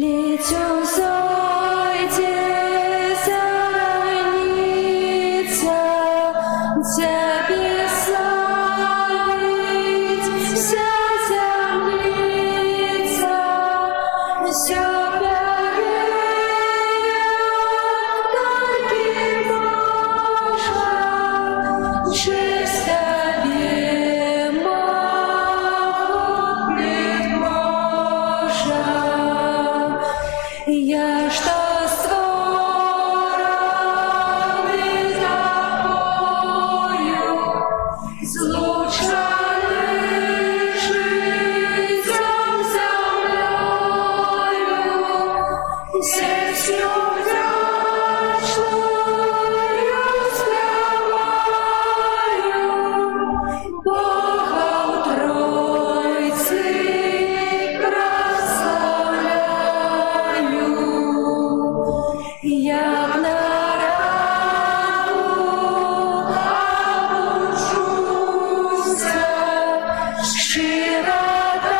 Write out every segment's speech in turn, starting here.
Летом зойдет зорница, тебе славить вся землица, все поверит, только Божа, чисто я что створенный тобою, злученый життям землею, сестью вдячною співаю, Бога у Тройці прославляю. Як на рану обучуся, щиро тобі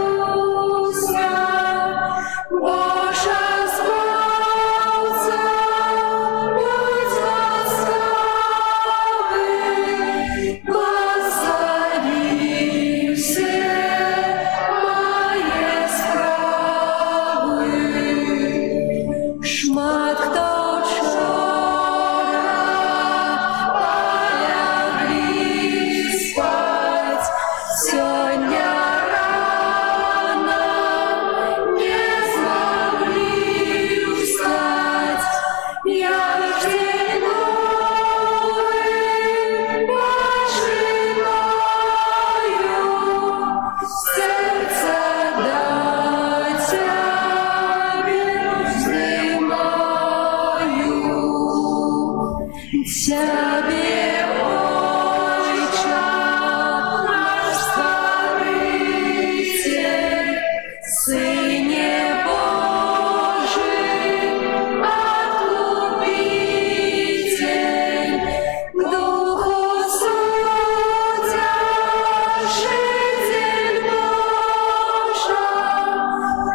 молюся, Боже спасця, будь ласкавий, благослови все моє справи. Шмат хто вчора полягли спать, сьогодні рано не змогли встать. Я вдягнули Божиною, серце дайте взимаю. Тебе, Отче наш Створитель, Сыне Божий, Откупитель, Духу Судящий Божа,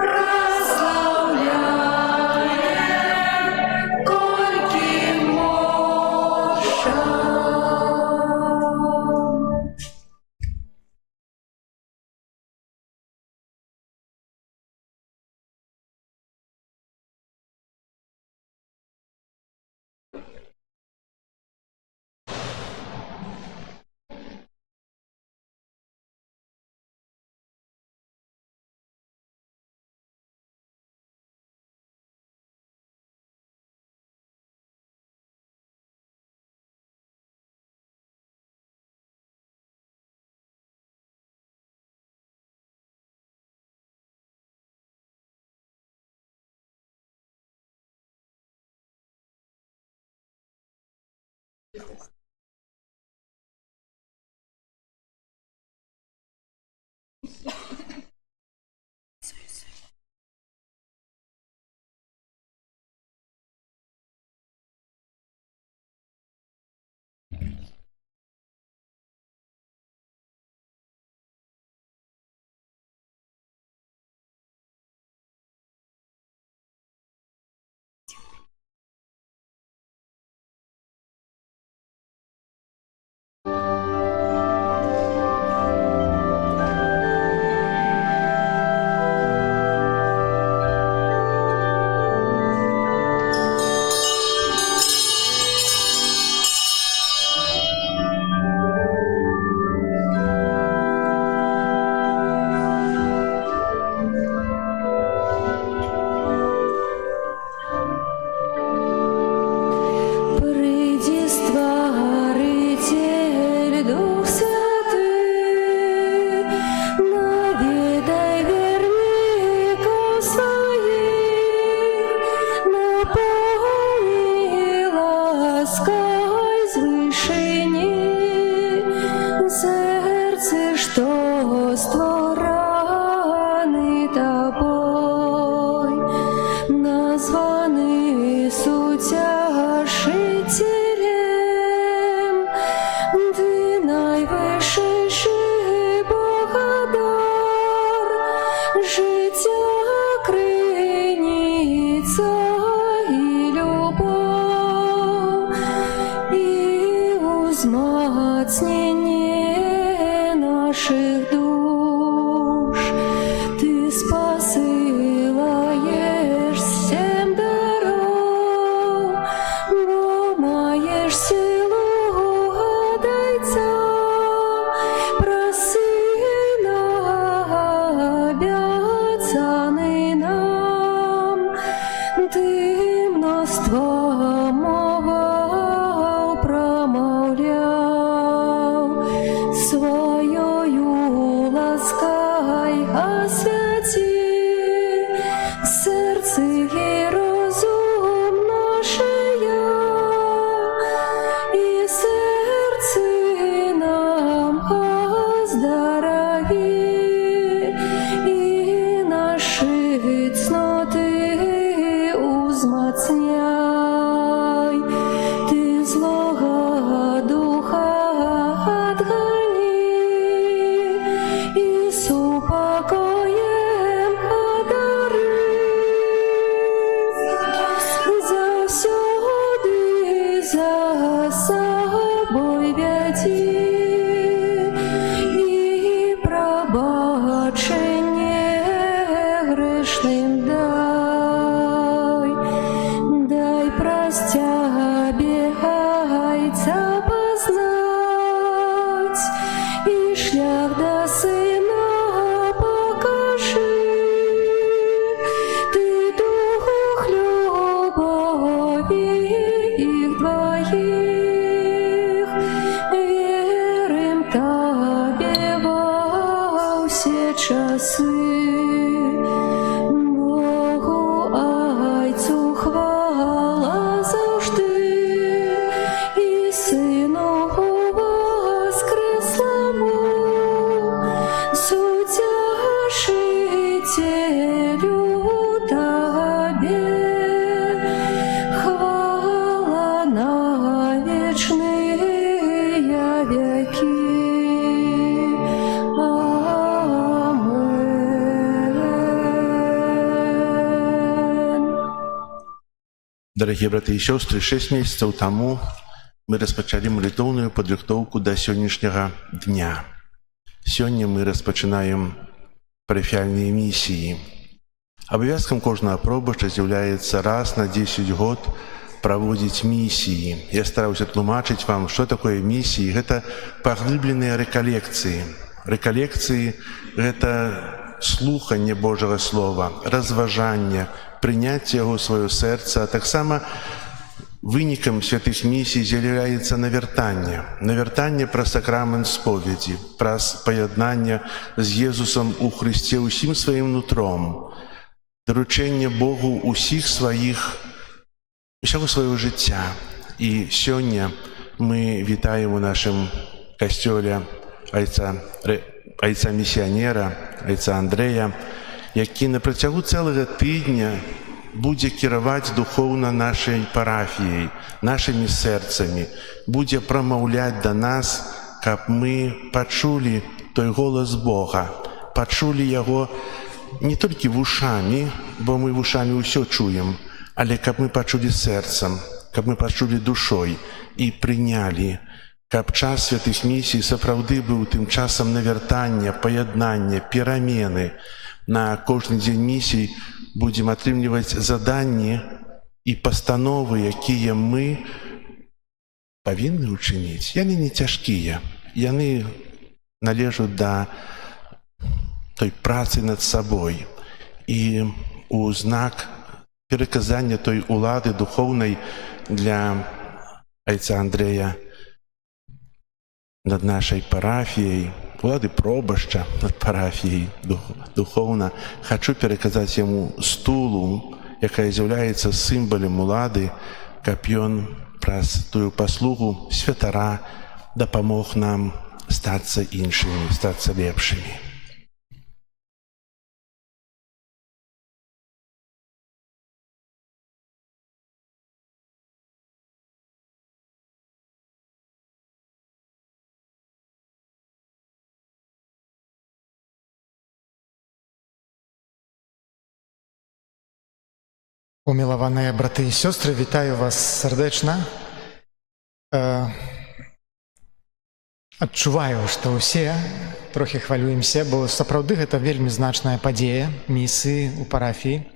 прославляем, кольки можем. життя криниця і любов, і узмацнення наших душ. Ти спосилаєш всім даров, бо маєш силу гадайця, проси обяцаний нам. Ти мноство моваў промовляв, своєю ласкай освяти серце і розум нашея, і серце нам оздорови, і наші цноти узмацняй. Ти злого духа отгони, і супокоєм одари. Завсёды за собой вяди, і пробачення грешним дай. Дай простябе гайця познать, і шлях до сина покажи. Ты дух любові їх двоїх, вірим Тебе во всі часи. Богу Айцу хвала завжди, і Сину воскреслому, Утешителю Тебе, хвала на вечные веки. Амен. Дорогие братья и сестры, 6 месяцев тому мы распочали молитвенную подрыхтовку до сегодняшнего дня. Сегодня мы распочинаем парафіальные миссии. Обовязком кожного пробышча является раз на 10 год проводить миссии. Я стараюся тлумачить вам, что такое миссии. Это поглубленные реколекции. Реколекции – это слухание Божьего Слова, разважание, принятие его в свое сердце, а так само выником святых миссий з'являється навертання. Навертання про сакрамент сповіді, про поєднання з Єсусом у Христі усім своїм нутром, доручення Богу усього свого життя. І сьогодні ми вітаємо у нашому костьолі айця місіонера, айця Андрея, який на протягу цілого тижня буде керувати духовно нашою парафією, нашими серцями, буде промовляти до нас, щоб ми почули той голос Бога, почули його не тільки вушами, бо ми вушами все чуємо, але щоб ми почули серцем, щоб ми почули душою і прийняли, щоб час святих місій справді був тим часом навертання, поєднання, переміни. На кожен день місій будем атрымліваць заданні і пастановы, якія мы павінны ўчыніць. Яны не цяжкія, яны належаць да той працы над сабой і у знак пераказання той улады духоўнай для айца Андрея над нашай парафіяй, улады пробашча над парафіяй духоўна, хачу пераказаць яму стулу, якая з'яўляецца сімвалам улады, каб ён праз тую паслугу святара дапамог нам стацца іншымі, стацца лепшымі. Умілаваныя браты і сёстры, вітаю вас сардэчна. Адчуваю, што ўсе трохі хвалюемся, бо сапраўды гэта вельмі значная падзея місы ў парафіі.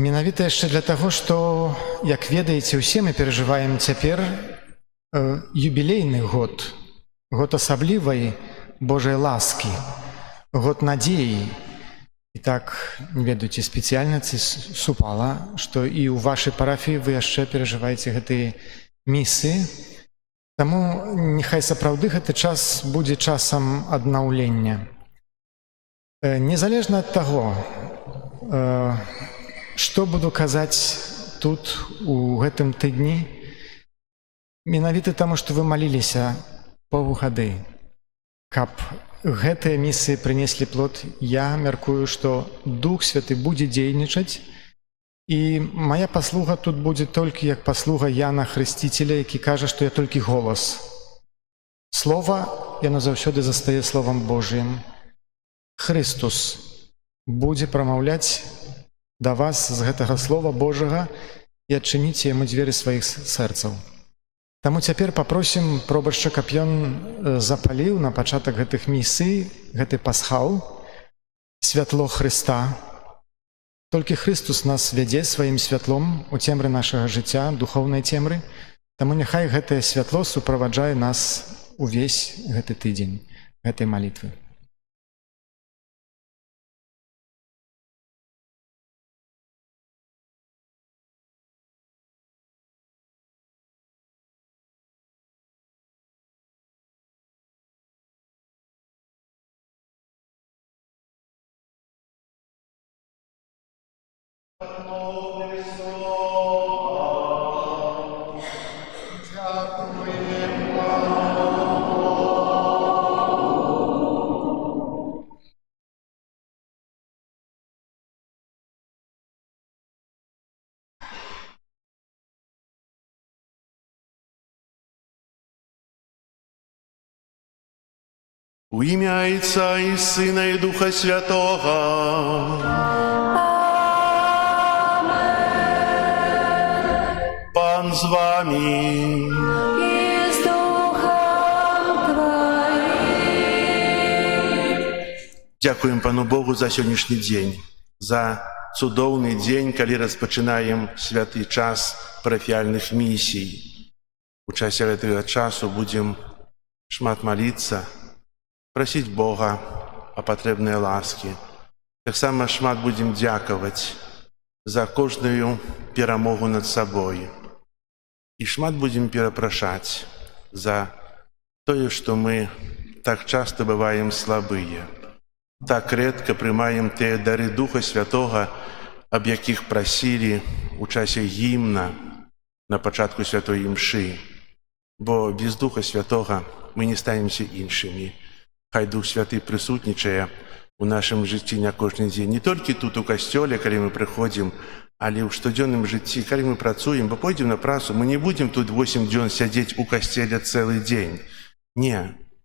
Менавіта яшчэ для таго, што, як ведаеце, усе мы перажываем цяпер юбілейны год, год асаблівай Божай ласкі, год надзеі. І так, не ведаеце, спецыяльна супала, што і ў вашай парафіі вы яшчэ перажываеце гэтыя місы. Таму няхай сапраўды гэты час будзе часам аднаўлення. Незалежна ад таго, што буду казаць тут у гэтым тыдні, менавіта таму, што вы маліліся паўгады, каб гэтыя місы прынеслі плод, я мяркую, што Дух Святы будзе дзейнічаць, і мая паслуга тут будзе толькі як паслуга Яна Хрысціцеля, які кажа, што я толькі голас. Слова, яно заўсёды застае Словам Божыім. Христус будзе прамаўляць да вас з гэтага Слова Божага і адчыніце яму дзверы сваіх сэрцаў. Таму цяпер папросім пробашча, каб ён запаліў на пачатак гэтых місый, гэты пасхал, святло Хрыста. Толькі Христус нас вядзе сваім святлом у цемры нашага жыцця, духоўнай цемры. Таму няхай гэтае святло суправаджае нас увесь гэты тыдзень, гэтай малітвы. У імя Отця і Сина і Духа Святого. Пан з вами. И с Духом Твоим. Дякуємо Пану Богу за сьогоднішній день, за цудовний день, коли розпочинаємо святий час парафіяльних місій. У часі цього часу будемо шмат молитися, просить Бога о потребной ласке. Так само шмат будем дяковать за кожную перемогу над собой. И шмат будем перепрошать за то, что мы так часто бываем слабые, так редко принимаем те дары Духа Святого, об яких просили у часе гимна на початку святой мши. Бо без Духа Святого мы не станемся іншими. Хай Дух Святый присутнічає у нашому житті на кожен день. Не тільки тут у костьолі, коли ми приходимо, але у щоденному житті, коли ми працюємо, бо пойдемо на працю, ми не будемо тут 8 днів сидіти у костелі цілий день. Ні,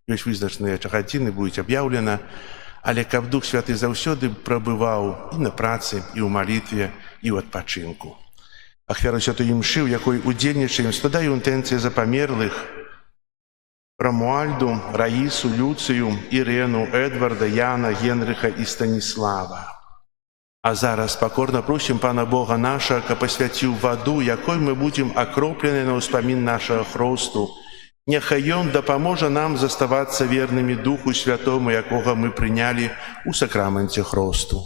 ось визначені години будуть об'явлені, але щоб Дух Святий завсюди пробивав і на праці, і у молитві, і у відпочинку. Ахвяра святої мши, у якої удільничаємо, складаю інтенції за померлих, Рамуальду, Раїсу, Люцію, Ірену, Едварда, Яна, Генриха і Станіслава. А зараз покорно просим Пана Бога нашого, ка посвятив воду, якою ми будемо окроплені на успомін нашого хросту. Нехай Он допоможе нам заставатися вірними Духу Святому, якого ми прийняли у сакраменті хросту.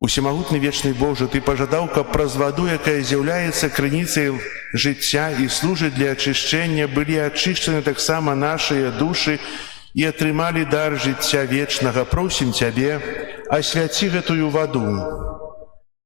Усемогутний вічний Боже, Ти пожадав, каб праз воду, яка з'являється криницею життя і служить для очищення, були очищені так само наші душі і отримали дар життя вічного. Просим Тебе, освяти гэтую воду,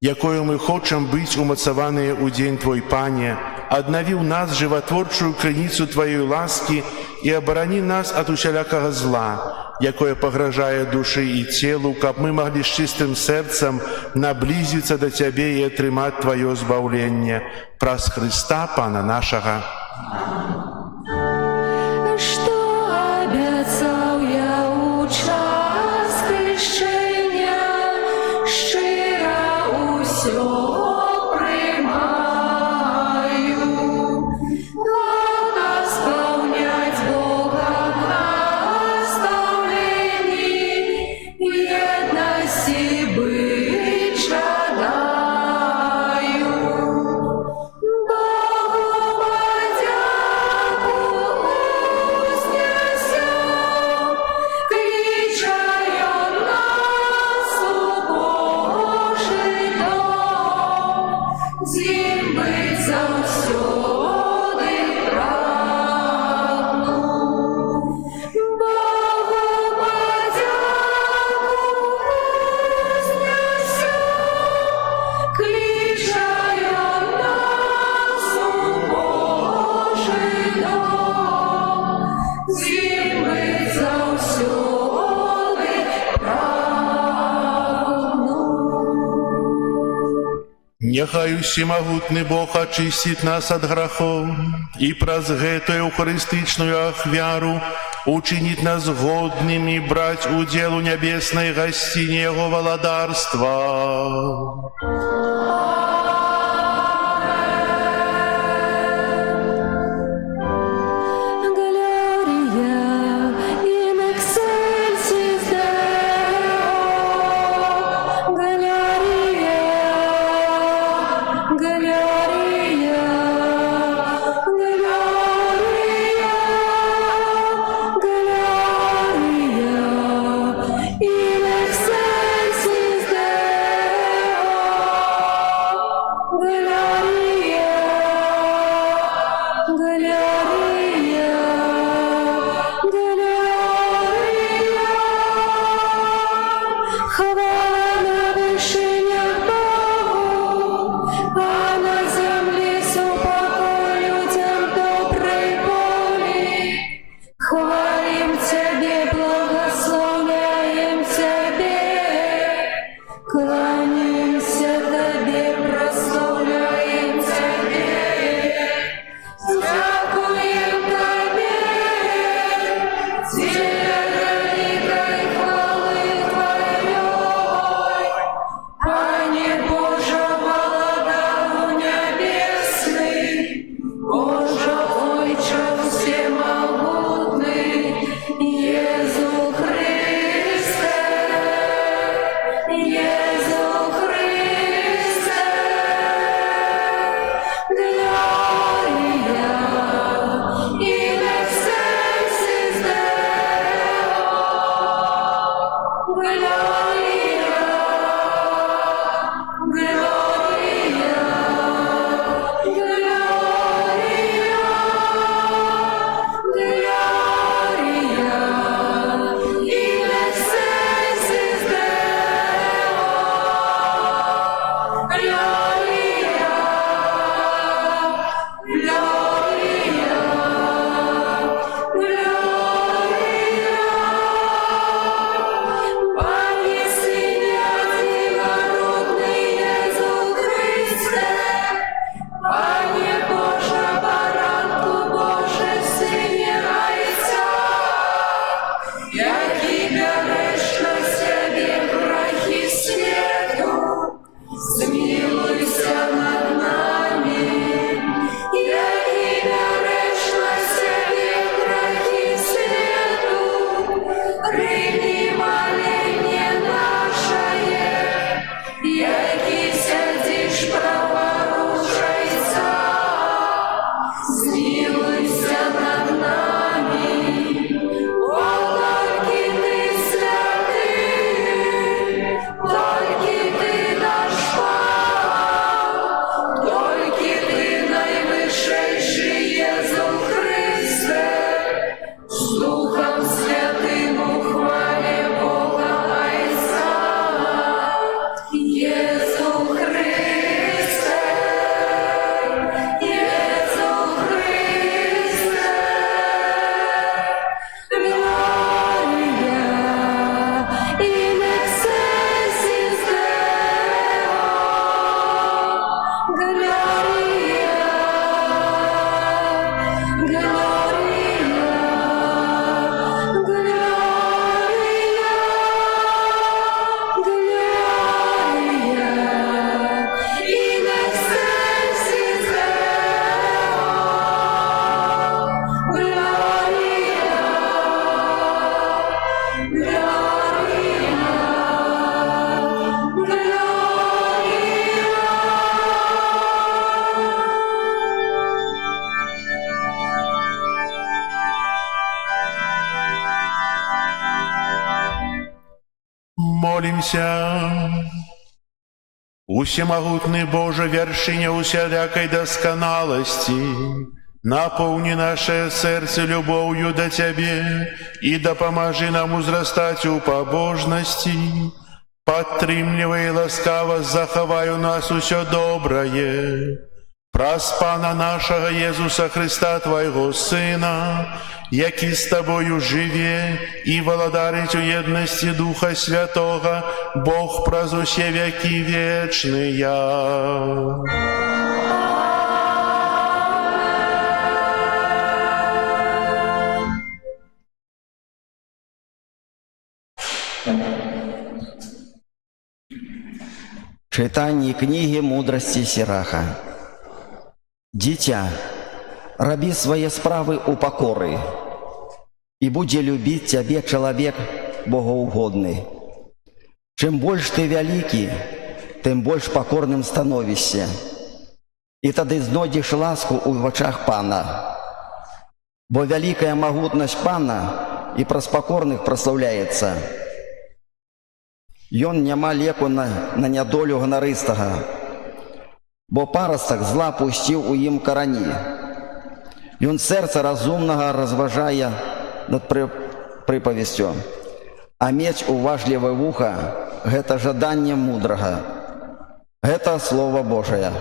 якою ми хочемо бути умацовані у день Твой, Пане, обнови у нас животворчую криницу Твоей ласки и оборони нас от усялякого зла, якое погрожає душі і тілу, каб ми могли з чистим серцем наблизиться до Тебе і отримати Твоє збавлення. Праз Христа, Пана нашого. Что обещал я у час крещения, щиро усё Няхай усімагутны Бог ачысціць нас ад грахоў і праз гэтую эўхарыстычную ахвяру учыніць нас годнымі браць удзел у нябеснай гасціне Яго валадарства. Молимся. Усемогутный Боже, вершиня усялякой досконалости, наполни наше сердце любовью до Тебе и допоможи нам узрастать у побожности. Подтримливай ласкаво, заховай у нас усё доброе. Праз Пана нашого Єсуса Христа, Твоего Сина, який з Тобою живе і володарить у єдності Духа Святого, Бог праз усе веки вечные. Читание книги мудрости Сираха. Дитя, роби свои справы у покоры, и буде любить тебе человек богоугодный. Чем больше ты великий, тем больше покорным становишься, и тогда знойдешь ласку в очах Пана. Бо великая могутность Пана и праз покорных прославляется. Ён няма леку на нядолю гонарыстага, бо парастак зла пусціў у ім карані. Ён сэрца разумнага разважае над прыпавесцю, а меч уважлівае вуха – гэта жаданне мудрага. Гэта Слово Божае.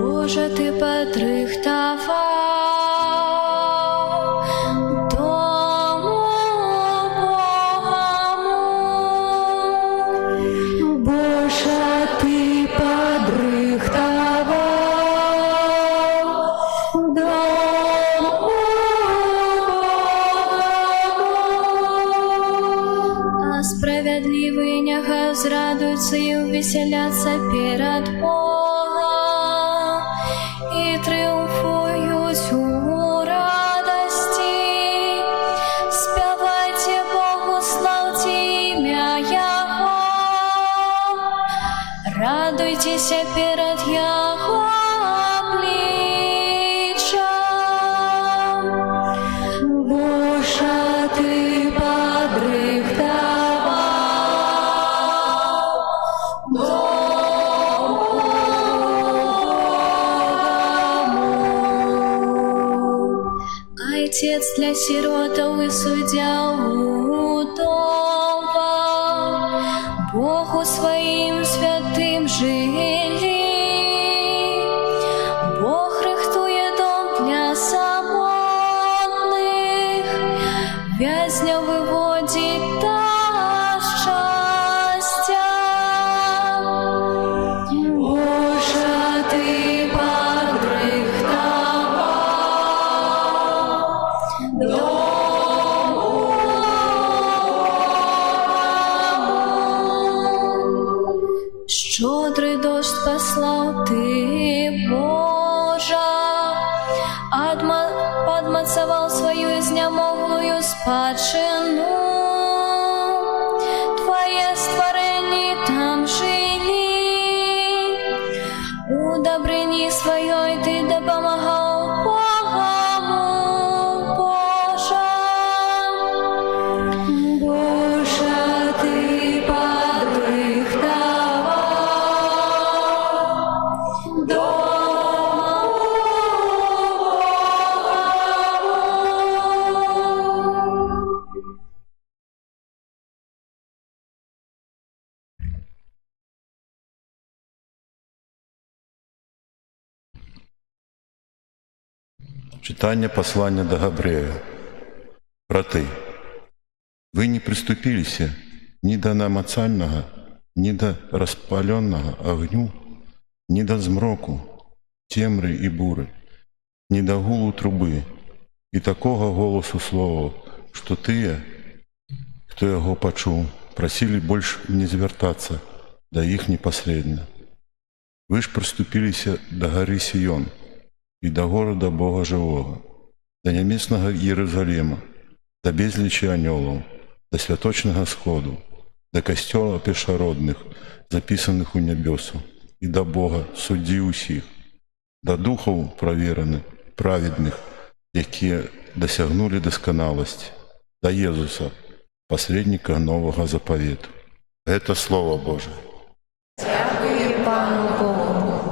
Боже, ти подрихтував дому Богому. Боже, ти подрихтував дому Богому. А справедливые няха зрадуются и увеселятся перед Богом. І тріумфують у радості. Співайте Богу, славьте ім'я Його. Радуйтеся перед Його обличчям. Боже, ти подрихтував Отец для сиротов и судья удова, Богу своим святым жили. Бог рихтує дом для самотних, в'язня виводить до щастя. Боже, ти щодрий дощ послав ти, Боже, подмацовал свою изнемоглую спадщину. Твоє створені там жили, у добрині своєї ти допомагав Богому, Боже. Боже, ти подрихтував дому Богому. Читание послания до Габрея. Браты, вы не приступились ни до намацального, ни до распаленного огню, ни до змроку, темры и буры, ни до гулу трубы и такого голосу слова, что тыя, кто его почул, просили больше не звертаться до их непосредственно. Вы ж приступились до горы Сион и до города Бога Живого, до небесного Иерусалима, до безличи анёлов, до святочного сходу, до костела пешеродных, записанных у небесу, и до Бога, судді усіх, до духов проверених, праведних, які досягнули досконалості, до Єсуса, посредника нового заповіту. Это Слово Божие. Дякую Пану Богу.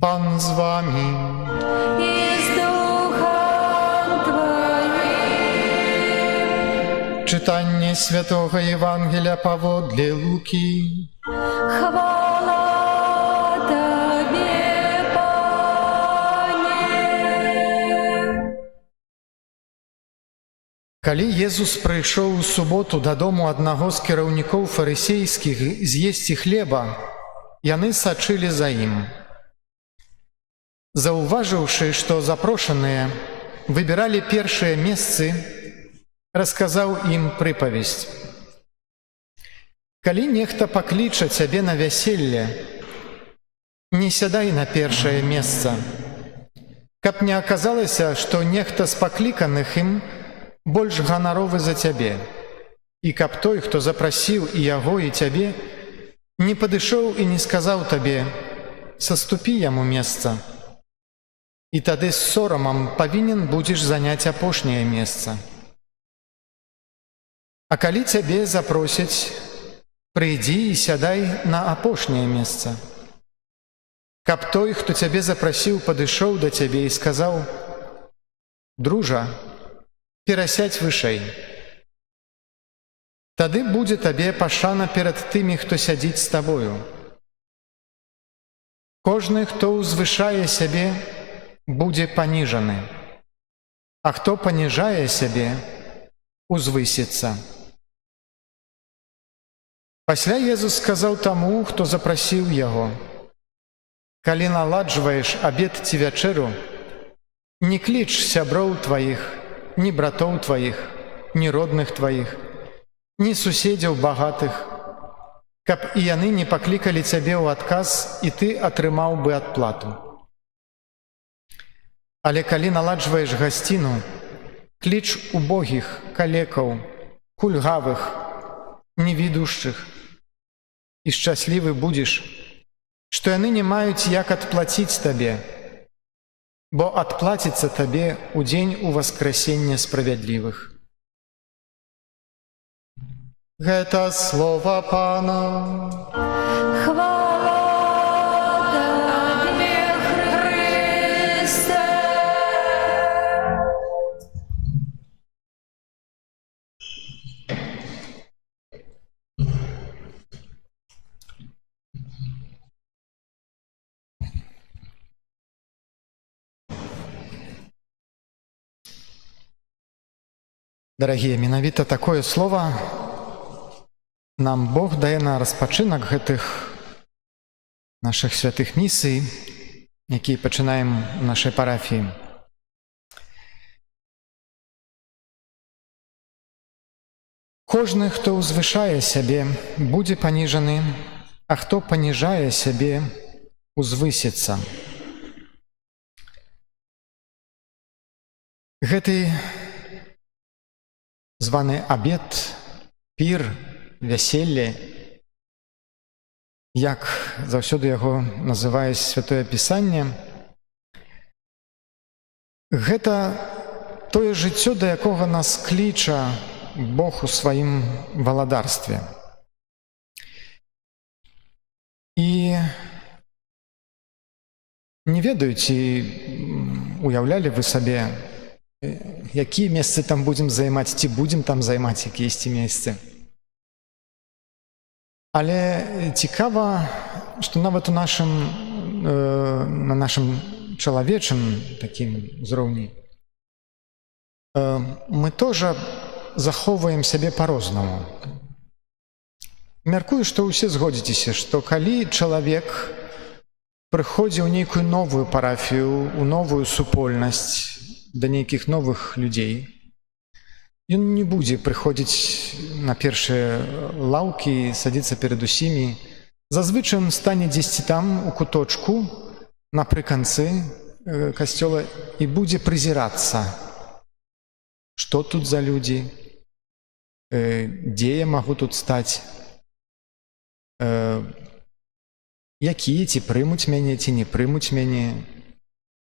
Пан з вами. и с Духом Твоим. Читання Святого Євангелія паводле Луки. Хвала Тебе, Пане. Калі Езус прыйшоў у суботу дадому аднаго з кіраўнікоў фарысейскіх з'есці хлеба, яны сачылі за ім. Заўважыўшы, што запрошаныя выбіралі першыя месцы, расказаў ім прыпавесць. Калі нехта пакліча цябе на вяселле, не сядай на першае месца, каб не аказалася, што нехта з пакліканых ім больш ганаровы за цябе, і каб той, хто запрасіў і яго, і цябе, не падышоў і не сказаў табе: «Саступі яму месца». І тады з сорамам павінен будзеш заняць апошняе месца. А калі цябе запросяць, прыйдзі і сядай на апошняе месца. Каб той, хто цябе запрасіў, падышоў да цябе і сказаў: «Дружа, перасядь вышэй». Тады будзе табе пашана перад тымі, хто сядзіць з табою. Кожны, хто ўзвышае сябе, будзе паніжаны, а хто паніжае сябе, узвысіцца. Пасля Езус сказаў таму, хто запрасіў яго: «Калі наладжваеш абед ці вячэру, не кліч сяброў тваіх, ні братоў тваіх, ні родных тваіх, ні суседзяў багатых, каб і яны не паклікалі цябе ў адказ, і ты атрымаў бы адплату. Але калі наладжваеш гасціну, кліч убогіх, калекаў, кульгавых, невідушчых, і шчаслівы будзеш, што яны не маюць як адплаціць табе, бо адплаціцца табе ў дзень уваскрасення справядлівых». Гэта слова Пана. Хвала Тебе, Христе. Дарагія, менавіта такое слова нам Бог дае на распачынак гэтых нашых святых місій, якія пачынаем у нашай парафіі. Кожны, хто ўзвышае сябе, будзе паніжаны, а хто паніжае сябе, узвысіцца. Гэты званы абед, пір, вяселле, як заўсёды яго называе Святое Пісанне, гэта тое жыццё, да якога нас кліча Бог у сваім валадарстве. І не ведаю, ці уяўлялі вы сабе, якія месцы там будзем займаць, ці будзем там займаць якіясьці месцы. Але цікава, што нават на нашым чалавечым такім узроўні мы тоже захоўваем сябе па-рознаму. Мяркую, што ўсе згодзіцеся, што калі чалавек прыходзіць у нейкую новую парафію, у новую супольнасць, да нейкіх новых людзей, ён не будзе прыходзіць на першыя лаўкі, садзіцца перад усімі. Зазвычай ён стане дзесьці там, у куточку, напрыканцы касцёла, і будзе прызірацца. Што тут за людзі? Дзе я магу тут стаць? Якія, ці прымуць мяне, ці не прымуць мяне?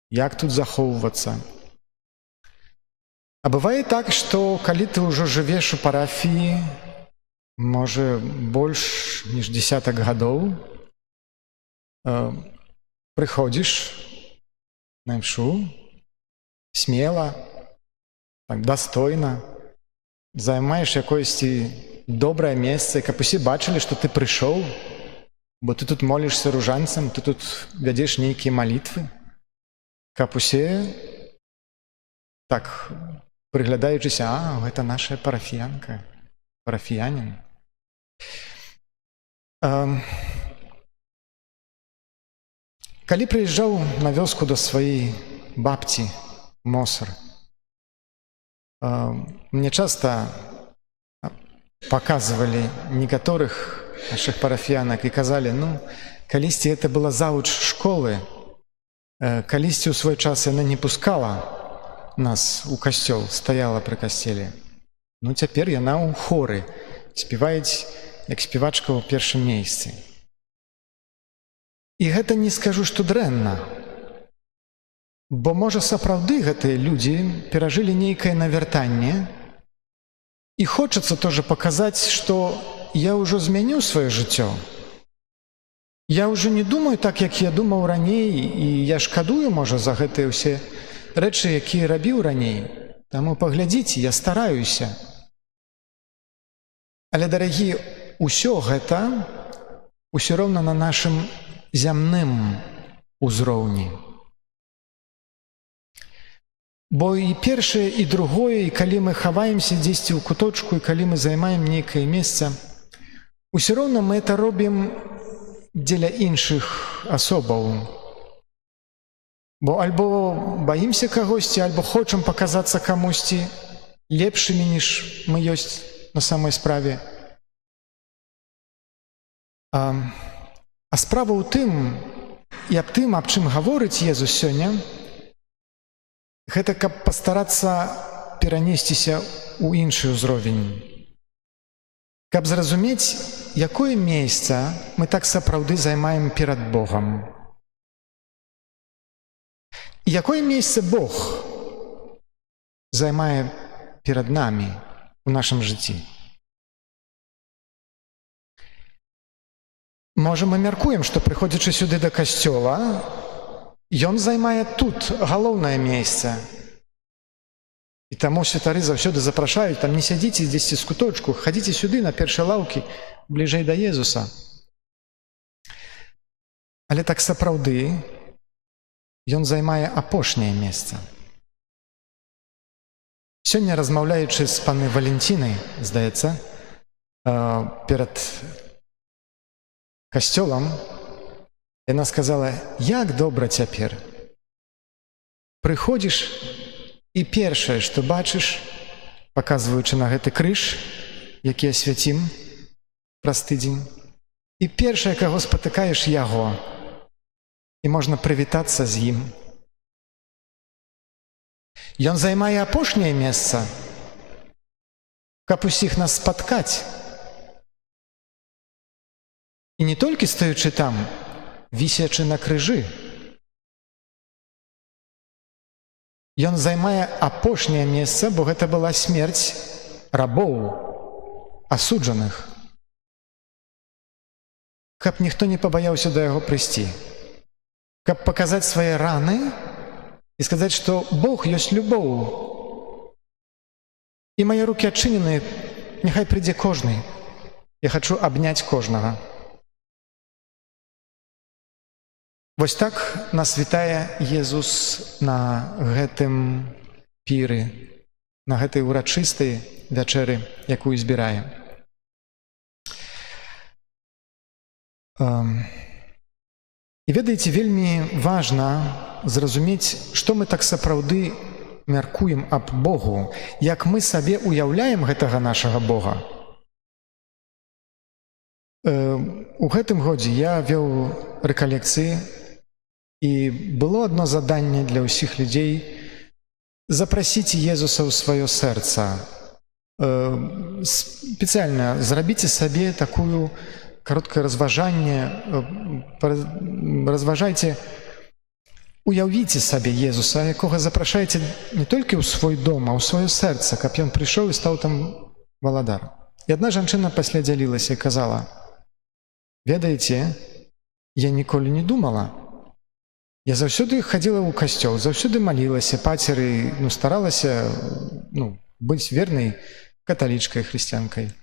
Як тут захоўвацца? А бывае так, што калі ты ўжо жывеш у парафіі, можа, больш ніж 10 гадоў, прыходзіш на імшу смела, так, дастойна, займаеш якоюсьці добрае месца, каб усе бачылі, што ты прыйшоў, бо ты тут молішся ружанцам, ты тут вядзеш нейкія малітвы, каб усе так прыглядаючыся, гэта наша парафіянка, парафіянін. Калі прыязджаў на вёску да сваёй бабці Мосар, мне часта паказвалі некаторых нашых парафіянак і казалі, калісьці гэта была заўуч школы, калісьці ў свой час яна не пускала нас у касцёл, стаяла пры касцеле. Цяпер яна ў хоры, спяваюць як спевачка ў першым месцы. І гэта не скажу, што дрэнна, бо, можа, сапраўды гэтыя людзі перажылі нейкае навяртанне, і хочацца тоже паказаць, што я ўжо змяніў сваё жыццё. Я ўжо не думаю так, як я думаў раней, і я шкадую, можа, за гэтыя ўсе рэчы, якія рабіў раней. Таму паглядзіце, я стараюся. Але, дарагі, усё гэта ўсё роўна на нашым зямным узроўні. Бо і першае, і другое, і калі мы хаваемся дзесьці ў куточку, і калі мы займаем нейкае месца, усё роўна мы это робім дзеля іншых асобаў. Бо альбо баімся кагосьці, альбо хочам паказацца камусьці лепшымі, ніж мы ёсць на самой справе. А справа ў тым, і аб тым, аб чым гаворыць Езус сёння, гэта каб пастарацца перанесціся ў іншы ўзровень. Каб зразумець, якое месца мы так сапраўды займаем перад Богам. І якое месца Бог займае перад намі ў нашым жыцці. Можа, мы мяркуем, што прыходзячы сюды да касцёла, ён займае тут галоўнае месца. І таму святары заўсёды запрашаюць, там не сядзіце дзесьці з куточку, хадзіце сюды на першыя лаўкі, бліжэй да Езуса. Але так сапраўды ён займае апошняе месца. Сёння, размаўляючы з панай Валентінай, здаецца, перад касцёлам, яна сказала, як добра цяпер. Прыходзіш, і першае, што бачыш, паказваючы на гэты крыж, які асвяцім праз тыдзень, і першае, каго спатыкаеш, яго, і можна прывітацца з ім. Ён займае апошняе месца, каб усіх нас спаткаць. І не толькі стаючы там, вісячы на крыжы. Ён займае апошняе месца, бо гэта была смерць рабоў, асуджаных. Каб ніхто не пабаяўся да яго прыйсці. Каб паказаць свае раны і сказаць, што Бог ёсць любоў. І мае рукі адчынены, няхай прыйдзе кожны. Я хачу абняць кожнага. Вось так нас вітае Езус на гэтым піры, на гэтай урачыстай вячэры, якую збірае. І ведаеце, вельмі важна зразумець, што мы так сапраўды мяркуем аб Богу, як мы сабе уяўляем гэтага нашага Бога. У гэтым годзе я вёў рэкалекцыі, і было адно заданне для ўсіх людзей запрасіць Езуса ў сваё сэрца. Спецыяльна зрабіце сабе такую кароткае разважанне, разважайце, уяўіце сабе Езуса, якога запрашаеце не толькі ў свой дом, а ў сваё сэрца, каб ён прыйшоў і стаў там валадар. І адна жанчына пасля дзялілася і казала, ведаеце, я ніколі не думала, Я заўсёды хадзіла ў касцёл, заўсёды малілася, пацеры, старалася быць вернай каталічкай, хрысціянкай.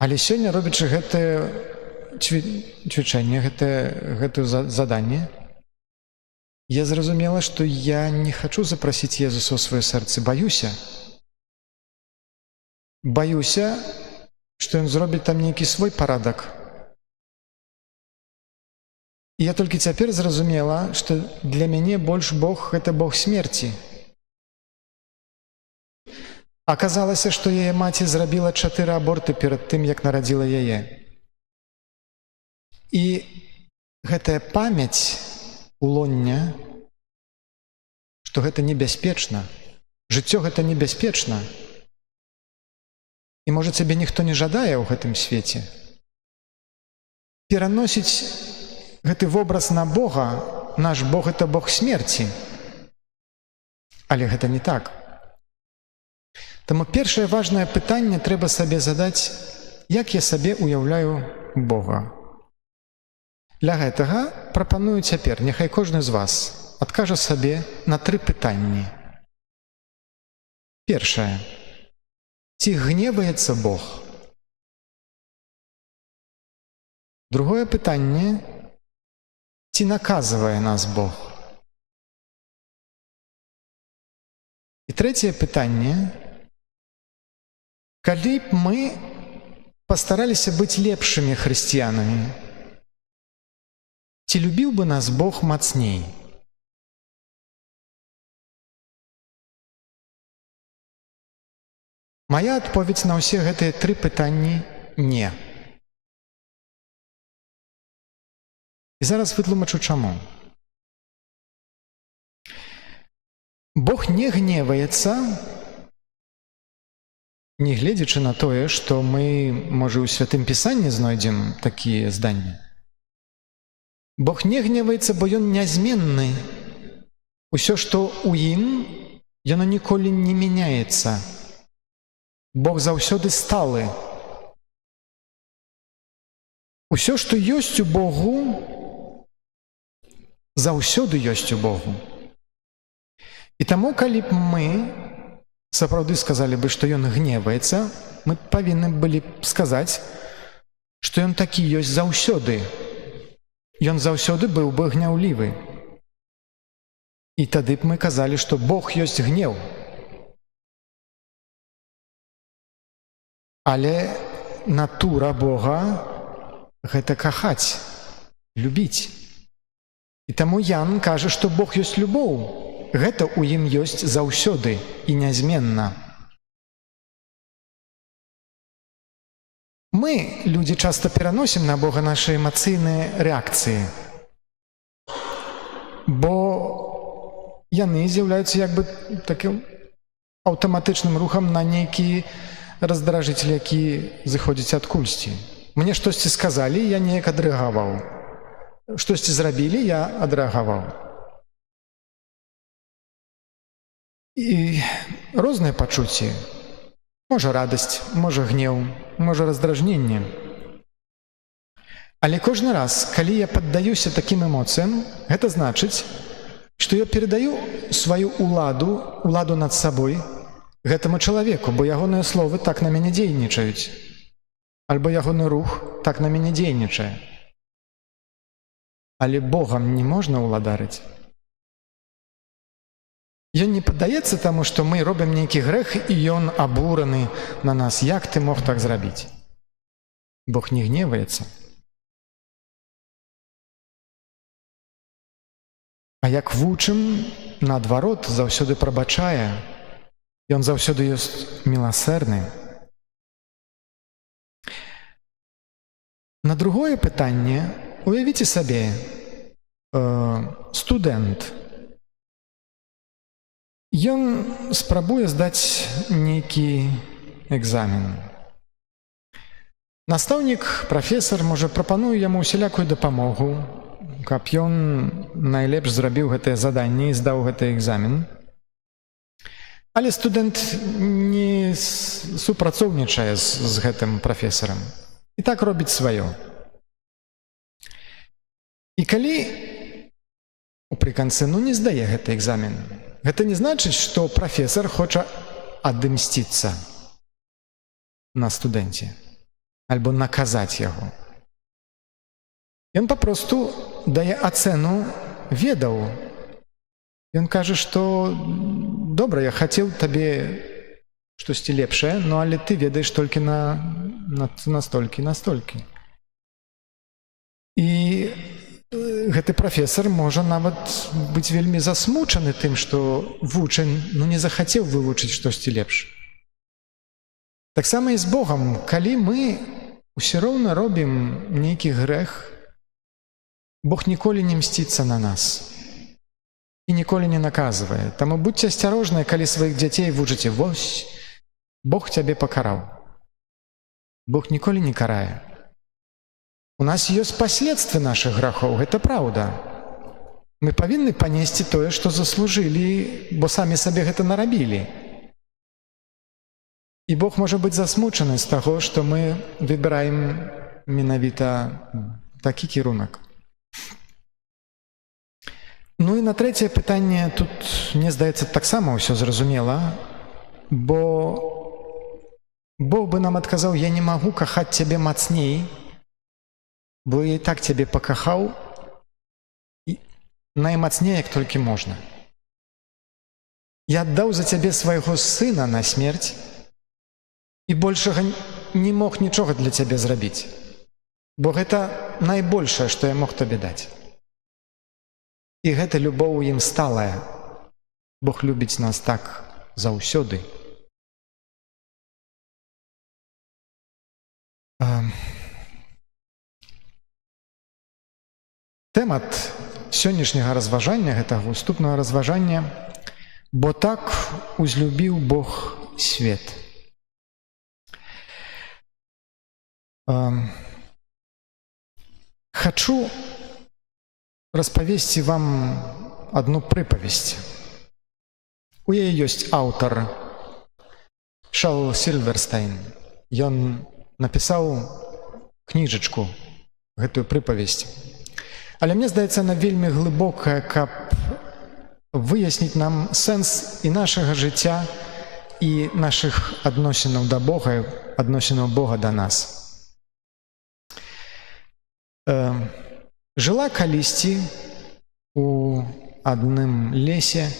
Але сёння, робячы гэтае цвічэнне, гэтае заданне, я зразумела, што я не хачу запрасіць Езуса ў сваё сэрца. Баюся, што ён зробіць там нейкі свой парадак. І я толькі цяпер зразумела, што для мяне больш Бог – гэта Бог смерці. Аказалася, што яе маці зрабіла 4 аборты перад тым, як нарадзіла яе. І гэтая памяць улоння, што гэта небяспечна, жыццё гэта небяспечна, і, можа, цябе ніхто не жадае ў гэтым свеце. Пераносіць гэты вобраз на Бога, наш Бог – гэта Бог смерці. Але гэта не так. Таму першае важнае пытанне трэба сабе задаць, як я сабе уяўляю Бога. Для гэтага прапаную цяпер, няхай кожны з вас адкажа сабе на 3 пытанні. Першае. Ці гневаецца Бог? Другое пытанне. Ці наказвае нас Бог? І трэцяе пытанне. Калі б мы пастараліся быць лепшымі хрысціянамі, ці любіў бы нас Бог мацней? Мая адповедь на ўсе гэтыя 3 пытанні – не. І зараз вытлумачу чаму. Бог не гневаецца, не гледзячы на тое, што мы, можа, у Святым Пісанні знойдзем такія зданні. Бог не гневаецца, бо ён нязменны. Усё, што ў ім, яно ніколі не мяняецца. Бог заўсёды сталы. Усё, што ёсць у Богу, заўсёды ёсць у Богу. І таму, калі б мы сапраўды сказалі бы, што ён гневаецца, мы павінны былі б сказаць, што ён такі ёсць заўсёды. Ён заўсёды быў бы гняўлівы. І тады б мы казалі, што Бог ёсць гнеў. Але натура Бога – гэта кахаць, любіць. І таму Ян кажа, што Бог ёсць любоў. Гэта ў ім ёсць заўсёды і нязменна. Мы, людзі, часта пераносім на Бога нашы эмацыйныя рэакцыі, бо яны з'яўляюцца як бы такім аўтаматычным рухам на нейкі раздражитель, які зыходзіць адкульсьці. Мне штосьці сказалі, я неяк адрэагаваў. Штосьці зрабілі, я адрэагаваў. І розныя пачуцці. Можа радасць, можа гнеў, можа раздражненне. Але кожны раз, калі я паддаюся такім эмоцыям, гэта значыць, што я перадаю сваю уладу над сабой гэтаму чалавеку, бо ягоныя словы так на мяне дзейнічаюць. Альбо ягоны рух так на мяне дзейнічае. Але Богам не можна ўладарыць. Ён не паддаецца таму, што мы робім нейкі грэх, і ён абураны на нас. Як ты мог так зрабіць? Бог не гневаецца. А як вучым, наадварот, заўсёды прабачае. Ён заўсёды ёсць міласэрны. На другое пытанне, уявіце сабе, студэнт. Ён спрабуе здаць нейкі экзамен. Настаўнік, прафесар, можа, прапануе яму усялякую дапамогу, каб ён найлепш зрабіў гэтае заданне і здаў гэты экзамен. Але студэнт не супрацоўнічае з гэтым прафесарам. І так робіць сваё. І калі пры канцы не здае гэты экзамен. Гэта не значыць, што прафесар хоча адымсціцца на студэнце альбо наказаць яго. Ён папросту дае ацэну ведаў. Ён кажа, што добра, я хацеў табе штосьці лепшае, але ты ведаеш толькі настолькі. І гэты прафесар можа нават быць вельмі засмучаны тым, што вучань не захацеў вывучыць штосьці лепш. Таксама і з Богам, калі мы ўсё роўна робім нейкі грэх, Бог ніколі не мсціцца на нас і ніколі не наказвае. Таму будьце асцярожныя, калі сваіх дзяцей вучыце: вось, Бог цябе пакараў. Бог ніколі не карае. У нас ёсць паследствы нашых грахоў, гэта праўда. Мы павінны панесці тое, што заслужылі, бо самі сабе гэта нарабілі. І Бог можа быць засмучаны з таго, што мы выбіраем менавіта такі кірунак. І на трэцяе пытанне тут, мне здаецца, таксама ўсё зразумела, бо Бог бы нам адказаў: я не магу кахаць цябе мацней, бо я і так цябе пакахаў наймацней, як толькі можна. Я аддаў за цябе свайго сына на смерць і большага не мог нічога для цябе зрабіць, бо гэта найбольшае, што я мог табе даць. І гэта любоў у ім сталая. Бог любіць нас так заўсёды. Тэмат сённяшняга разважання, гэтага уступнага разважання: бо так узлюбіў Бог свет. Хачу распавесці вам адну прыпавесць. У яе ёсць аўтар Шэл Сільверстайн. Ён напісаў кніжачку, гэтую прыпавесць. Але мне здаецца, она вельмі глыбокая, каб выясніць нам сэнс і нашага жыцця, і нашых адносінаў да Бога, адносінаў Бога да нас. Жыла калісьці у адным лесе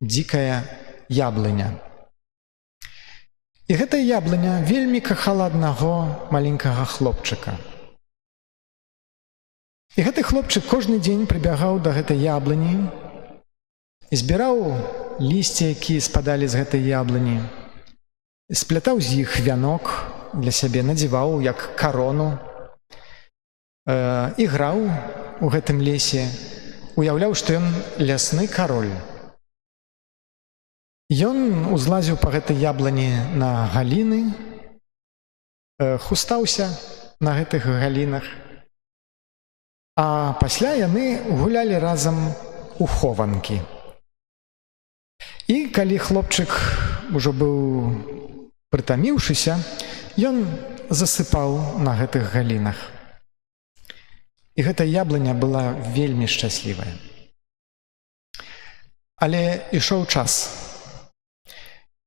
дзікая яблыня. І гэтая яблыня вельмі кахала аднаго маленькага хлопчыка. І гэты хлопчык кожны дзень прыбягаў да гэтай яблыні, збіраў лісце, якія спадалі з гэтай яблыні, сплятаў з іх вянок для сябе, надзеваў як карону, іграў у гэтым лесе, уяўляў, што ён лясны кароль. Ён узлазіў па гэтай яблыні на галіны, хустаўся на гэтых галінах, а пасля яны гулялі разам у хованкі. І калі хлопчык ужо быў прытаміўшыся, ён засыпаў на гэтых галінах. І гэта яблыня была вельмі шчаслівая. Але ішоў час.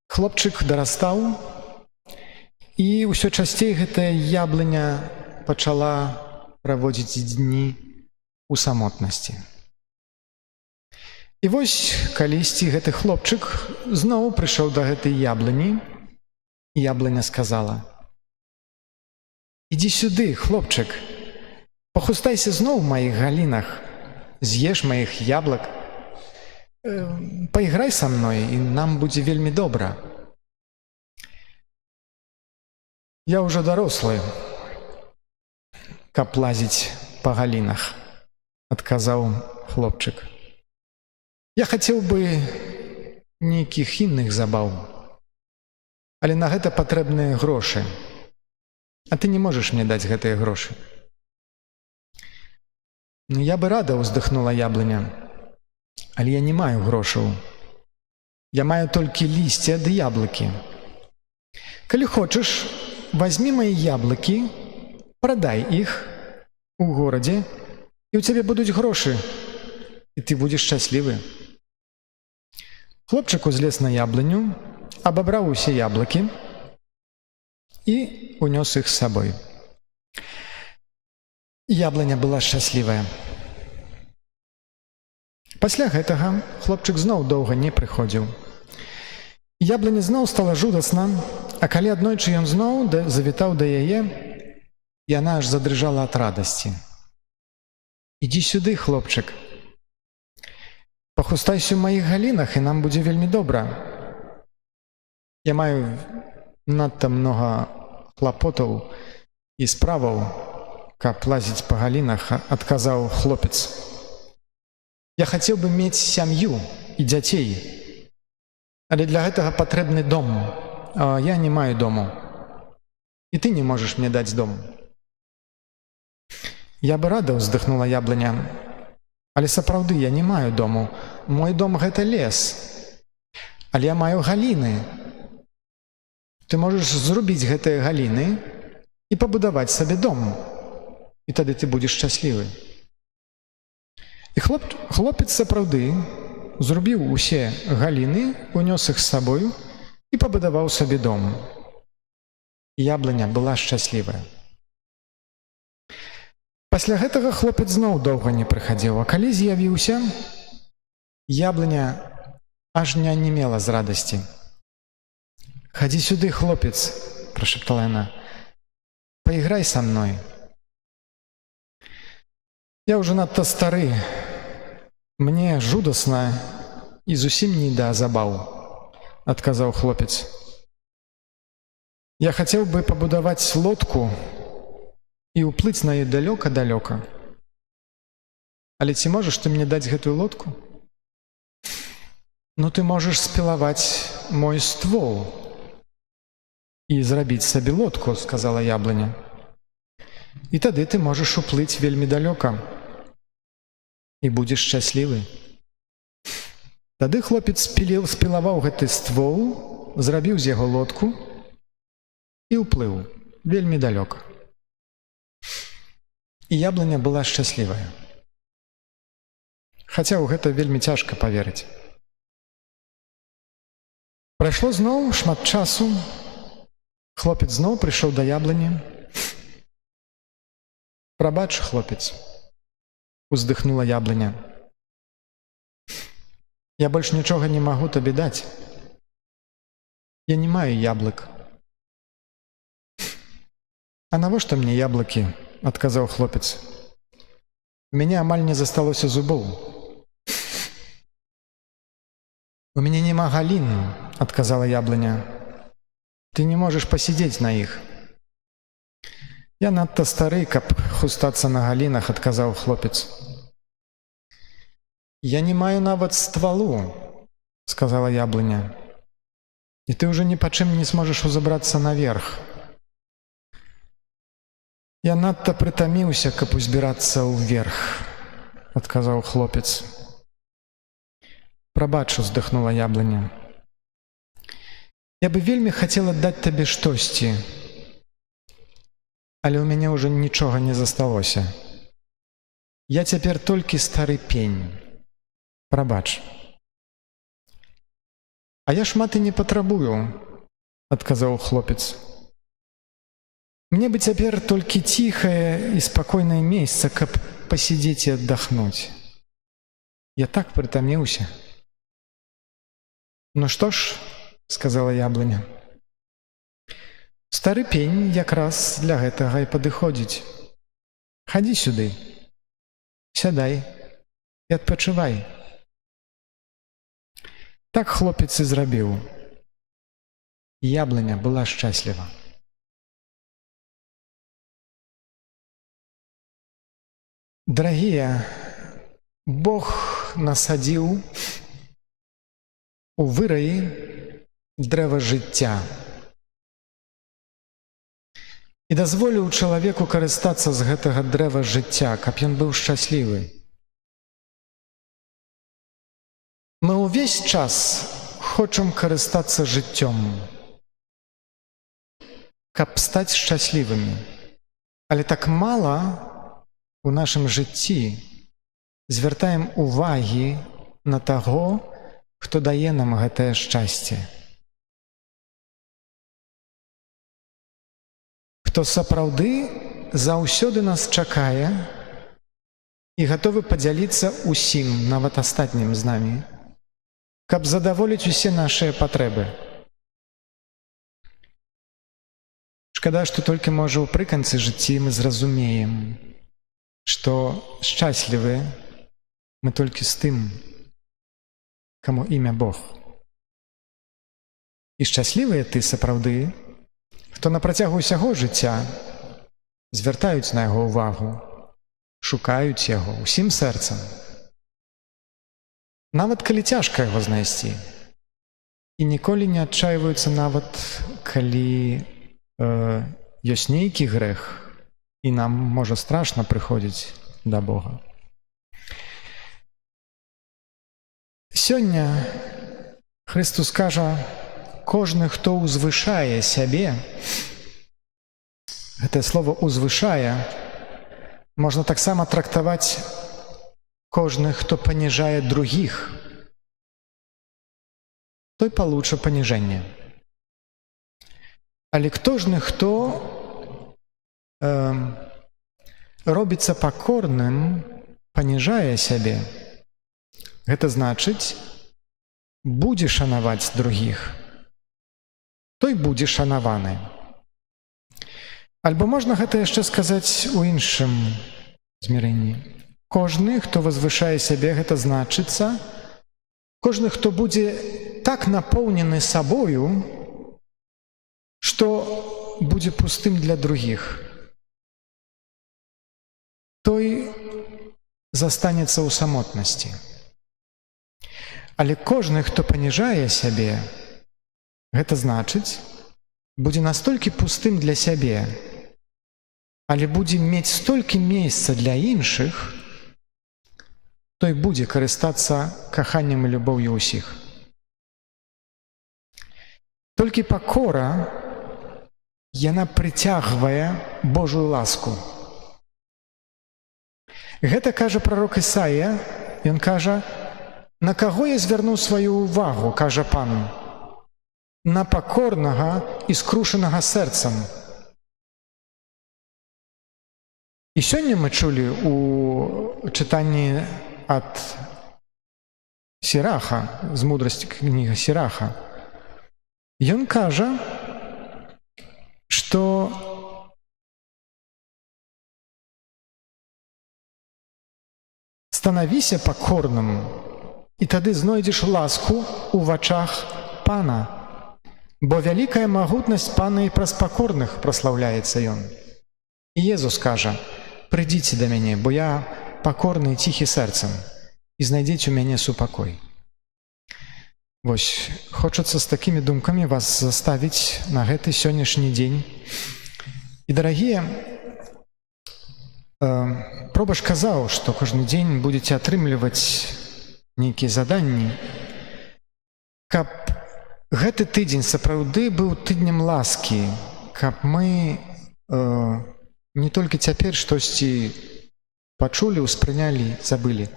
Хлопчык дарастаў, і ўсё часцей гэтая яблыня пачала праводзіць дні у самотнасці. І вось калісьці гэты хлопчык зноў прыйшоў да гэтай яблыні, і яблыня сказала: «Ідзі сюды, хлопчык, пахустайся зноў у маіх галінах, з'еш маіх яблак, пайграй са мной, і нам будзе вельмі добра. Я ўжо дарослы, каб лазіць па галінах», – адказаў хлопчык. «Я хацеў бы нейкіх інных забаў, але на гэта патрэбныя грошы, а ты не можаш мне даць гэтыя грошы». «Я бы рада», – уздыхнула яблыня, «але я не маю грошаў. Я маю толькі лісце ды яблыкі. Калі хочаш, вазьмі мае яблыкі, прадай іх у горадзе, і ў цябе будуць грошы, і ты будзеш шчаслівы. Хлопчык узлез на яблыню, абабраў усе яблыкі і унёс іх з сабой. Яблыня была шчаслівая. Пасля гэтага хлопчык зноў доўга не прыходзіў. Яблыня зноў стала жудасна, а калі аднойчы ён зноў завітаў да яе, яна аж задрыжала ад радасці. «Ідзі сюды, хлопчык. Пахустайся ў маіх галінах, і нам будзе вельмі добра. Я маю надта многа клапотаў і справаў, каб лазіць па галінах», – адказаў хлопец. «Я хацеў бы мець сям'ю і дзяцей, але для гэтага патрэбны дом, а я не маю дому. І ты не можаш мне даць дом». «Я бы рада», – ўздыхнула яблыня, «але сапраўды я не маю дому. Мой дом – гэта лес. Але я маю галіны. Ты можаш зрубіць гэтыя галіны і пабудаваць сабе дом. І тады ты будзеш шчаслівы». І хлопец сапраўды зрубіў усе галіны, унёс іх з сабою і пабудаваў сабе дом. Яблыня была шчаслівая. Пасля гэтага хлопец зноў доўга не прыхадзіў, а калі з'явіўся, яблыня аж не анямела з радасці. «Хадзі сюды, хлопец», – прашептала яна, – «паіграй са мной». «Я ўжо надта стары, мне жудасна і зусім не да забаў», – адказаў хлопец. «Я хацеў бы пабудаваць лодку і ўплыць на ёй далёка-далёка. Але ці можаш ты мне даць гэтую лодку?» «Ну, ты можаш спілаваць мой ствол і зрабіць сабе лодку», – сказала яблыня. «І тады ты можаш уплыць вельмі далёка і будзеш шчаслівы». Тады хлопец спілаваў гэты ствол, зрабіў з яго лодку і ўплыў вельмі далёка. І яблыня была шчаслівая. Хаця ў гэта вельмі цяжка паверыць. Прайшло зноў шмат часу. Хлопец зноў прыйшоў да яблыні. «Прабач, хлопец», – уздыхнула яблыня. «Я больш нічога не магу табе даць. Я не маю яблык». «А навошта мне яблыкі?» – адказаў хлопец. «У мяне амаль не засталося зубоў». «У мяне няма галін», – адказала яблыня. «Ты не можаш пасядзець на іх». «Я надта стары, каб хустацца на галінах», – адказаў хлопец. «Я не маю нават ствалу», – сказала яблыня. «І ты ўжо ні па чым не зможаш узабрацца наверх». «Я надта прытаміўся, каб узбірацца ўверх», – адказаў хлопец. «Прабач», – уздыхнула яблыня. «Я бы вельмі хацела даць табе штосьці, але ў мяне ўжо нічога не засталося. Я цяпер толькі стары пень. Прабач». «А я шмат і не патрабую», – адказаў хлопец. «Мне бы цяпер толькі ціхае і спакойнае месца, каб пасядзець і аддахнуць. Я так прытаміўся». «Ну што ж», – сказала яблыня, – «стары пень якраз для гэтага і падыходзіць. Хадзі сюды, сядай і адпачывай». Так хлопец і зрабіў. Яблыня была шчасліва. Дарагія, Бог насадзіў у выраі дрэва жыцця і дазволіў чалавеку карыстацца з гэтага дрэва жыцця, каб ён быў шчаслівы. Мы ўвесь час хочам карыстацца жыццём, каб стаць шчаслівымі, але так мала у нашым жыцці звяртаем увагі на таго, хто дае нам гэтае шчасце. Хто сапраўды заўсёды нас чакае і гатовы падзяліцца ўсім, нават астатнім з намі, каб задаволіць усе нашыя патрэбы. Шкада, што толькі, можа, ўпрыканцы жыцці мы зразумеем, што шчаслівы мы толькі з тым, каму імя Бог. І шчаслівыя ты сапраўды, хто на працягу ўсяго жыцця звяртаюць на яго ўвагу, шукаюць яго ўсім сэрцам. Нават калі цяжка яго знайсці. І ніколі не адчайваюцца нават, калі ёсць нейкі грэх, і нам можа страшна прыходзіць да Бога. Сёння Христус кажа, кожны, хто узвышае сябе, гэтае слово «узвышае» можна таксама трактаваць кожны, хто паніжае другіх, той палуча паніжэнне. Але кожны, хто робіцца пакорным, паніжае сябе, гэта значыць, будзе шанаваць другіх, той будзе шанаваны. Альбо можна гэта яшчэ сказаць у іншым змірэнні. Кожны, хто возвышае сябе, гэта значыцца, кожны, хто будзе так напоўнены сабою, што будзе пустым для другіх, той застанецца ў самотнасці. Але кожны, хто паніжае сябе, гэта значыць, будзе настолькі пустым для сябе, але будзе мець столькі месца для іншых, той будзе карыстацца каханнем і любоўю ўсіх. Толькі пакора, яна прыцягвае Божую ласку. Гэта кажа прарок Ісая, ён кажа, на каго я звярнуў сваю ўвагу, кажа Пан, на пакорнага і скрушанага сэрцам. І сёння мы чулі у чытанні ад Сіраха, з мудрасці кніга Сіраха, ён кажа, што станавіся пакорным, і тады знойдзеш ласку ў вачах Пана, бо вялікая магутнасць Пана і праз пакорных праслаўляецца ён. І Езус кажа, прыйдзіце да мяне, бо я пакорны і ціхі сэрцам, і знайдзеце ў мяне супакой. Вось, хочацца з такімі думкамі вас заставіць на гэты сённяшні дзень. І, дарагія, Пробаш казаў, што кожны дзень будзеце атрымліваць нейкія заданні, каб гэты тыдзень сапраўды быў тыднем ласкі, каб мы не толькі цяпер штосьці пачулі, успрынялі, забылі.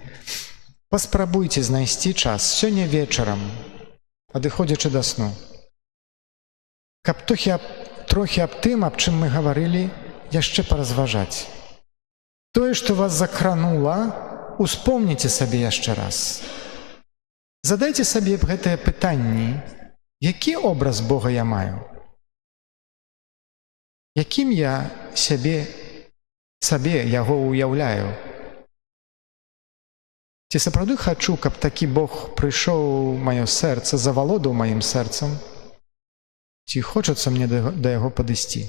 Паспрабуйце знайсці час сёння вечарам, адыходзячы да сну, каб трохі аб тым, аб чым мы гаварылі, яшчэ паразважаць. Тое, што вас закранула, успомніце сабе яшчэ раз. Задайце сабе гэтыя пытанні, які образ Бога я маю? Якім я сабе яго ўяўляю? Ці сапраўды хачу, каб такі Бог прыйшоў у маё сэрца, завалодаў маім сэрцам? Ці хочацца мне да яго падысці?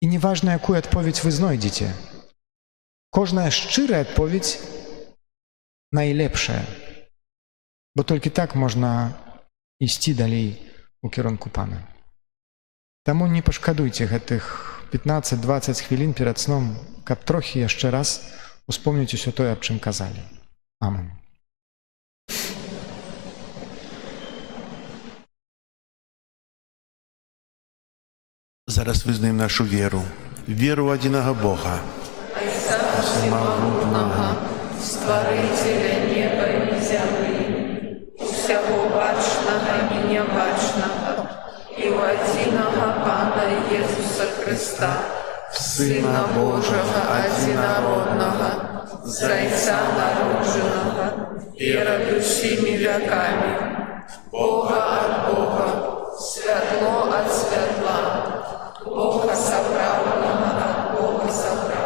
І неважна, якую адповедь вы знойдзеце. Кожная шчырая адповедь найлепшая, бо толькі так можна ісці далей у кірунку Пана. Таму не пашкадуйце гэтых 15-20 хвілін перад сном, каб трохі яшчэ раз успомніць усё тое, аб чым казалі. Амэн. Зараз вызнаем нашу веру. Веру ў адзінага Бога. Всемогутнього, Стварителя неба і зямлі, усяго бачнага і нябачнага, і ў адзінага Пана Єсуса Христа, Сына Божага адзінароднага, Зайца народжанага, перад усімі вякамі, Бога ад Бога, святло ад святла, Бога сапраўднага ад Бога сапраўднага,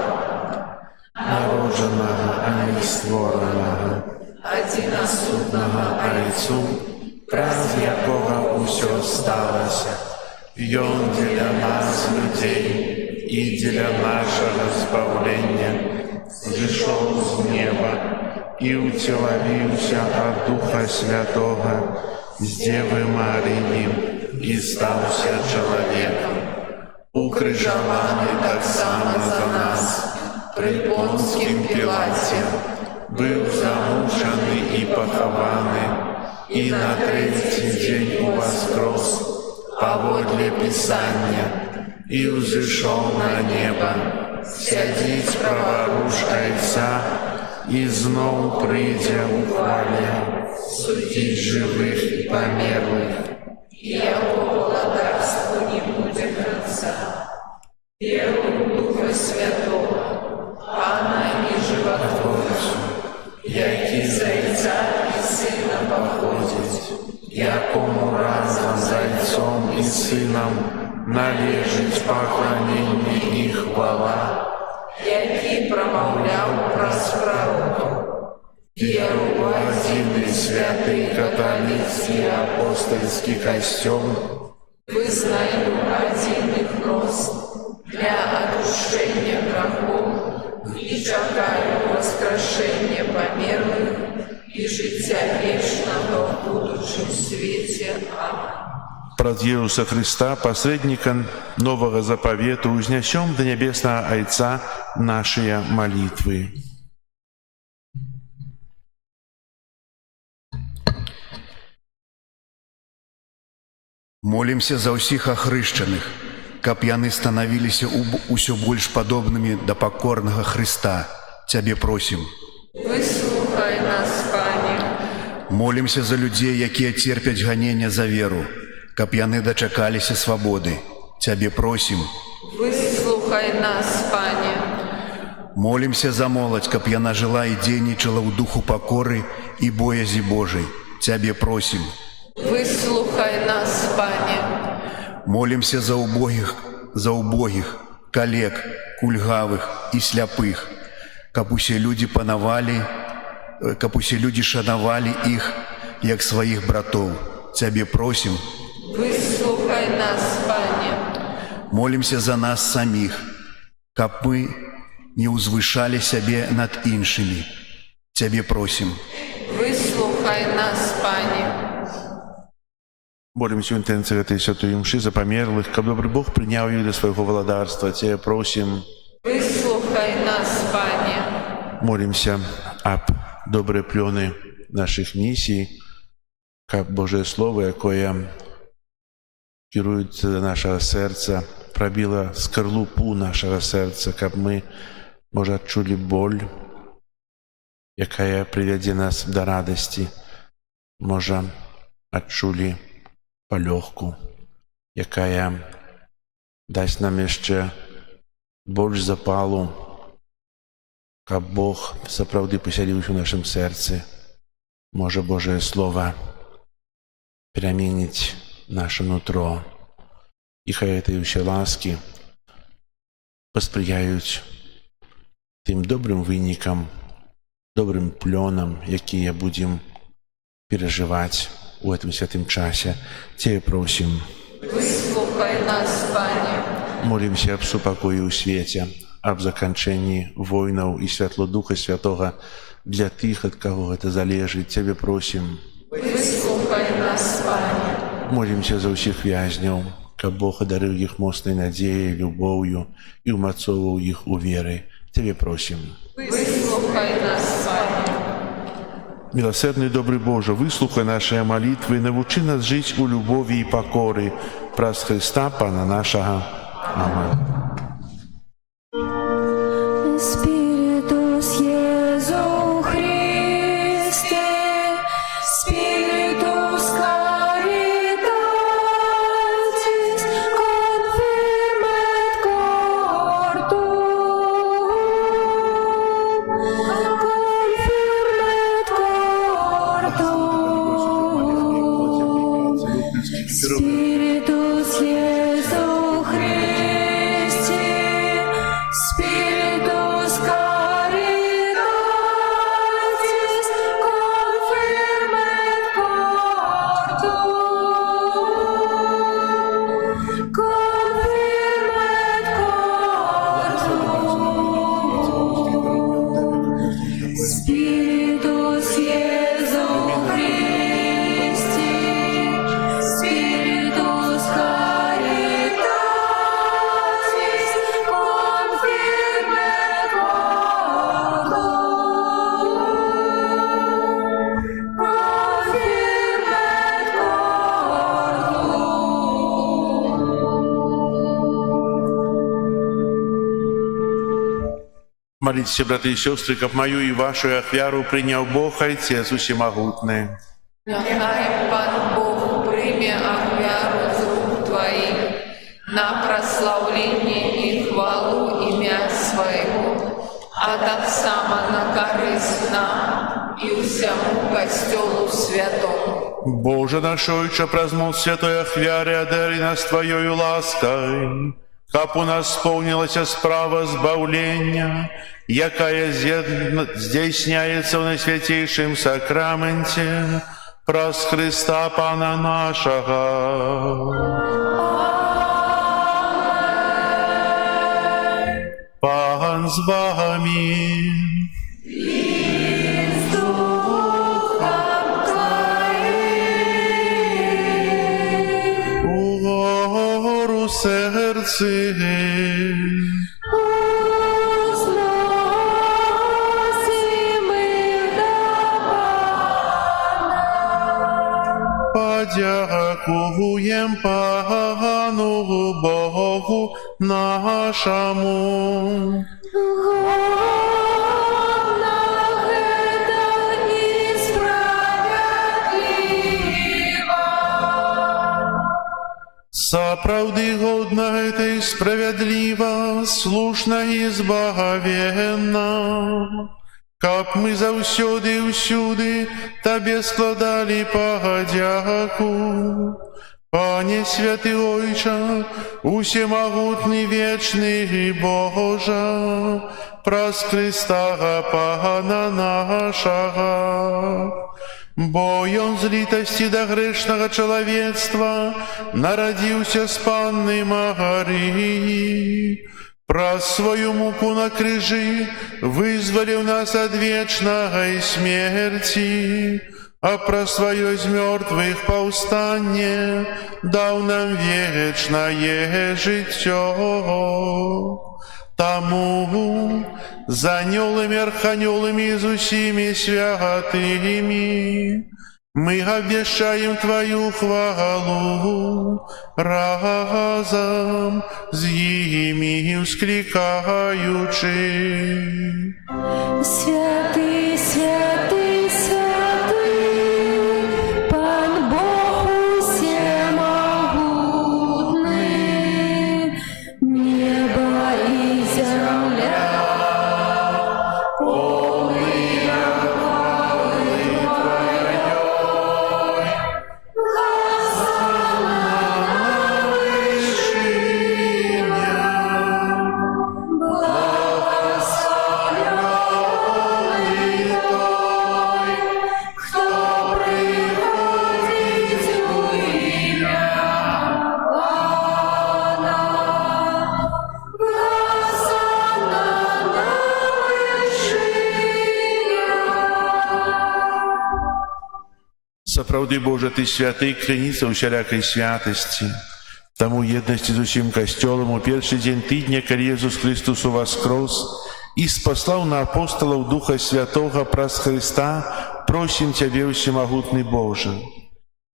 народжанага, а не створанага, адзінасуднага Айцу, праз якога ўсё сталася. Ён дзеля нас, людзей, і дзеля нашага збаўлення зышоў з неба і ўцелавіўся ад Духа Святога з Дзевы Марыі і стаўся чалавекам. Укрыжаваны таксама за нас пры Понскім Пілаце, быў замучаны і пахаваны, і на трэці дзень уваскрос паводле Пісання і ўзышоў на неба, сядзіць праваруч Айца і зноў прыйдзе ў хвале судзіць жывых і памерлых. і яго валадарству не будзе канца. Верую ў Духа Святого, Пана і Жыватворцу, Які з Айца і Сына паходзіць, якому разам з Айцом і Сынам належыць пакланенне і хвала, які прамаўляў праз прарокаў. веру ў адзіны святы каталіцкі апостальскі касцёл, Вызнаю адзіны хрост для адушэння грахоў і чакаю воскрешэння памерлых і жыцця вечнага ў будучым свеце. Амінь. праз Иисуса Христа, посредника нового заповета, узнесем до небесного Айца наши молитвы. Молімся за ўсіх ахрышчаных, каб яны станавіліся ўсё больш падобнымі да пакорнага Хрыста. Цябе просім. Выслухай нас, Пане. Молімся за людзей, якія церпяць ганення за веру, каб яны дачакаліся свабоды. Цябе просім. Выслухай нас, Пане. Молімся за моладзь, каб яна жыла і дзейнічала ў духу пакоры і боязі Божай. Цябе просім. Выслухай нас, Пане. Молімся за убогіх, калек, кульгавых і сляпых, каб усе людзі шанавалі іх, як сваіх братоў. Цябе просім. Выслухай нас, Пане. Молімся за нас саміх, каб мы не ўзвышалі сябе над іншымі. Цябе просім. Выслухай нас, Пане. Молимся в интенции этой святой мши за померлых, как добрый Бог принял их для своего владарства. Тебя просим. Выслухай нас, Пане. Молимся об добрые плены наших миссий, как Божие Слово, якое керует нашего сердца, пробило скорлупу нашего сердца, как мы, может, отчули боль, якая приведет нас до радости, может, отчули палёгку, якая дасть нам jeszcze больш запалу, каб Бог сапраўды пасяліўся ў нашым сэрцы. Можа Божае Слово пераменіць наше нутро. І хай гэтыя ўсе ласкі паспрыяюць тым добрым вынікам, добрым плёнам, якія будзем перажываць у этом святым часе. Тебя просим. Выслухай нас, Пане. Молимся об супокоі ў свеце, об заканчэнні войнаў і святло Духа Святога для тых, ад каго гэта залежыць. Цябе просім. Выслухай нас, Пане. Молимся за ўсіх вязняў, каб Бог адарыў іх моцнай надзеяй, любоўю і ўмацоўваў іх у веры. Цябе просім. Выслухай нас, Пане. Милосердный добрый Боже, выслухай наши молитвы и научи нас жить у любови и покоры. Праз Христа, Пана нашего. Аминь. Spiritus Jesu Christus. Помолитесь, браты и сестры, как мою и вашу ахвяру принял Бог, Отец Всемогутный. Нехай Пан Бог прийме ахвяру з рук Твоїх на прославлення і хвалу ім'я Своєго, а так само на користь нам і всьому Костьолу Святому. Боже наш Отче, празднул святой ахвяре, одари нас Твоею лаской, как у нас исполнилась справа збавления, якая здійсняється в найсвятейшем сакраменте, праз Христа Пана нашего. Пан з вами. Угору серце. Подякуєм Пану Богу нашому. Соправды годна это и справедливо, слушна и збагавенна, как мы заўсёды і ўсюды Табе складали подяку. Пане святы Ойча, усемогутный вечный Божа, праз Христа Пана нашего. Бо ён з літасці да грэшнага чалавецтва нарадзіўся з Панны Марыі, праз сваю муку на крыжы вызваліў нас ад вечнай смерці, а праз сваё з мёртвых паўстанне даў нам вечнае жыццё. Таму з анёламі, арханёламі, з усімі святымі мы абвяшчаем Твою хвалу, разам з імі ўсклікаючы. Святый, святый, святый, Пан Бог всемогутный, небо и земля полные хвалы Твоей. Хосанна на вершине, благословенный той, кто приходит в имя Пана. Хосанна на вершине. Сапраўды, Боже, Ты святы, крыніца усялякай святасці. Таму еднасці з усім касцёлам у першы дзень тыдня, калі Езус Христос уваскрос і спаслаў на апосталаў Духа Святога праз Христа, просім Цябе, усемагутны Боже.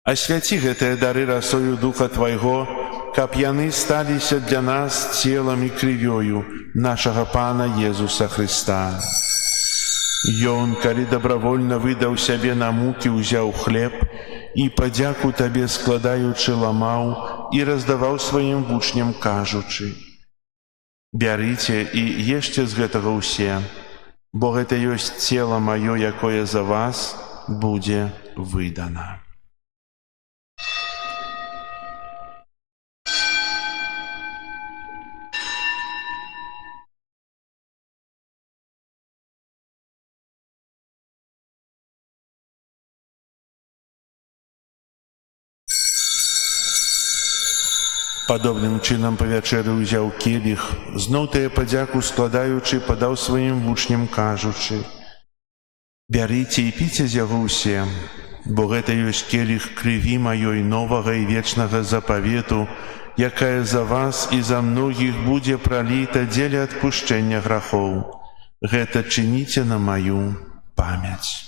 Асвяці гэтыя дары расою Духа Твайго, каб яны сталіся для нас целам і крывёю нашага Пана Езуса Христа. Ён, калі добравольна выдаў сябе на мукі, узяў хлеб і, падзяку Табе складаючы, ламаў і раздаваў сваім вучням, кажучы: «Бярыце і ешце з гэтага ўсе, бо гэта ёсць цела маё, якое за вас будзе выдана». Падобным чынам па вячэры ўзяў келіх, зноў тыя падзяку складаючы, падаў сваім вучням, кажучы: «Бярыце і піце з яго ўсе, бо гэта ёсць келіх крыві маёй новага і вечнага запавету, якая за вас і за многіх будзе праліта дзеля адпушчэння грахоў. Гэта чыніце на маю памяць».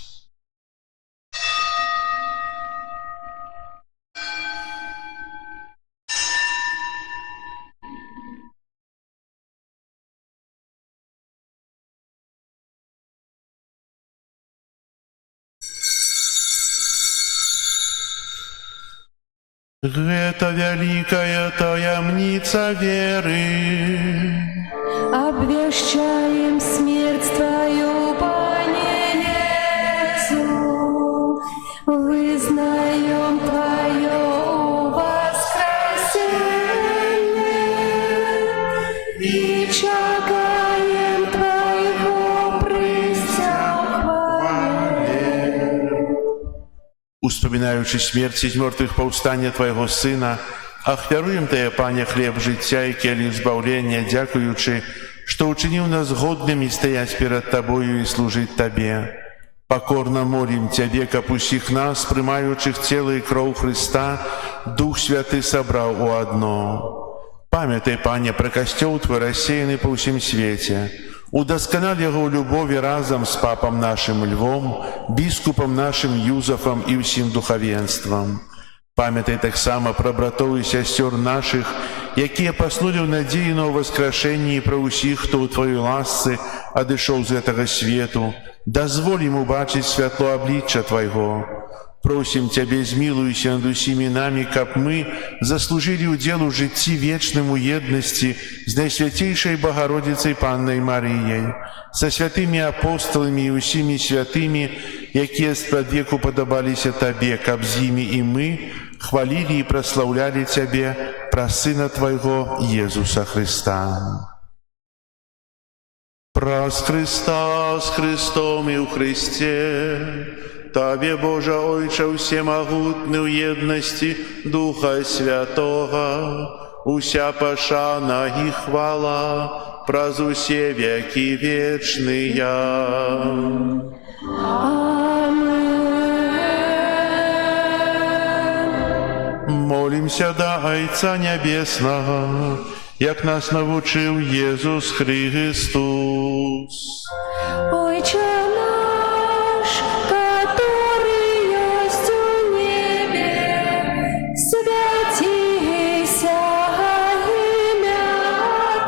Гэта вялікая таямница веры. Обвещаем смерть Твою, Пане Иисус, вызнаем Твое воскресение и чакаем Твоего прыся хвале. Успоминаючи смерть из мертвых повстання Твоего Сына, ахвяруем Тебе, Пане, хлеб життя и келих збавлення, дякуючи, что учинил нас годными стоять перед Тобою и служить Тебе. Покорно молим Тебе, как усіх нас, приймаючих тіло і кров Христа, Дух Святый собрал у одно. Памятай, Пане, про костел Твой, рассеянный по всем свете. Удосконал его в любови разом с папом нашим Львом, біскупом нашим Юзефом и всем духовенством. Памятай так само про братов и сестер наших, якія паснули в надії на воскрешенні, про усіх, хто у Твоїй ласці одійшов з этого свету. Дозволь ему бачить святло обличчя Твоего. Просим Тебе, змилуйся над усіми нами, как мы заслужили удел у житті вечному єдності з Найсвятейшей Богородицей Панной Марией, со святыми апостолами и усіми святыми, якія спод веку подобалися Тебе, как з ними и мы хвалили и прославляли Тебе про Сына Твоего Иисуса Христа. Прос Христа с Христом и у Христе, Тебе, Боже Ойче, всемогутный в едности Духа Святого, уся пошана и хвала, праз усе веки вечные. Молимся до Отца Небесного, як нас навучив Єсус Христос. Отче наш, который есть в небе, святися имя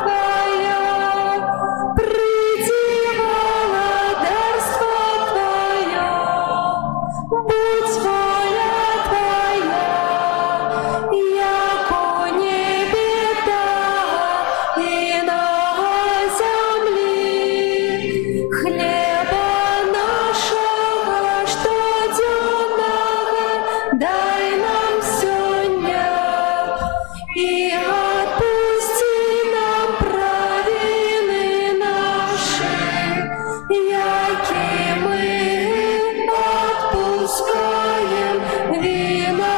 Твое, приди владарство Твое, будь воля Твоя, яко небе так и на земли. Хлеба нашего штоденного дай нам сегодня, и отпусти нам провины наши, яки мы отпускаем виноватым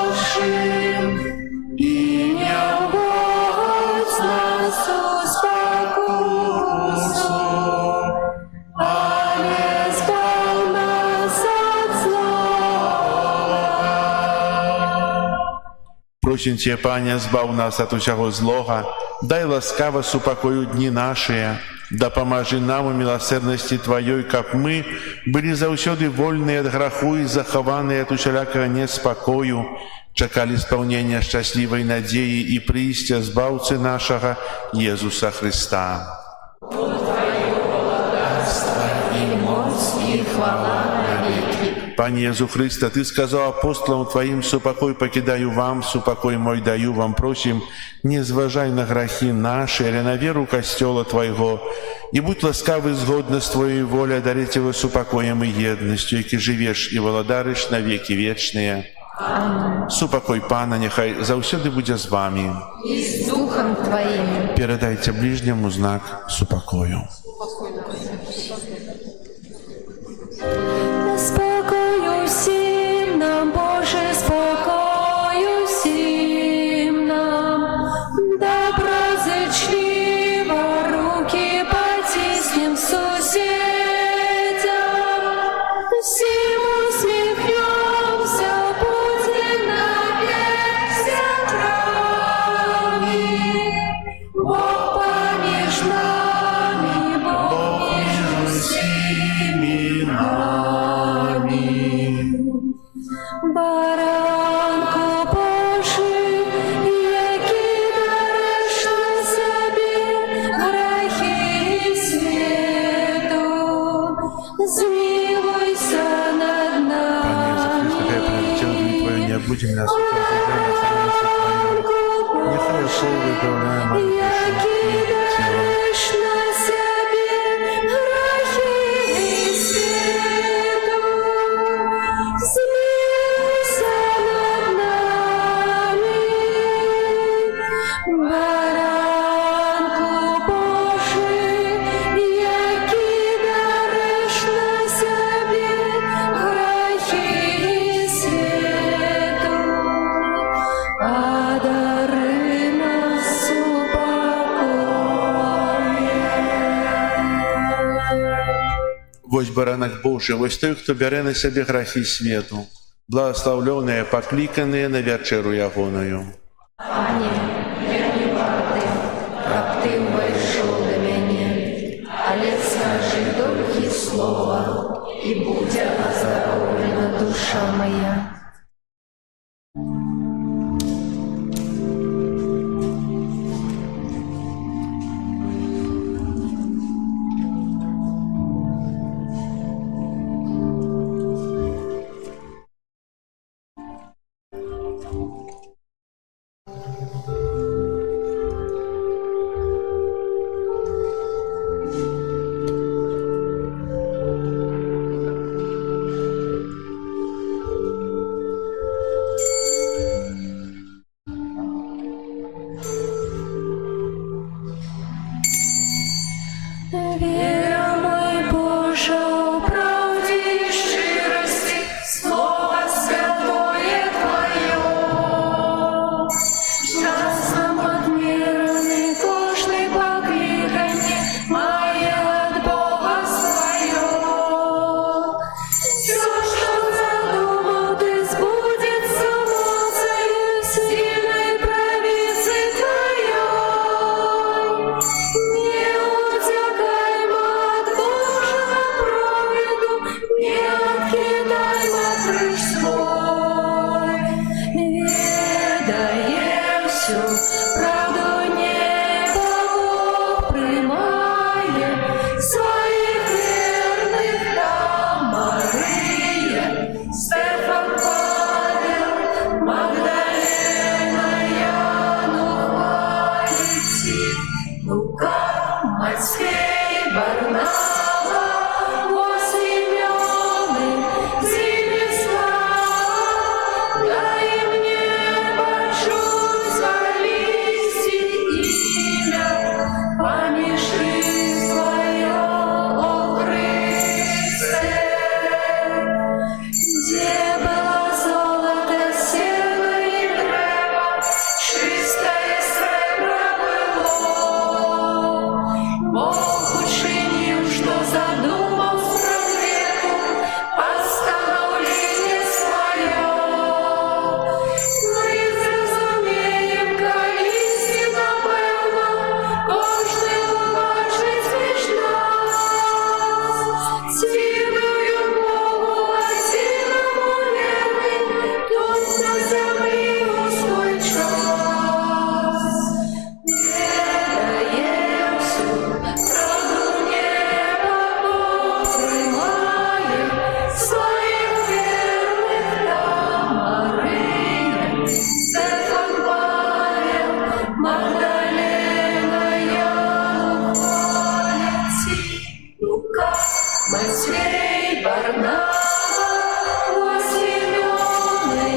нашим. И не вводь нас в спокусу, але избавь нас от злого. Просим Тебя, Пане, збав нас от усього злога, дай ласкаво супокою дни наши, да поможи нам у милосердности Твоей, как мы были заусёды вольные от греху и захованные от усялякого неспокою, чекали исполнения счастливой надеи и приистя Збавцы нашего Иисуса Христа. Пане Иисус Христе, Ты сказал апостолам Твоим: «Супокой покидаю вам, супокой мой даю вам». Просим, не зважай на грехи наши, или на веру костела Твоего, и будь ласкавый згодно с Твоей волей дарить его супокоем и едностью, яки живешь и володариш на веки вечные. Супокой Пана нехай завсёды буде з вами. И с Духом Твоим. Передайте ближнему знак супокою. Спокою всім нам, Боже, спокою всім нам, доброзичливо руки потиснем сусідям, всім усміхнемся, будем навек сябрами. Бог поміж нами, Бог між усіми нами. Баранку Божий, який дариш на собі грехи світу, змилуйся над Пане Ісус нами. Христе, будем нас утверждать на царстве Твоем. Нехай виправляє мою душу і тіло. на себе грехи свету, смилуйся над нами, баранку Божий, який дариш на себе грехи свету, а дари нас Вось баранак Божий, вось той, хто бярэ на сябе грахі свету, благословленыя, пакліканыя на вячэру ягоную. Пане, я не варты, каб ты ўвайшоў да мяне, але скажы толькі слова, і будзе аздароўлена душа моя. Вера мой Боже, у правді і щирості, Слово святое Твое. Час нам одмірний, кожний покликання має от Бога своє. Все, що задумав ти, збудеться мощью сильной правицы Твоей. Не утекаймо от Божьего проводу, не откидаймо прыж свой. Ведая всю правду неба, Бог примає своих верных там Мария, Стефан, Павел, Магдалена, Яну хвалите, Лука, Матфей, Варнава, Симеоны, Зимислава, дай мне большой звались имя, помеши свое, о Христе. Где было золото, сено и древо, чистое сребро было. Бог учинил, что задумал справедливо постановление свое. Мы зразумеем, коли истина певна, кожный уважить лишь нас. Цивую Богу, одиному верный, тут на земле у свой час. Ведаем всю правду неба, Бог примає своих верных там Мария, Стефан, Павел, Магдалена, Яну хвалите, Лука, Матфей, Варнава, Симеоны,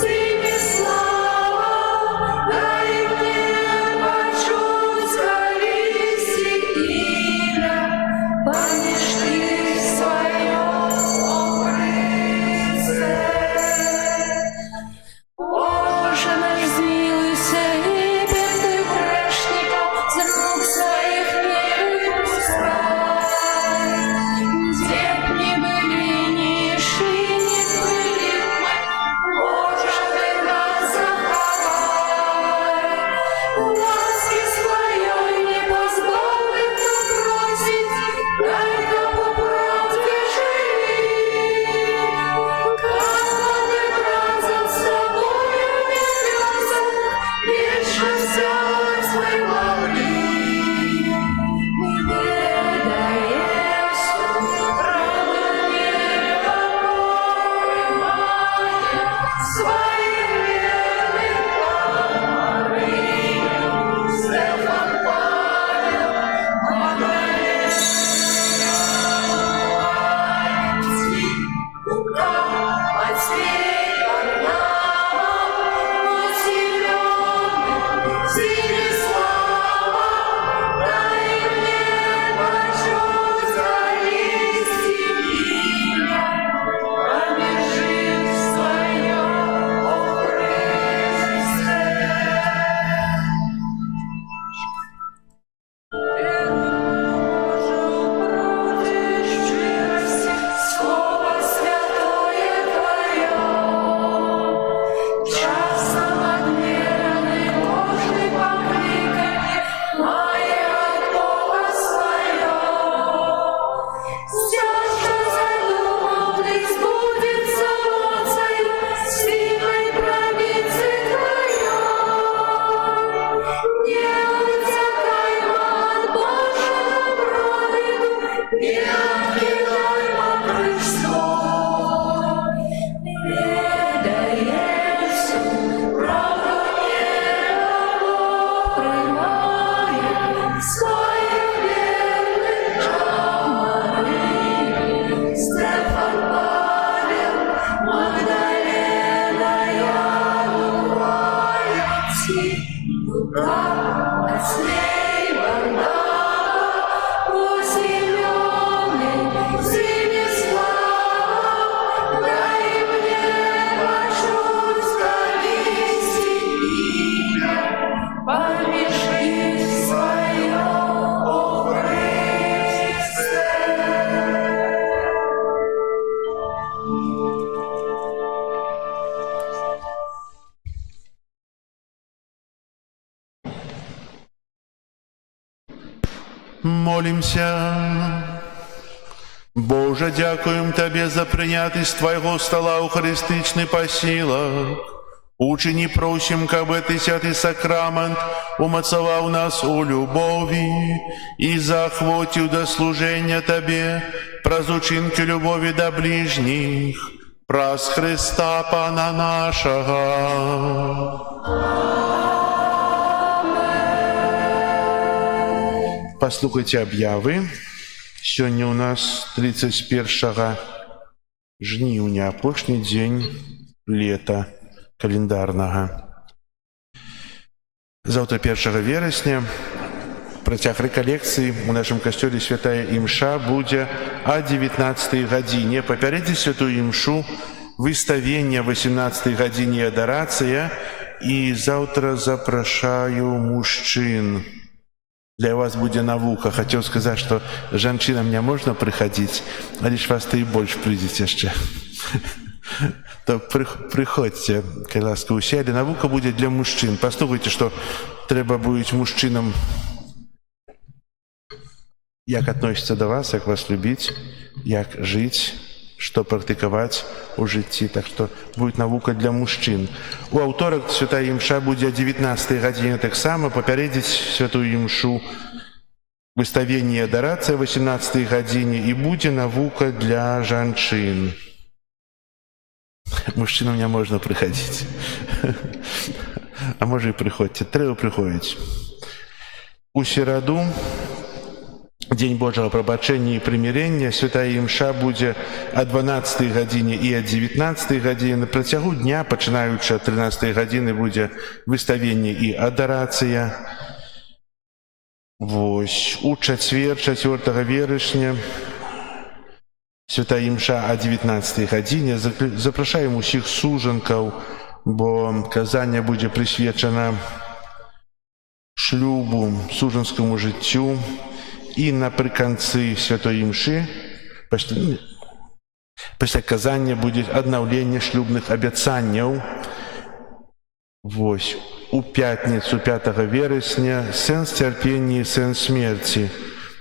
Зимислава, дай мне почуть колись имя, помнишь ты свое, о Христе. Боже наш, змилуйся и бедных грешников, за рук своих не выпускай. Где б ни были, не Молимся. Боже, дякуем Тебе за прийнятий з Твоего стола ухаристичный посілок. Учини просим, кабы Ты святый сакрамент умацовав нас у любові і захватив до служення Тебе, праз учинки любові до ближніх, праз Христа Пана нашого. Послухайте об'яви. Сёння у нас 31 жніўня, апошні дзень лета календарнага. Заўтра 1 верасня працяг рэкалекцыі у нашым касцёле святая імша будзе о 19 гадзіне. Папярэдзіць святую імшу выставенне 18 гадзіне адарацыя, і заўтра запрашаю мужчын. Для вас будзе навука. Хацеў сказаць, што жанчынам не можна прыхадзіць, але ж вас то і больш прыйдзеце яшчэ. То прыходзьце, калі ласка, усе, але навука будзе для мужчын. Паслухайце, што трэба будзе мужчынам, як адносіцца да вас, як вас любіць, як жыць, што практыкаваць у жыцці. Так што будзе навука для мужчын. У аўторак святая імша будзе о 19 гадзіне таксама. Папярэдзіць святую імшу выставенне і адарацыя 18 гадзіне, і будзе навука для жанчын. Мужчынам не можна прыхадзіць. А можа і прыходзьце, трэба прыходзіць. У сераду, Дзень Божага прабачэння і прымірэння, святая імша будзе о 12 гадзіне і о 19 гадзіне. На працягу дня, пачынаючы ад 13 гадзіны, будзе выставенне і адарацыя. Вось. У чацвер, 4 верасня, святая імша о 19 гадзіне. Запрашаем усіх сужанкаў, бо казанне будзе прысвечана шлюбу, сужанскаму жыццю. І напрыканцы святой імшы, пасля казання будзе аднаўленне шлюбных абяцанняў. Вось. У пятніцу 5 верасня сэнс цярпення і сэнс смерці.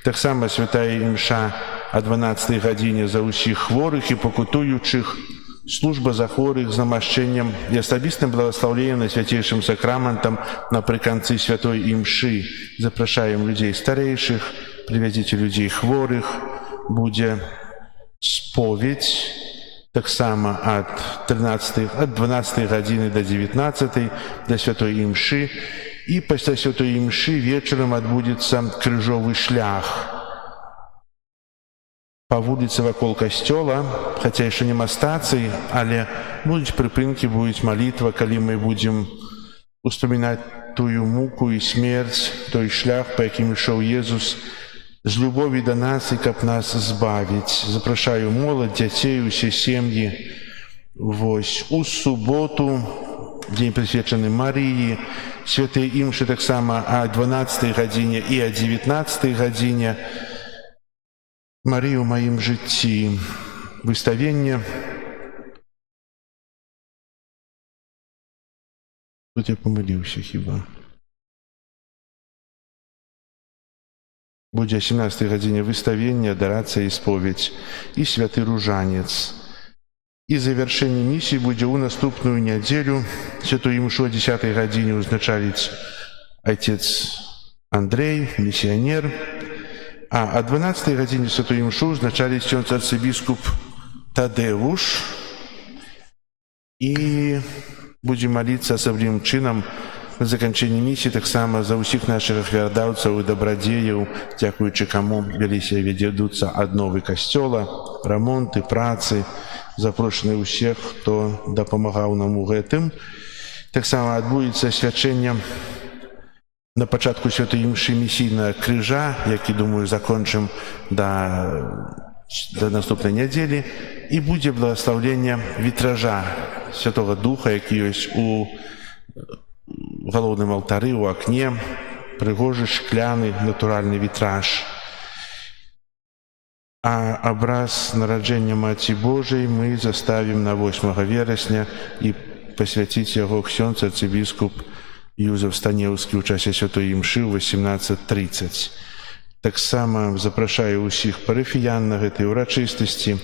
Таксама святая імша о 12 гадзіне за ўсіх хворых і пакутуючых, служба за хворых з намашчэннем і асабістым благаслаўленнем на свяцейшым сакраментам напрыканцы святой імшы. Запрашаем людзей старэйшых, прывядзіце людзей хворых, будзе споведь, таксама ад 12 гадзіны до 19 да святой імшы, і пасля святой імшы вечарам адбудзецца крыжовы шлях па вуліцы вакол касцёла, хаця яшчэ няма стацыі, але будуць прыпынкі, будуць малітва, калі мы будзем успамінаць тую муку і смерць, той шлях, па якім ішоў Езус, з любові да нас і каб нас збавіць. Запрашаю моладзь, дзяцей, усе сем'і. Вось. У суботу, дзень прысвечаны Марыі, святыя імшы таксама о 12 гадзіне і о 19 гадзіне. Марыя ў маім жыцці. Выставенне. Тут я памыліўся хіба. Будзе о 17 гадзіне выставенне, адарацыя і споведь, і святы ружанец. І завяршэнне місіі будзе ў наступную нядзелю. Святую імшу о 10 гадзіне ўзначаліць отец Андрей, місіянер, а о 12 гадзіне святую імшу ўзначаліць ксёндз арцыбіскуп Тадэвуш. І будзем маліцца асаблівым чынам на заканчэнні місіі таксама за ўсіх нашых ахвярдаўцаў і дабрадзеяў, дзякуючы каму вяліся і вядуцца адновы касцёла, рамонты, працы. Запрошаны ўсіх, хто дапамагаў нам у гэтым. Таксама адбудзецца свячэнне на пачатку святой імшы місійнага крыжа, які, думаю, закончым да наступнай нядзелі, і будзе благаслаўленне вітража Святога Духа, які ёсць у галоўным алтары, у акне, прыгожы шкляны натуральны вітраж. А абраз нараджэння Маці Божай мы заставім на 8 верасня і пасвяціць яго ксёндз арцыбіскуп Юзеф Станеўскі ў часе святой імшы ў 18:30. Таксама запрашаю ўсіх парафіян на гэтай урачыстасці.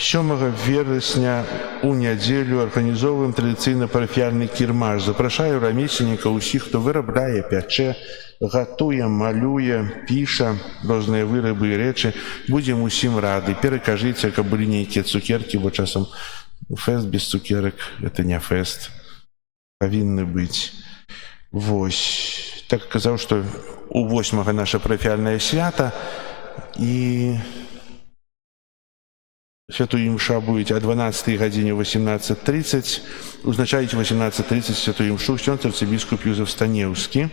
7 верасня у нядзелю арганізоўваем традыцыйна парафіяльны кірмаш. Запрашаю рамеснікаў, усіх, хто вырабляе, пячэ, гатуе, малюе, піша розныя вырабы і рэчы. Будзем усім рады. Перакажыце, каб былі нейкія цукеркі, бо часам фэст без цукерак – это не фэст. Павінны быць. Вось. Так казаў, што у 8 наша парафіяльнае свята, і святую імша будзе о 12 гадзіне 18:30. Узначаюць 18:30 святую імшу ксёндз арцыбіскуп Юзеф Станеўскі.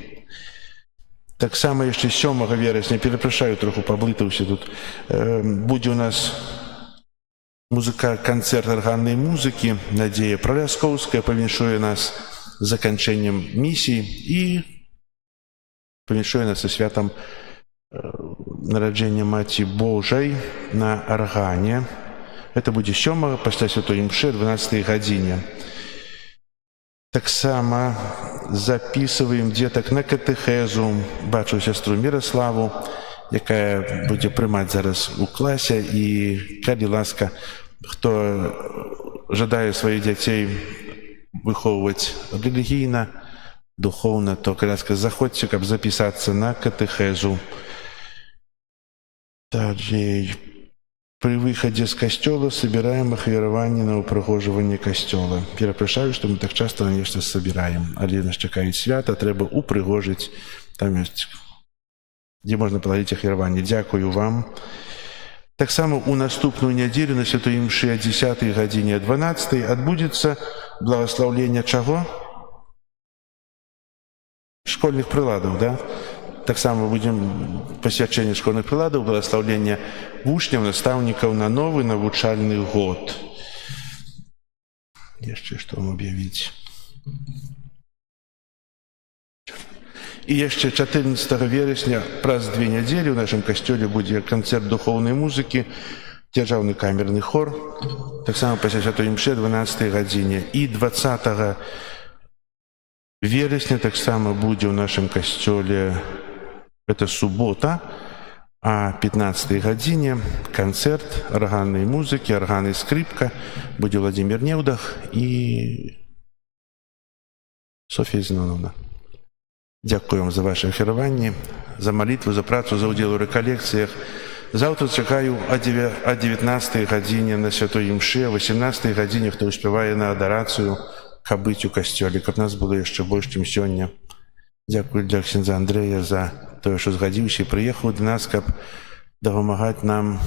Таксама яшчэ 7 верасня, перапрашаю, троху паблытаўся тут, будзе у нас канцэрт арганнай музыкі. Надзея Праляскоўская павіншуе нас з заканчэннем місіі і павіншуе нас са святам нараджэння Маці Божай на аргане. Это будзе 7 пасля святой імшы 12 гадзіне. Таксама записываем дзетак на катэхезу. Бачу сястру Міраславу, якая будзе прымаць зараз у класе. І калі ласка, хто жадае сваіх дзяцей выхоўваць рэлігійна, духоўна, то, калі ласка, заходзьце, каб запісацца на катэхезу. Далей. При выходе с костела собираем ахвяраванне на упрыгожванне костела. Перапрашаю, што мы так часто нешта собираем. Але нас чакаюць свята, трэба упрыгожыць. Там ёсць, дзе можна палавіць ахвяраванне. Дзякую вам. Таксама у наступную нядзелю на святой імшы о 10 гадзіне 12 адбудзецца благаслаўленне чаго? Школьных прыладаў, да? Таксама будзем пасвячэнне школьных прыладаў, благаслаўлення вучняў, настаўнікаў на новы навучальны год. Яшчэ што вам аб'явіць? І яшчэ 14 верасня, праз 2 нядзелі, у нашым касцёле будзе канцэрт духоўнай музыкі, дзяржаўны камерны хор, таксама пасля святой імшы 12 гадзіне. І 20 верасня таксама будзе ў нашым касцёле, это субота, а 15 гадзіне канцэрт арганнай музыкі, арган і скрипка. Будзе Владимир Неўдах і Софія Зіноновна. Дзякую вам за ваше ахвяраванне, за малітву, за працу, за ўдзел у рэкалекцыях. Заўтра чакаю о 19 гадзіне на святой імшы, о 18 гадзіне, хто ўспявае на адарацыю, каб быць у касцёле, каб нас было яшчэ больш, чым сёння. Дзякую для ксяндза Андрэя за тое, што згадзіўся і прыехаў да нас, каб дапамагаць нам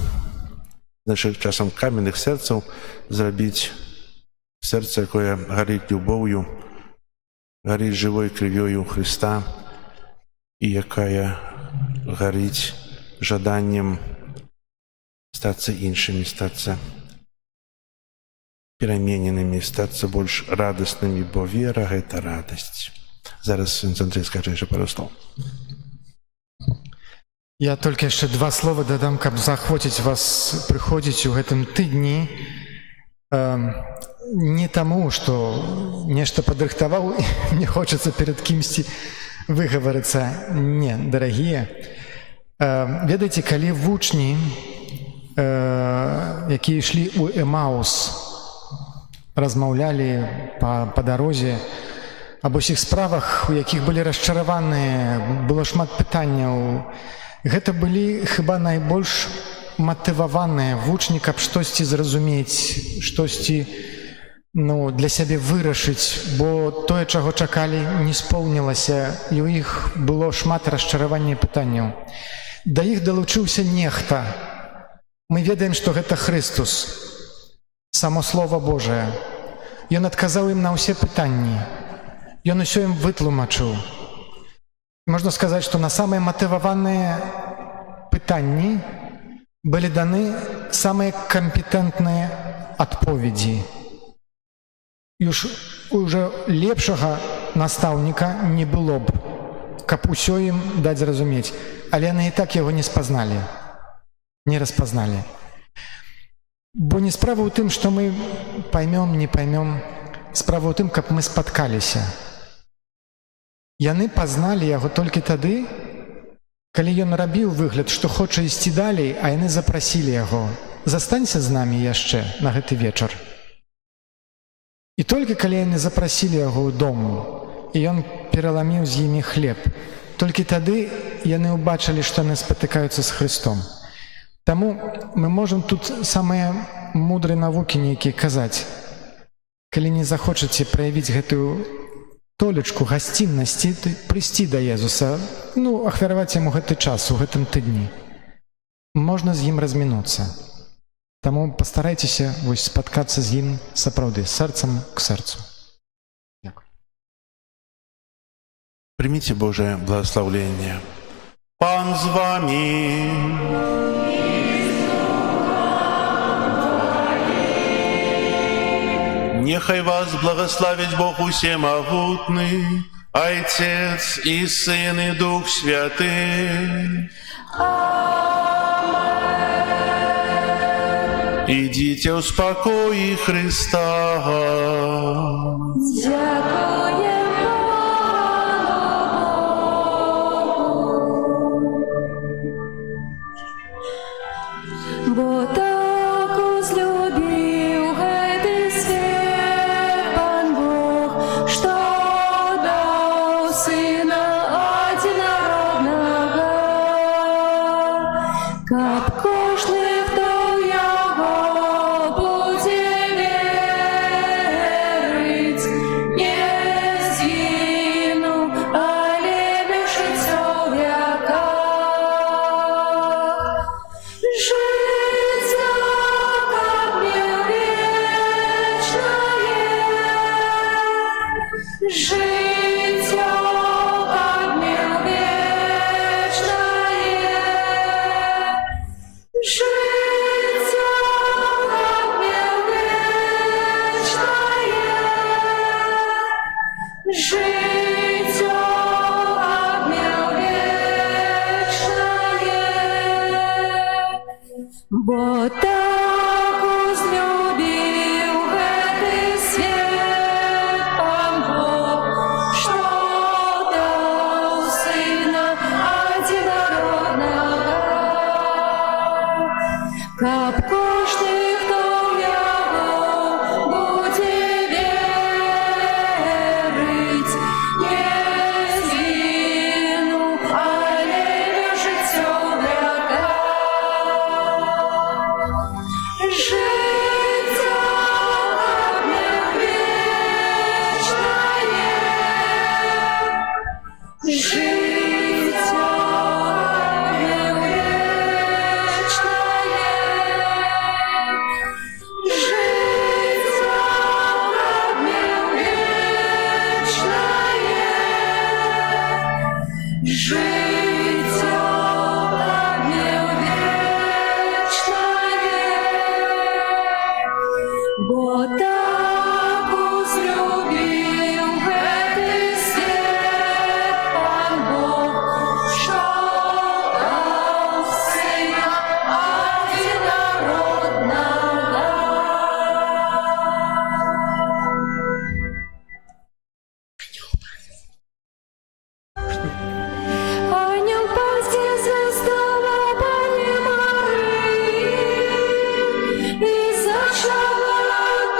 нашых часам каменных сэрцаў зрабіць сэрца, якое гарыць любоўю, гарыць жывой крывёю Хрыста і якая гарыць жаданнем стацца іншымі, стацца перамененымі, стацца больш радаснымі, бо вера – гэта радасць. Зараз Андрэй скажа яшчэ пару слоў. Я толькі яшчэ 2 слова дадам, каб заахвоціць вас прыходзіць у гэтым тыдні. Не таму, што нешта падрыхтаваў і мне хочацца перад кімсьці выгаварыцца. Не, дарагія. Ведаеце, калі вучні, якія ішлі ў Эмаус, размаўлялі па дарозе аб усіх справах, у якіх былі расчараваныя, было шмат пытанняў. Гэта былі хіба найбольш матываваныя вучні, каб штосьці зразумець, штосьці для сябе вырашыць, бо тое, чаго чакалі, не споўнілася, і ў іх было шмат расчаравання і пытанняў. Да іх далучыўся нехта. Мы ведаем, што гэта Хрыстус, само Слова Божае. Ён адказаў ім на ўсе пытанні. Ён усё ім вытлумачыў. Можна сказаць, што на самыя матываваныя пытанні былі даны самыя кампетэнтныя адповедзі. І ўжо лепшага настаўніка не было б, каб усё ім даць зразумець. Але яны і так яго не спазналі, не распазналі. Бо не справа ў тым, што мы поймём, не поймём, справа ў тым, каб мы спаткаліся. Яны пазналі яго толькі тады, Калі ён рабіў выгляд, што хоча ісці далей, а яны запрасілі яго: застанься з намі яшчэ на гэты вечар. І толькі калі яны запрасілі яго ў дом, і ён пераламіў з імі хлеб, толькі тады яны ўбачылі, што яны спатыкаюцца з Христом. Таму мы можам тут самыя мудрыя навукі нейкія казаць. Калі не захочаце праявіць гэтую толечку гасціннасці, прыйсці да Езуса, ахвяраваць яму гэты час у гэтым тыдні. Можна з ім размінуцца. Таму пастарайцеся спаткацца з ім сапраўды сэрцам к сэрцу. Дякую. Примите Божие благословление. Пан з вами. Нехай вас благословить Бог Усемогутный, Отец и Сын и Дух Святый. Идите в спокое Христа. Дякуємо Богу, бо так узлюбив гэты свет Пан Бог, що дав Сина одинародного, каб кожний, хто в Його буде вірить, не згинув, але міг життя в віках. Життя, как мир вечное, життя, как мир вечное, життя, как мир вечное, життя, как мир вечное. Бо так узлюбив гэты свет Пан Бог, що дав Сина одинародного, каб кожний, хто в Його буде вірить, не згинув, але міг життя в віках. Життя, как мир вечное, життя, как мир вечное, життя, как мир вечное, життя, как мир вечное. Бо так узлюбив гэты свет Пан Бог, що дав Сина одинародного. Ангел пасти застава Пани Марии, и зачала от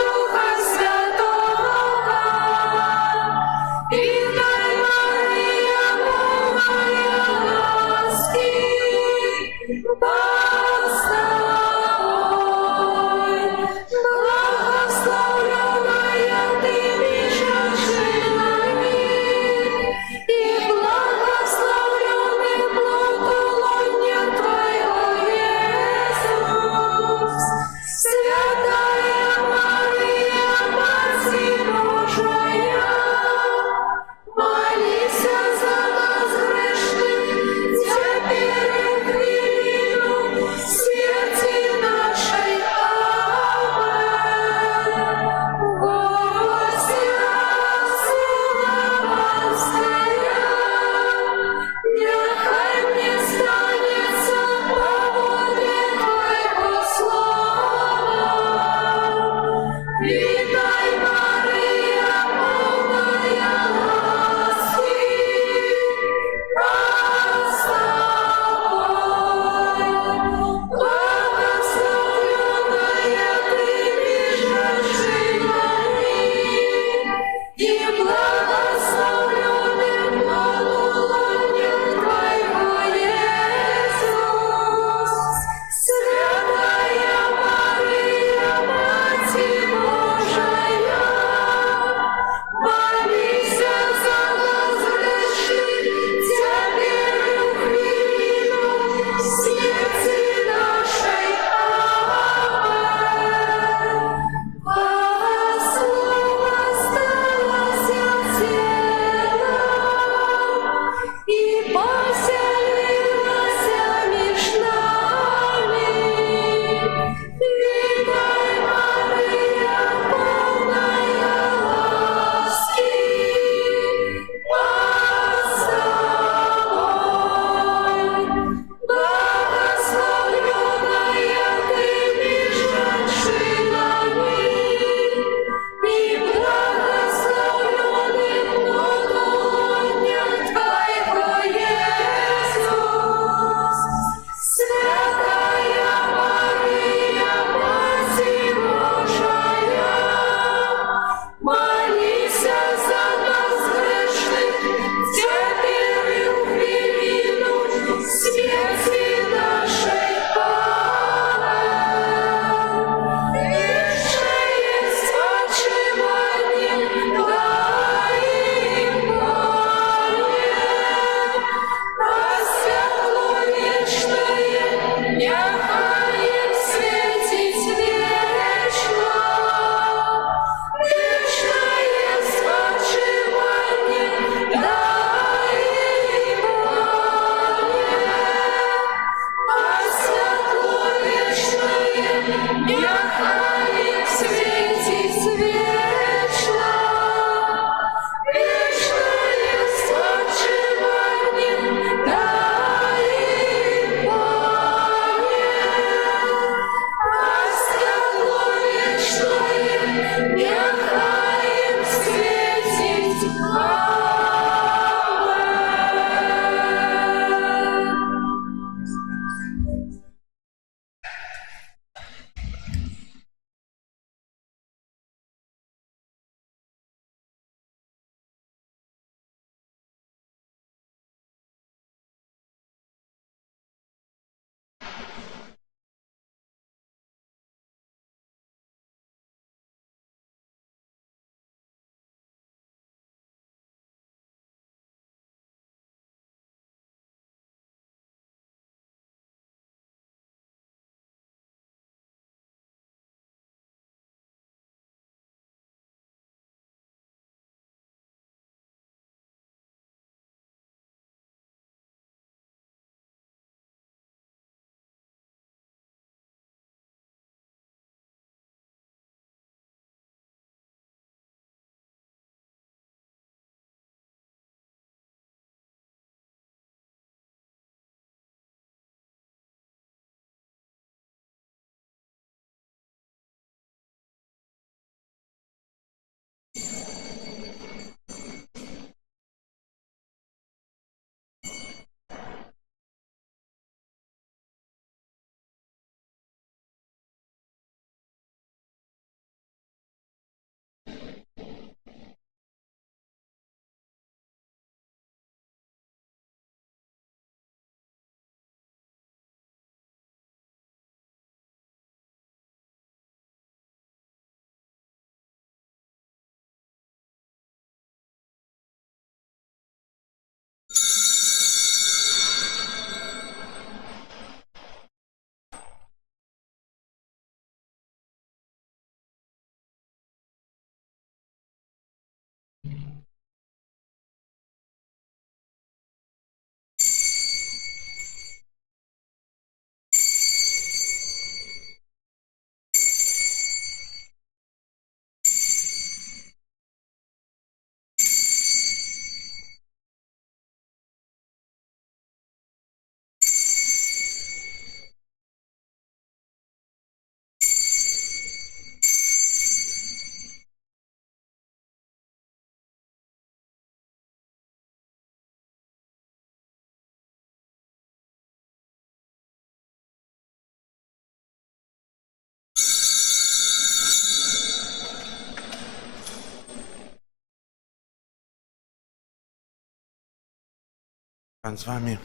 Пан з вами.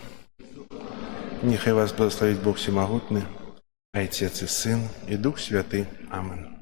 Нехай вас благословить Бог Всемогутний, Отец и Сын, и Дух Святый. Аминь.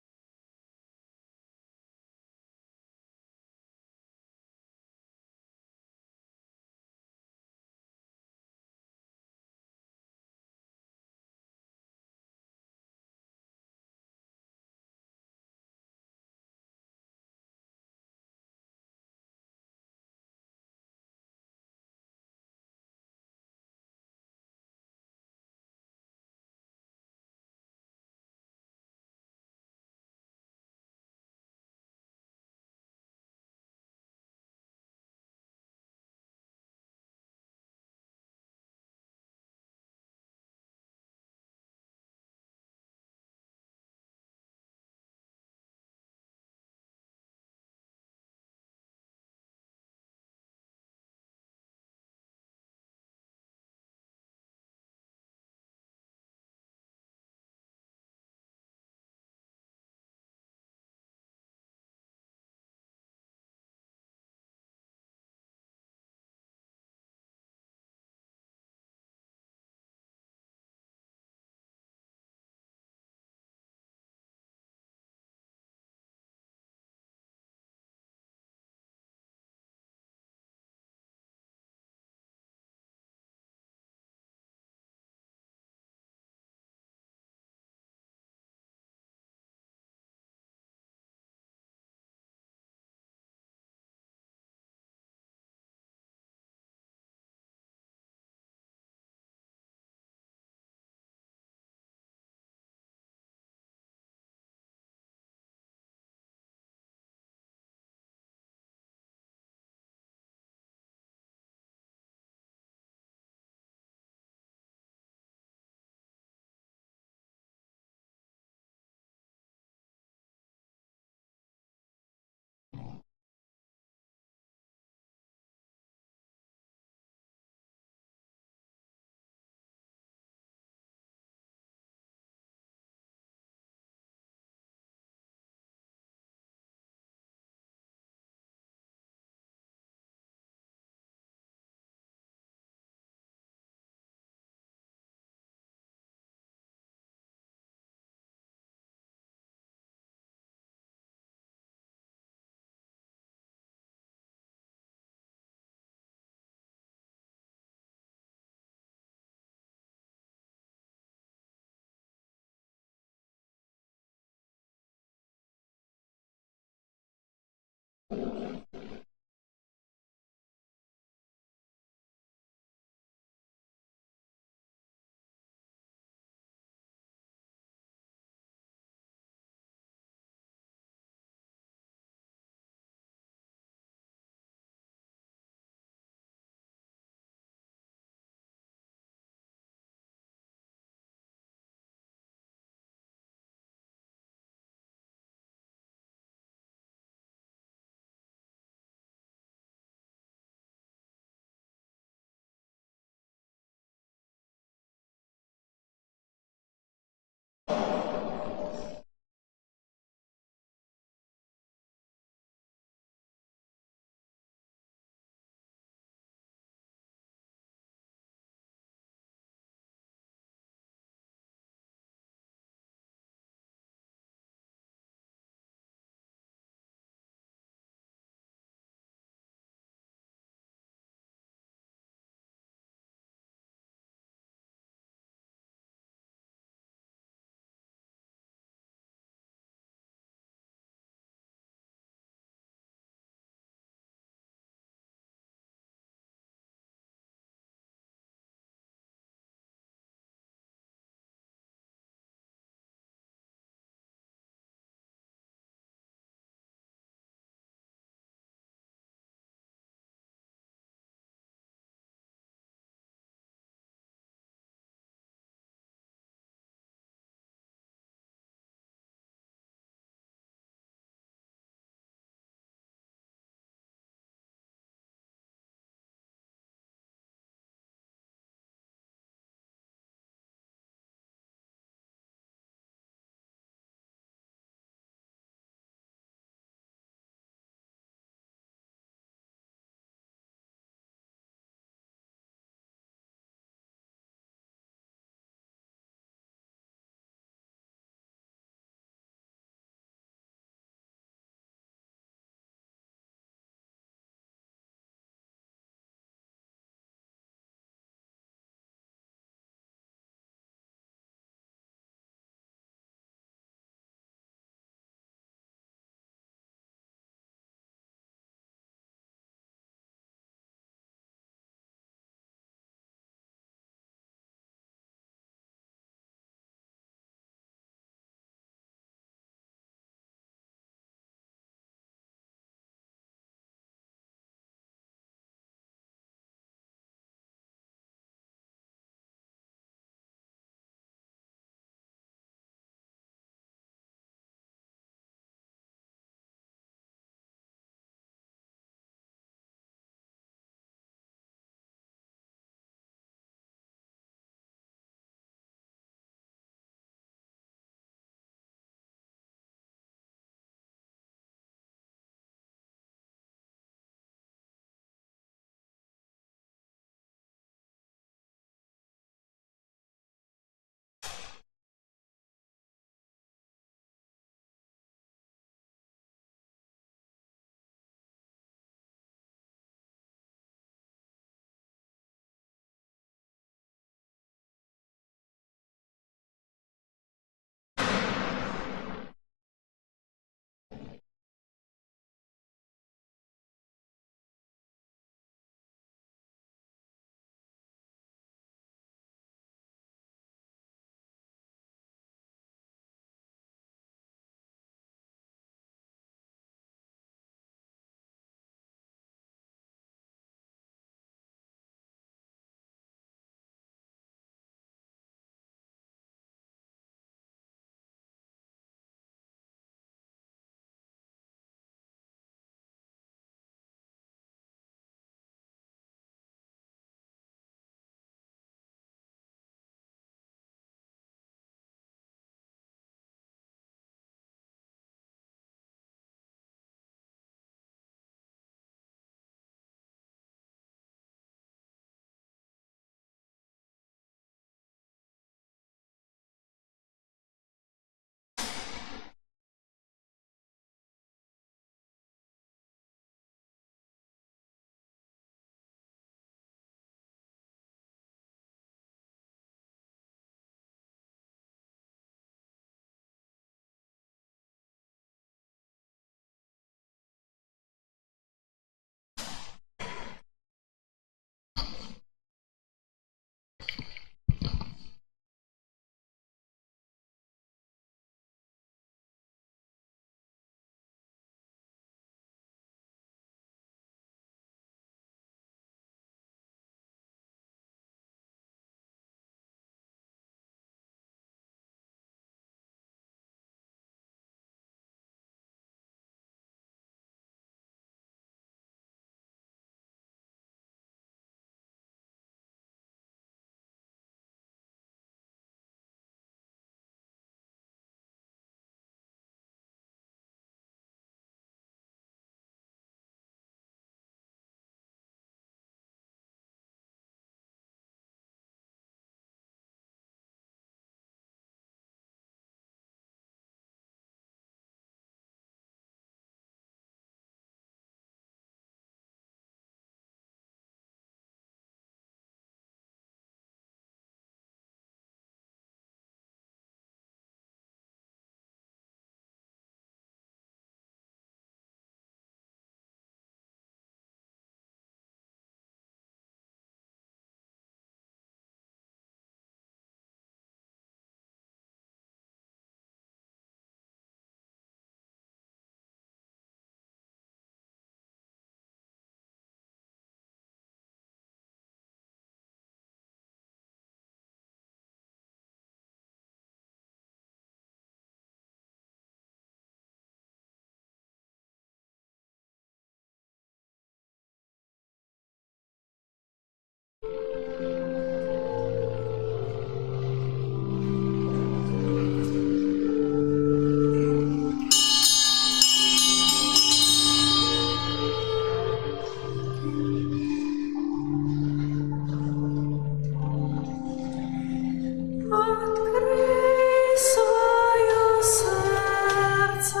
Открой свое сердце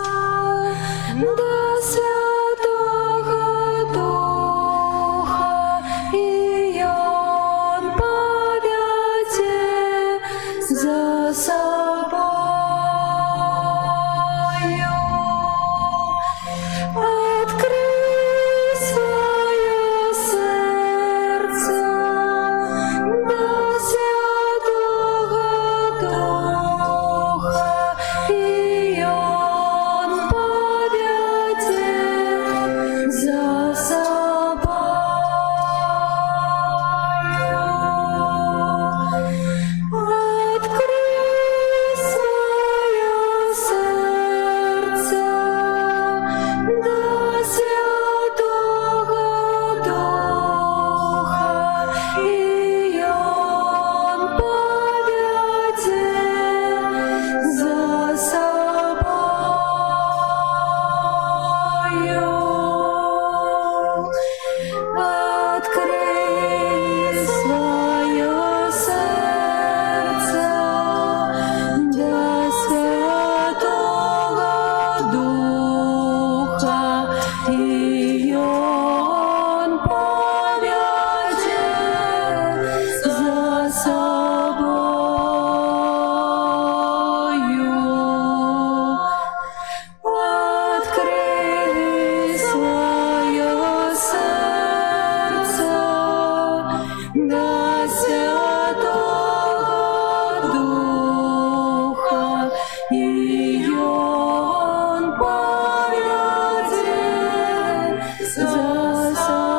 до Святого Духа, и Он поведет за собою. Открой свое сердце до Святого Духа, и Он поведет за собою. Открой свое сердце до Святого Духа, и Он поведет за собою. Открой свое сердце до Святого Духа, и Он поведет за собою. Открой свое сердце до Святого Духа, и Он поведет за собою.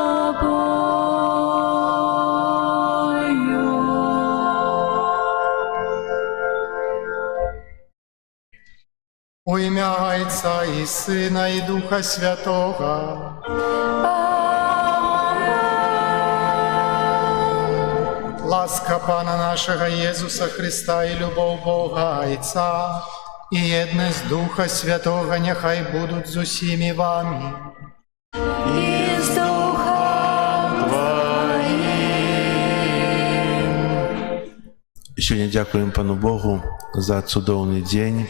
Во ім'я Отця і Сина і Духа Святого. Ласка Пана нашого Єсуса Христа і любов Бога Отця і єдність Духа Святого нехай будуть з усіми вами. И с Духом Сьогодні дякуємо Пану Богу за цудовний день,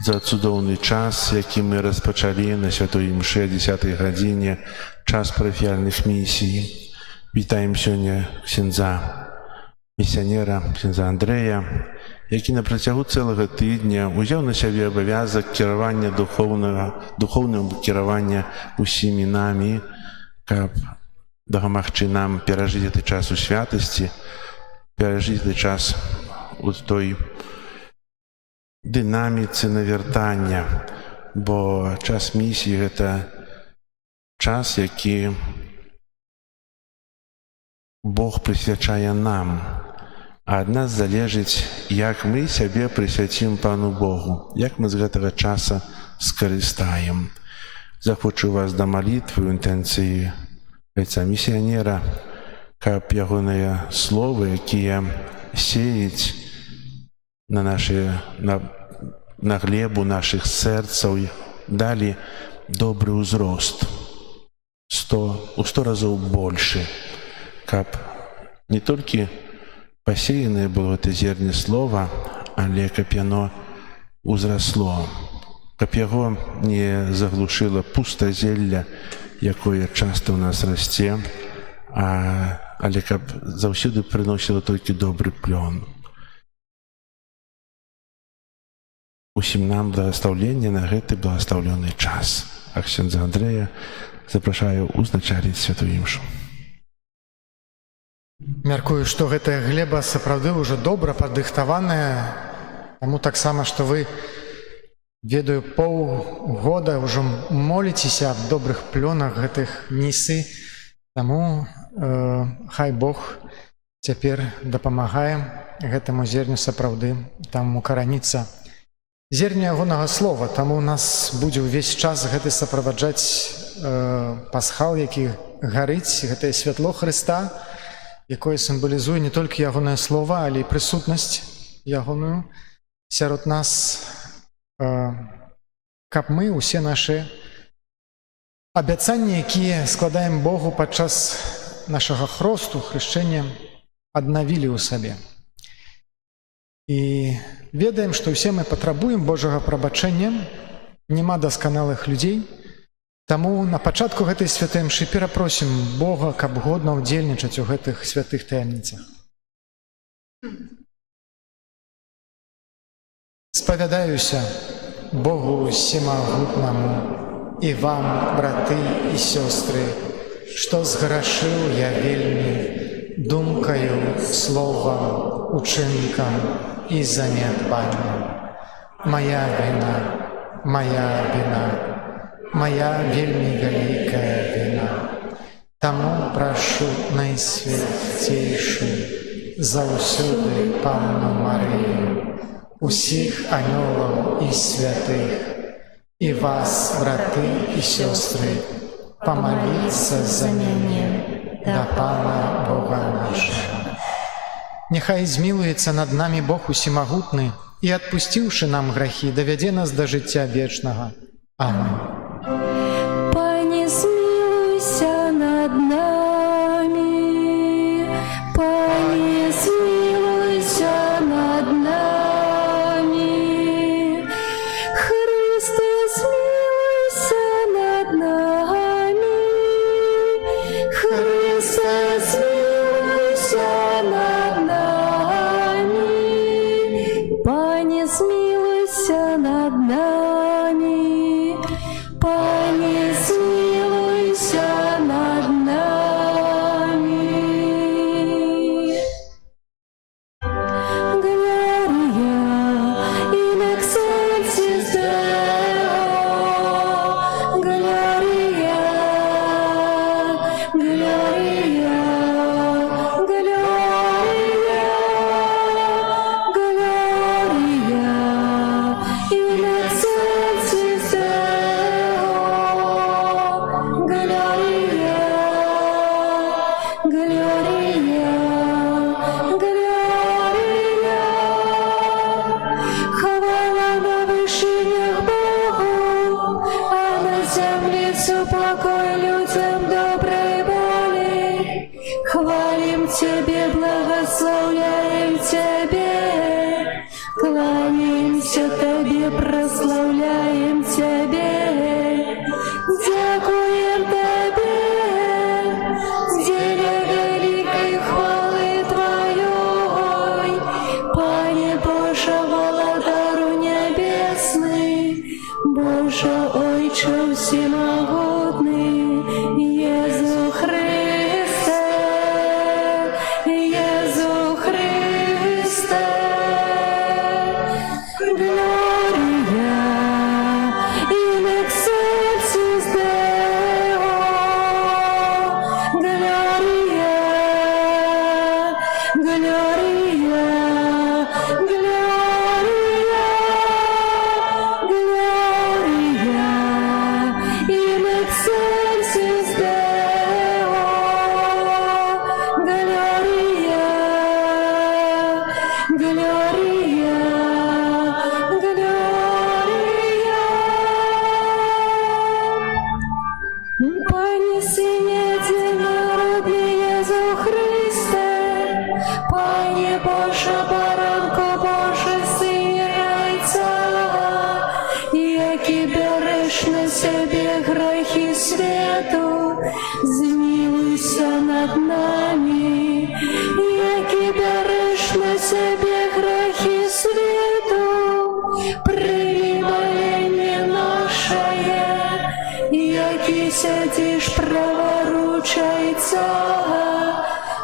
за цудовний час, який ми розпочали на Святої Мші о 10-й годині, час парафіальних місій. Вітаємо сьогодні ксендза місіонера, ксендза Андрея, який на протягу цілого тижня узяв на себе обов'язок керування духовного керування усіми нами, щоб допомогти нам пережити цей час у святості, пережити цей час у той динаміці навертання, бо час місії – це час, який Бог присвячає нам, а від нас залежить, як ми себе присвятимо Пану Богу, як ми з цього часу скористаємо. Захочу вас до молитви в інтенції отця місіонера, щоб його слово, яке сіють на глебу наших серців, дали добрий узрост, у 100 разів більше, щоб не тільки посеянное было это зерне слова, але щоб воно узросло, щоб його не заглушило пустозелля, якое часто у нас росте, але щоб завсюди приносило тільки добрий плон. Усім нам благословення на гэты благословлений час. А ксендза Андрея запрашаю узначаліць святую імшу. Мяркую, што гэтая глеба сапраўды ўжо добра падрыхтаваная, таму таксама, што вы, ведаю, паўгода ўжо моліцеся аб добрых плёнах гэтых місы, таму хай Бог цяпер дапамагае гэтаму зерню сапраўды там укараніцца. Зерня ягонага слова, таму у нас будзе ўвесь час гэты сапроваджаць пасхал, які гарыць, гэтае святло Хрыста, якое сімвалізує не толькі ягоныя слова, але і прысутнасць ягоную сярод нас, каб мы усе нашы абяцанні, якія складаем Богу падчас нашага хросту, хрышчэння, аднавілі ў сабе. І ведаем, што ўсе мы патрабуем Божага прабачэння, няма дасканалых людзей, таму на пачатку гэтай святой мшы перапросім Бога, каб годна ўдзельнічаць у гэтых святых таямніцах. Спавядаюся Богу Всемагутнаму і вам, браты і сёстры, што зграшыў я вельмі думкаю, словам, учынкам і занядбаннем. Моя віна, моя вельмі вялікая віна. Таму прашу найсвяцейшую заўсёды Панну Марыю, усіх анёлаў і святых, і вас, браты і сёстры, памаліцца за мяне да Пана Бога нашага. Няхай змілуецца над намі Бог усемагутны і, адпусціўшы нам грахі, давядзе нас да жыцця вечнага. Аминь. Пане, змилуйся над нами, Пане, змилуйся над нами, Христе, змилуйся над нами, Христе, змилуйся над нами, Пане, змилуйся над нами, Пане, змилуйся над нами. Глория in excelsis Deo, Gloria, Gloria, Gloria, Gloria in excelsis Deo, Gloria, Gloria, Gloria. Хвала на вышинях Богу, а на землицу покой людям доброй воли. Хвалим Тебе, благословляем Тебе, кланяемся Тебе, прославляем Тебе, дякуем Тебе, деля великой хвалы Твоей, Пане Боже, Володару небесный, Боже, Ойче всемогутный, Езу Христе, Езу Христе. Gloria in excelsis Deo, Gloria, Gloria, Gloria, Gloria in excelsis Deo, Gloria, Gloria, Gloria. Пане, Сыне единородный Езу Христе, Пане Боже, Баранко Божий, Сыне Яйца, які береш на себе грехи свету, змилуйся над нами, які береш на себе грехи свету, прийми моление наше, які сядеш праворучайця,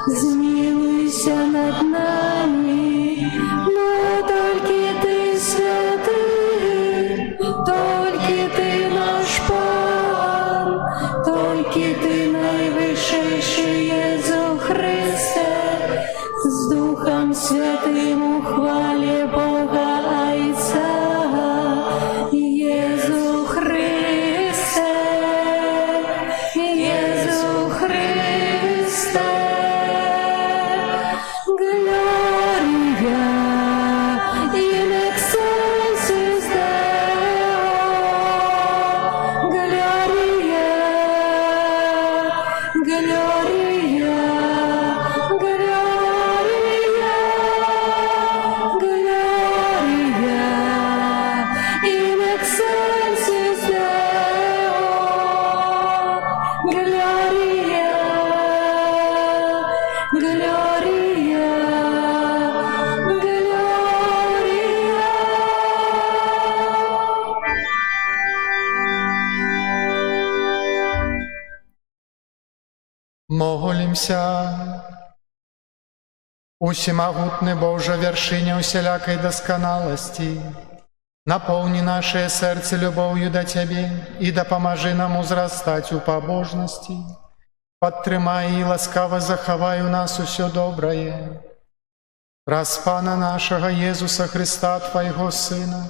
змилуйся над нами, но тільки ти святий, тільки ти наш Пан, тільки ти найвищий Єзу Христе, з Духом Святим у хвалі Бога Отця, Єзу Христе, Єзу Христе. Помолимся. Усемогутный Боже, вершиня усялякой досконалости, наполни наше сердце любовью до Тебе и да поможи нам узрастать у побожности. Подтримай и ласкаво заховай у нас усё доброе. Праз Пана нашего Єзуса Христа, Твоего Сына,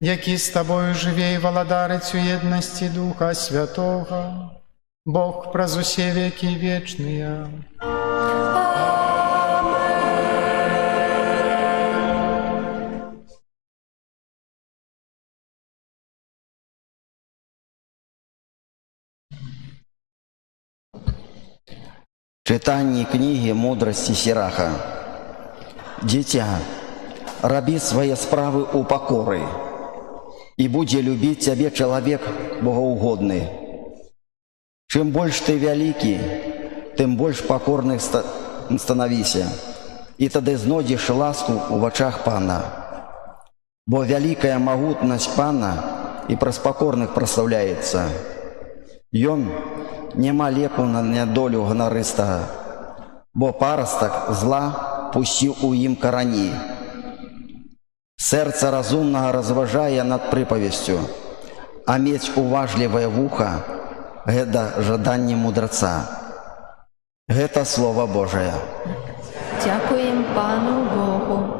який з Тобою живе і володарить у єдності Духа Святого, Бог праз усе веки вечные. Читание книги «Мудрости Сираха». «Дитя, раби свои справы у покоры, и буде любить тебе человек богоугодный. Чем больше ты великий, тем больше покорных становися, и тогда знойдешь ласку в очах Пана. Бо великая могутность Пана и праз покорных прославляется. Ён нема леку на недолю гонористого, бо паросток зла пустив у им корані. Серце разумного розважає над приповістю, а меч уважливое вуха – гэта жадання мудреца. Гэта Слово Божие. Дякуємо Пану Богу.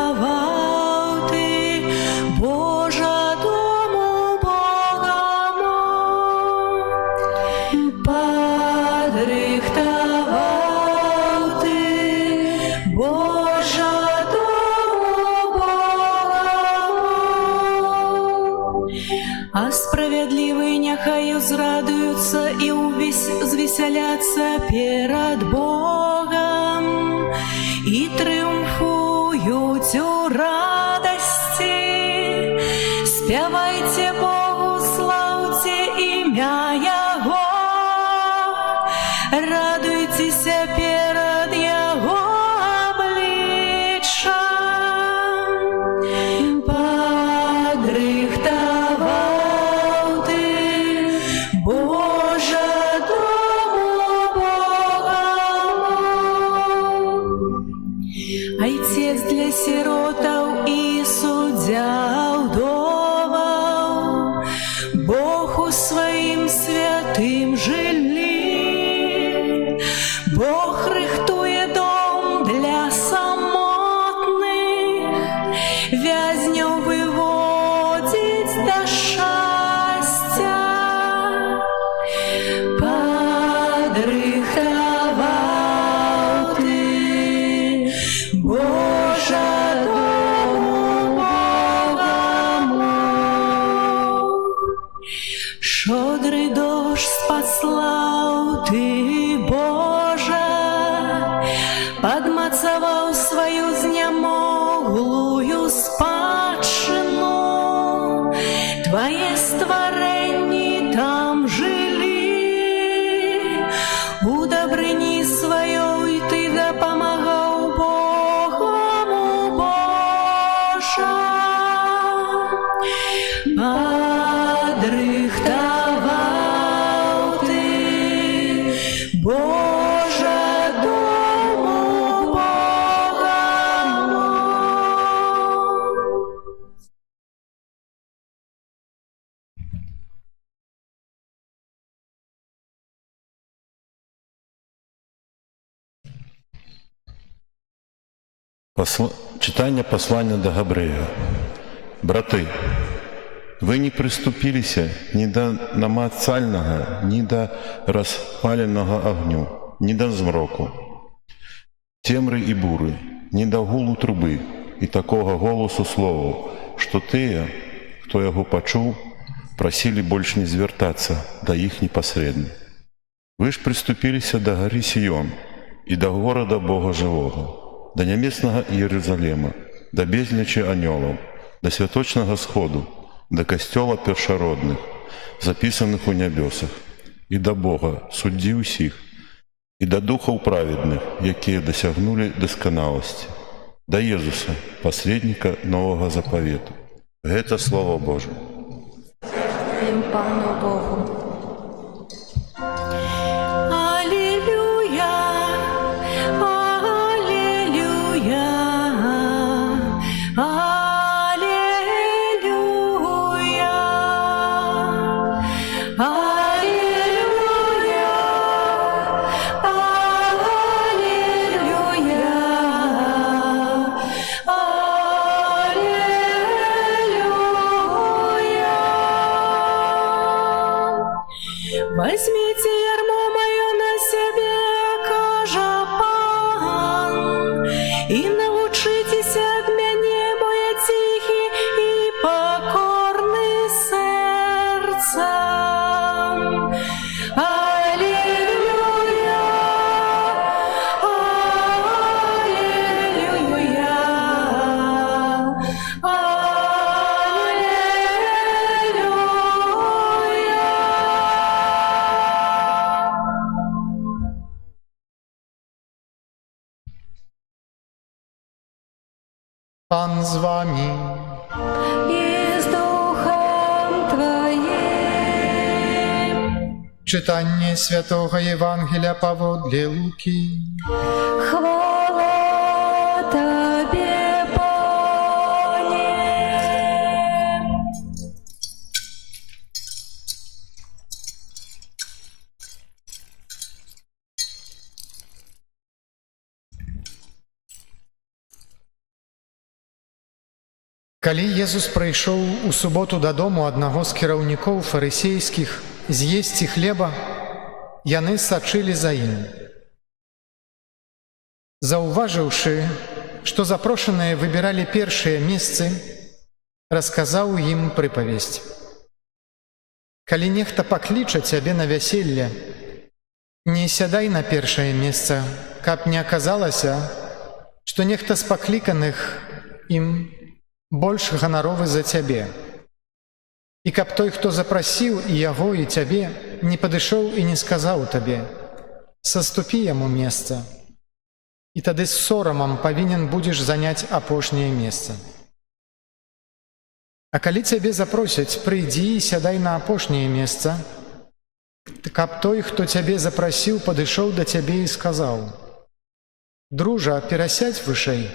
Подрихтував ти, Божа, дому Бога мой. Подрихтував ти, Божа, дому Бога мой. А справедливые нехай зрадуются и звеселятся перед Богом, и триумфують у радости. Спевайте Богу, славьте имя Его, радуйтесь перед Его обличием. Подрихтував ти, Божа, дому Бога мой. Отец для сиротов и судья вдовов, Богу своим святым жили. Бог рихтує дом для самотних, в'язнів виводить до щастя. Подрихтував ти, Божа, дому Бога мой. Щодрий дощ спаслав ти, Боже, подмацавав свою знемоглую спадщину. Твоє створенні там жили, у добрині своєї ти допомагав Богому Божа. Подрихтував ти, Божа, дому Бога мой. Читання послання до Габрея. Брати, ви не приступилися ні до намацального, ні до розпаленого огню, ні до змроку, темри і бури, ні до гулу труби і такого голосу слову, що ті, хто його почув, просили більше не звертатися до їх непосредньо. Ви ж приступилися до гори Сіон і до города Бога Живого, до небесного Иерусалима, до безличия анелов, до святочного сходу, до костела першородных, записанных у небесах, и до Бога, судьи усіх, і да духаў праведных, якія дасягнулі дасканаласці, да Езуса, пасредніка новага запавету. Гэта Слова Божие. Ім Пану Богу. Алілюя, алілюя, алілюя, алілюя, возьмите ярмо мое на себе, кажа Пан, и научитесь от меня, бо я тихий и покорный сердцем. Аллилуйя, аллилуйя, Пан з вами. І з Духом Твоїм. Читання Святого Євангелія паводле Луки. Хвала Тобі, Пане. Калі Езус прыйшоў у суботу дадому аднаго з кіраўнікоў фарысейскіх з'есці хлеба, яны сачылі за ім. Заўважыўшы, што запрошаныя выбіралі першыя месцы, расказаў ім прыпавесць. Калі нехта пакліча цябе на вяселле, не сядай на першае месца, каб не аказалася, што нехта з пакліканых ім больш ганаровы за цябе. І каб той, хто запрасіў і яго, і цябе, не падышоў і не сказаў табе: саступі яму месца, і тады з сорамам павінен будзеш заняць апошняе месца. А калі цябе запросяць, прыйдзі і сядай на апошняе месца, каб той, хто цябе запрасіў, падышоў да цябе і сказаў: дружа, перасядзь вышэй.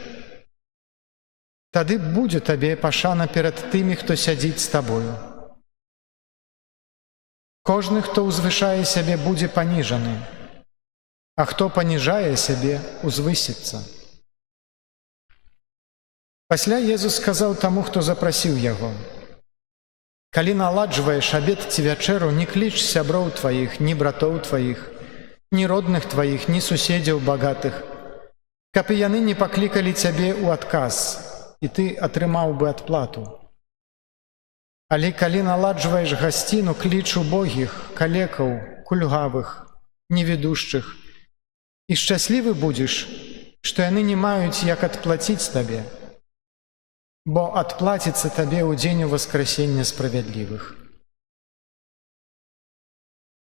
Тады будзе табе пашана перад тымі, хто сядзіць з табою. Кожны, хто ўзвышае сябе, будзе паніжаны, а хто паніжае сябе, узвысіцца. Пасля Езус сказаў таму, хто запрасіў яго: калі наладжваеш абед ці вячэру, не кліч сяброў тваіх, ні братоў тваіх, ні родных тваіх, ні суседзяў багатых, каб і яны не паклікалі цябе ў адказ, і ты атрымаў бы адплату. Але калі наладжваеш гасціну, кліч убогіх, калекаў, кульгавых, невідушчых, і шчаслівы будзеш, што яны не маюць як адплаціць табе, бо адплаціцца табе ў дзень уваскрасення справядлівых.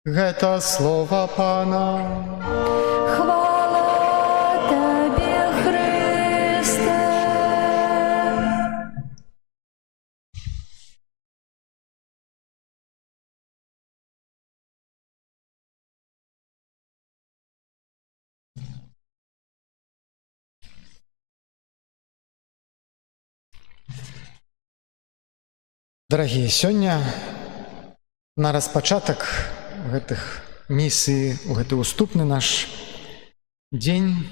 Гэта слова Пана. Хвала Тобі, Христе. Дарагія, сёння на распачатак гэтых місій, у гэты уступны наш дзень,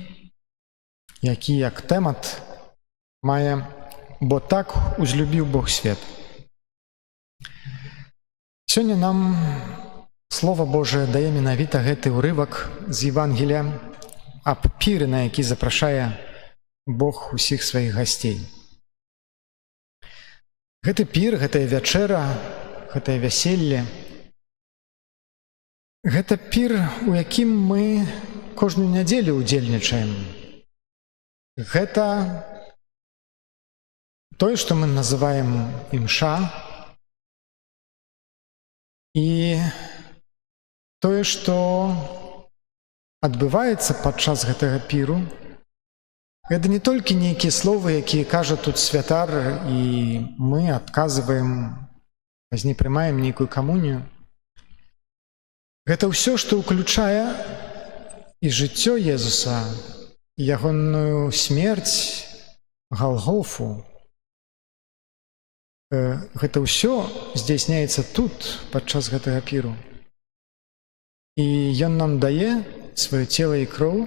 які як тэмат мае «Бо так узлюбіў Бог свет». Сёння нам Слова Божае дае менавіта гэты ўрывак з Евангелія аб піры, на які запрашае Бог усіх сваіх гасцей. Гэты пір, гэтая вячэра, гэтае вяселле, гэта пір, у якім мы кожную нядзелю ўдзельнічаем. Гэта тое, што мы называем імша, і тое, што адбываецца падчас гэтага піру, гэта не толькі нейкія словы, якія кажа тут святар, і мы адказваем, пазней прымаем нейкую камунію. Гэта ўсё, што ўключае і жыццё Езуса, і ягоную смерць, Галгофу. Гэта ўсё здзяйсняецца тут падчас гэтага піру. І ён нам дае сваё цела і кроў,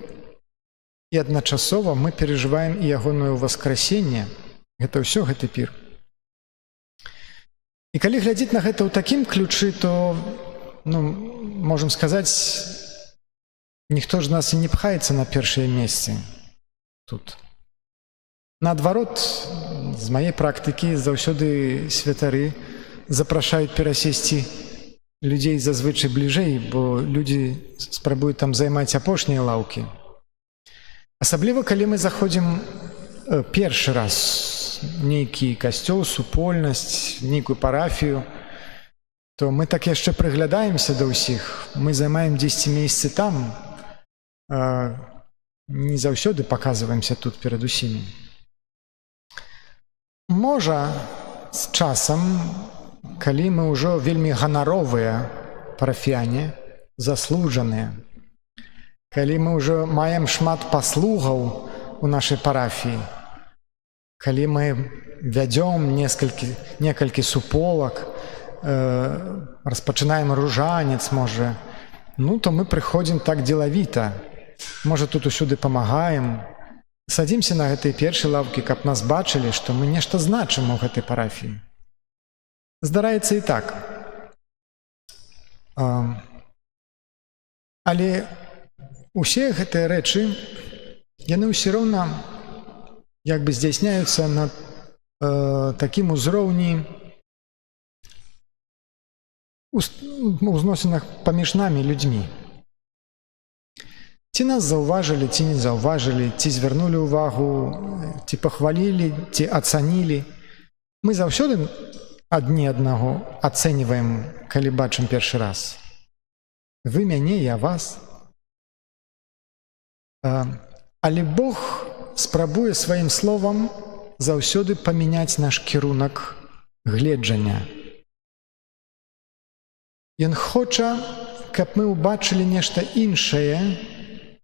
і адначасова мы перажываем і ягоную воскресенне. Гэта ўсё гэты пір. І калі глядзець на гэта ў такім ключы, то, можам сказаць, ніхто ж нас і не пхаецца на першыя месцы тут. Наадварот, з маёй практыкі заўсёды святары запрашаюць перасесці людзей зазвычай бліжэй, бо людзі спрабуюць там займаць апошнія лаўкі. Асабліва, калі мы заходзім першы раз нейкі касцёл, супольнасць, нейкую парафію, то мы так яшчэ прыглядаемся да ўсіх. Мы займаем 10 месцы там, не заўсёды паказваемся тут перад усімі. Можа, з часам, калі мы ўжо вельмі ганаровыя парафіяне, заслужаныя, калі мы ўжо маем шмат паслугаў у нашай парафіі, калі мы вядзём некалькі суполак, распачынаем ружанец, можа, то мы прыходзім так дзелавіта, можа, тут усюды памагаем, садзімся на гэтай першай лаўкі, каб нас бачылі, што мы нешта значым у гэтай парафіі. Здараецца і так. Але усе гэтыя рэчы, яны ўсё роўна як бы здзяйсняюцца на такім узроўні узносінах паміж намі людзьмі. Ці нас заўважылі, ці не заўважылі, ці звярнулі ўвагу, ці пахвалілі, ці ацанілі. Мы заўсёды адні аднаго ацэньваем, калі бачым першы раз. Вы мяне, я вас. Але Бог спрабуе сваім словам заўсёды памяняць наш кірунак гледжання. Ён хоча, каб мы ўбачылі нешта іншае,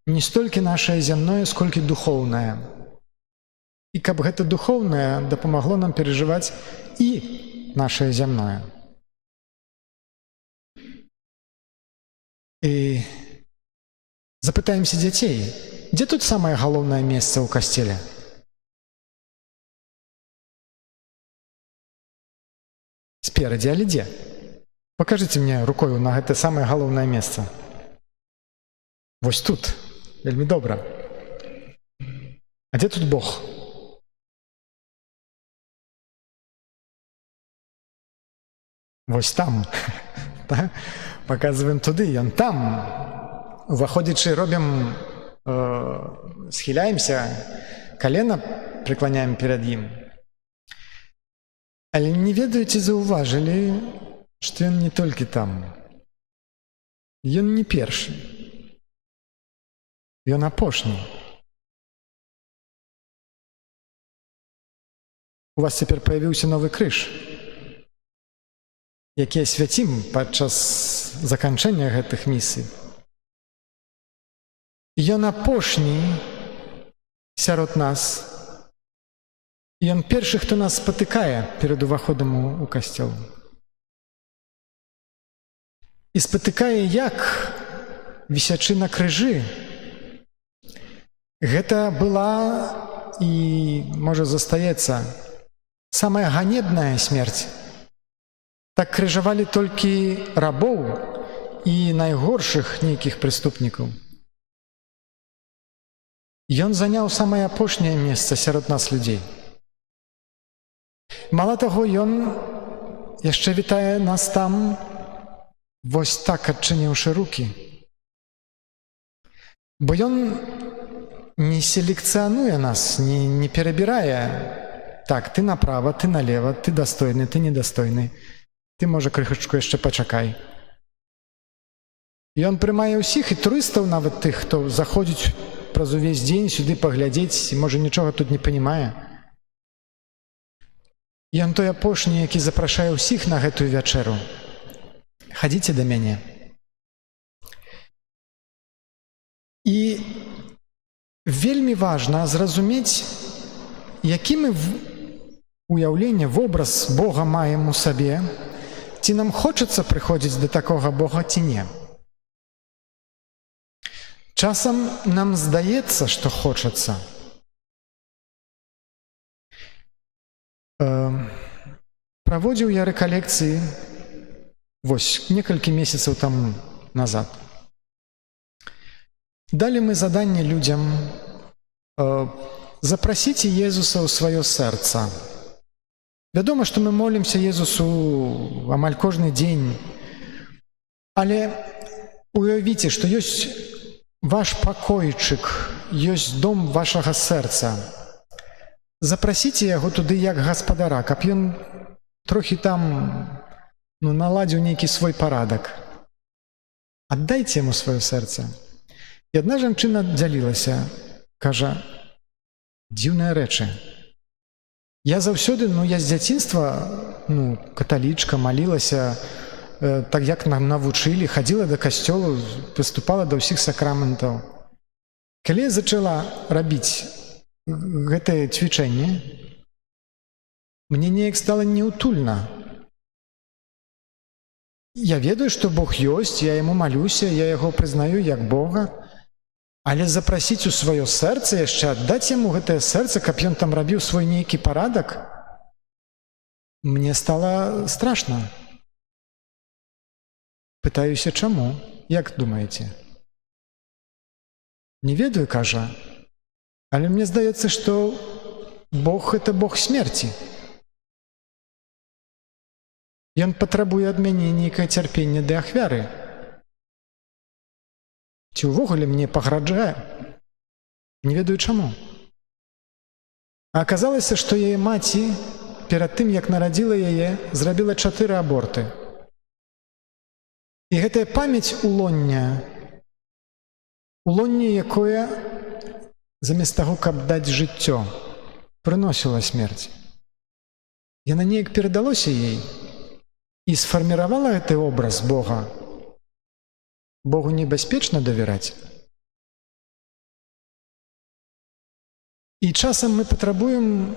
не столькі нашае зямное, сколькі духоўнае. І каб гэта духоўнае дапамагло нам перажываць і нашае зямное. І запытаемся дзяцей, дзе тут самае галоўнае месца ў касцеле? Сперадзе, але дзе? Пакажыце мне рукою на гэта самае галоўнае месца. Вось тут. Вельмі добра. А дзе тут Бог? Вось там. Паказваем туды, ён там. Уваходзячы, робім, схіляемся, калена прыкланяем перад ім. Але не ведаеце, заўважылі, што ён не толькі там. Ён не першы. Ён апошні. У вас цяпер паявіўся новы крыж, які асвяцім падчас заканчэння гэтых місій. Ён апошні сярод нас. Ён першы, хто нас спатыкае перад уваходам у касцёл. І спатыкае як, вісячы на крыжы. Гэта была і, можа, застаецца самая ганебная смерць. Так крыжавалі толькі рабоў і найгоршых нейкіх преступнікаў. Ён заняў самае апошняе месца сярод нас людзей. Мала таго, ён яшчэ вітае нас там, вось так адчыніўшы рукі. Бо ён не селекцыянуе нас, не перабірае. Так, ты направа, ты налева, ты дастойны, ты недастойны. Ты, можа, крыхачку яшчэ пачакай. Ён прымае ўсіх, і турыстаў, нават тых, хто заходзіць праз увесь дзень сюды паглядзець, можа, нічога тут не панімае. Ён той апошні, які запрашае ўсіх на гэтую вячэру. Хадзіце да мяне. І вельмі важна зразумець, які мы уяўленне, вобраз Бога маем у сабе, ці нам хочацца прыходзіць да такога Бога, ці не. Часам нам здаецца, што хочацца. Праводзіў я рэкалекцыі вось некалькі месяцаў таму назад. Далі мы заданне людзям запрасіце Езуса ў сваё сэрца. Вядома, што мы молімся Езусу амаль кожны дзень, але уявіце, што ёсць ваш пакойчык, ёсць дом вашага сэрца. Запрасіце яго туды як гаспадара, каб ён трохі там наладзіў нейкі свой парадак. Аддайце яму сваё сэрца. І адна жанчына дзялілася, кажа, дзіўныя рэчы. Я заўсёды, я з дзяцінства, каталічка, малілася, так як нам навучылі, хадзіла да касцёлу, прыступала да ўсіх сакраментаў. Калі я зачала рабіць гэтае цвічэнне, мне неяк стала неўтульна. Я ведаю, што Бог ёсць, я яму малюся, я яго прызнаю як Бога, але запрасіць у сваё сэрца, яшчэ аддаць яму гэтае сэрца, каб ён там рабіў свой нейкі парадак, мне стала страшна. Пытаюся, чаму? Як думаеце? Не ведаю, кажа, але мне здаецца, што Бог – гэта Бог смерці. Ён патрабуе ад мяне нейкае цярпенне ды ахвяры. Ці ўвогуле мне пагражае? Не ведаю чаму. А аказалася, што яе маці перад тым, як нарадзіла яе, зрабіла 4 аборты. І гэтая памяць улоння, якое замест таго, каб даць жыццё, прыносіла смерць. Яна неяк перадалося ей і сфарміравала гэты образ Бога. Богу небяспечна давяраць. І часам мы патрабуем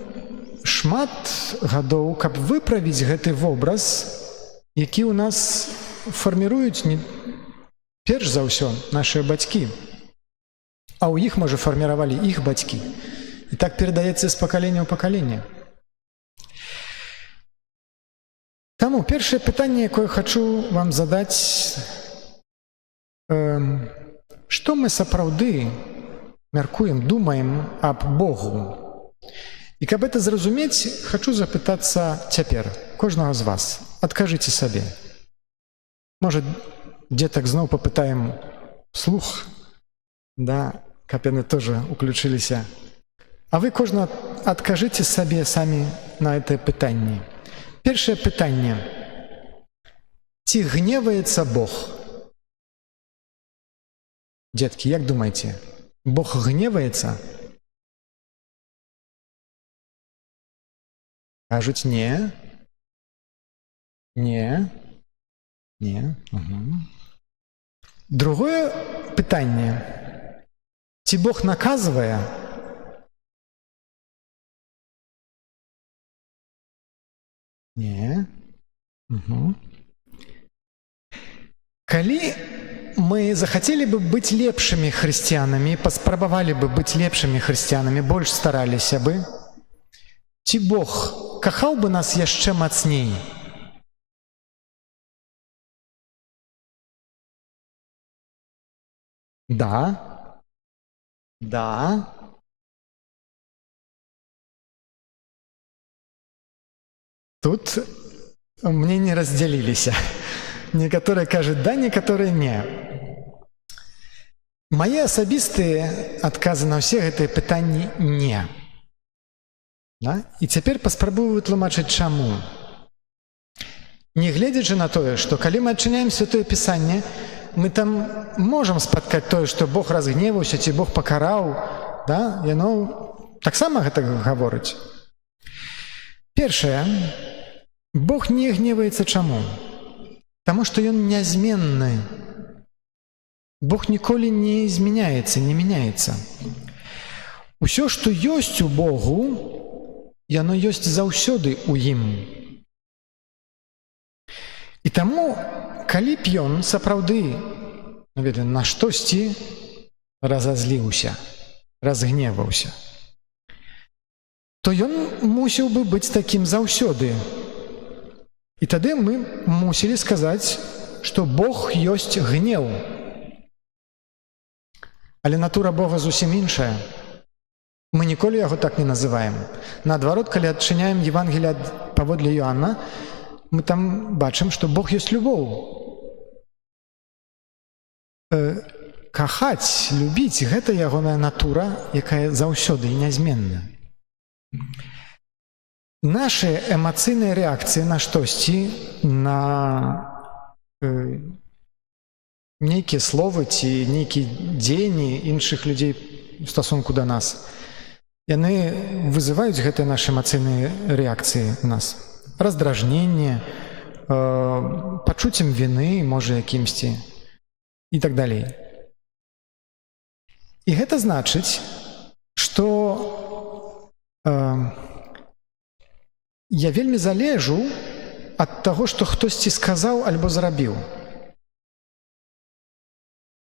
шмат гадоў, каб выправіць гэты вобраз, які ў нас фарміруюць перш за ўсё нашыя бацькі. А ў іх, можа, фарміравалі іх бацькі. І так перадаецца з пакалення ў пакаленне. Таму першае пытанне, якое хачу вам задаць, што мы сапраўды мяркуем, думаем аб Богу. І каб гэта зразумець, хачу запытацца цяпер, кожнага з вас. Адкажыце сабе. Можа, дзетак зноў папытаем слух, каб яны тоже уключыліся. А вы кожна адкажыце сабе самі на гэтае пытанне. Першае пытанне. Ці гневаецца Бог? Дзеткі, як думаеце, Бог гневаецца? Кажуць, не. Не. Другое пытанне. Ці Бог наказвае? Не. Калі мы захацелі бы быць лепшымі хрысціянамі, паспрабавалі бы быць лепшымі хрысціянамі, больш стараліся бы, ці Бог кахаў бы нас яшчэ мацней? Да. Тут мнения разделились. Некоторые кажуць да, некоторые не. Мае асабістыя адказы на ўсе гэтыя пытанні не. І цяпер паспрабую вытлумачыць чаму. Не гледзячы на тое, што калі мы адчыняем Святое Пісанне, мы там можам спаткаць тое, што Бог разгневаўся ці Бог пакараў, да? Яно таксама гэта гаворыць. Першае, Бог не гневаецца чаму? Таму што ён нязменны. Бог ніколі не змяняецца, не мяняецца. Усё, што ёсць у Богу, яно ёсць заўсёды ў ім. І таму, калі б ён сапраўды на штосьці разазліўся, разгневаўся, то ён мусіў бы быць такім заўсёды. І тады мы мусілі сказаць, што Бог ёсць гнеў. Але натура Бога зусім іншая. Мы ніколі яго так не называем. Наадварот, калі адчыняем Евангелие паводле Іоанна, мы там бачым, што Бог ёсць любоў. Кахаць, любіць – гэта ягоная натура, якая заўсёды і нязменная. Нашы эмацыйныя рэакцыі на штосьці, на нейкія словы ці нейкія дзеянні іншых людзей у стасунку да нас, яны вызываюць гэтыя нашы эмацыйныя рэакцыі ў нас. Раздражненне, пачуццем віны, можа, якімсьці і так далей. І гэта значыць, што я вельмі залежу ад таго, што хтосьці сказаў альбо зрабіў.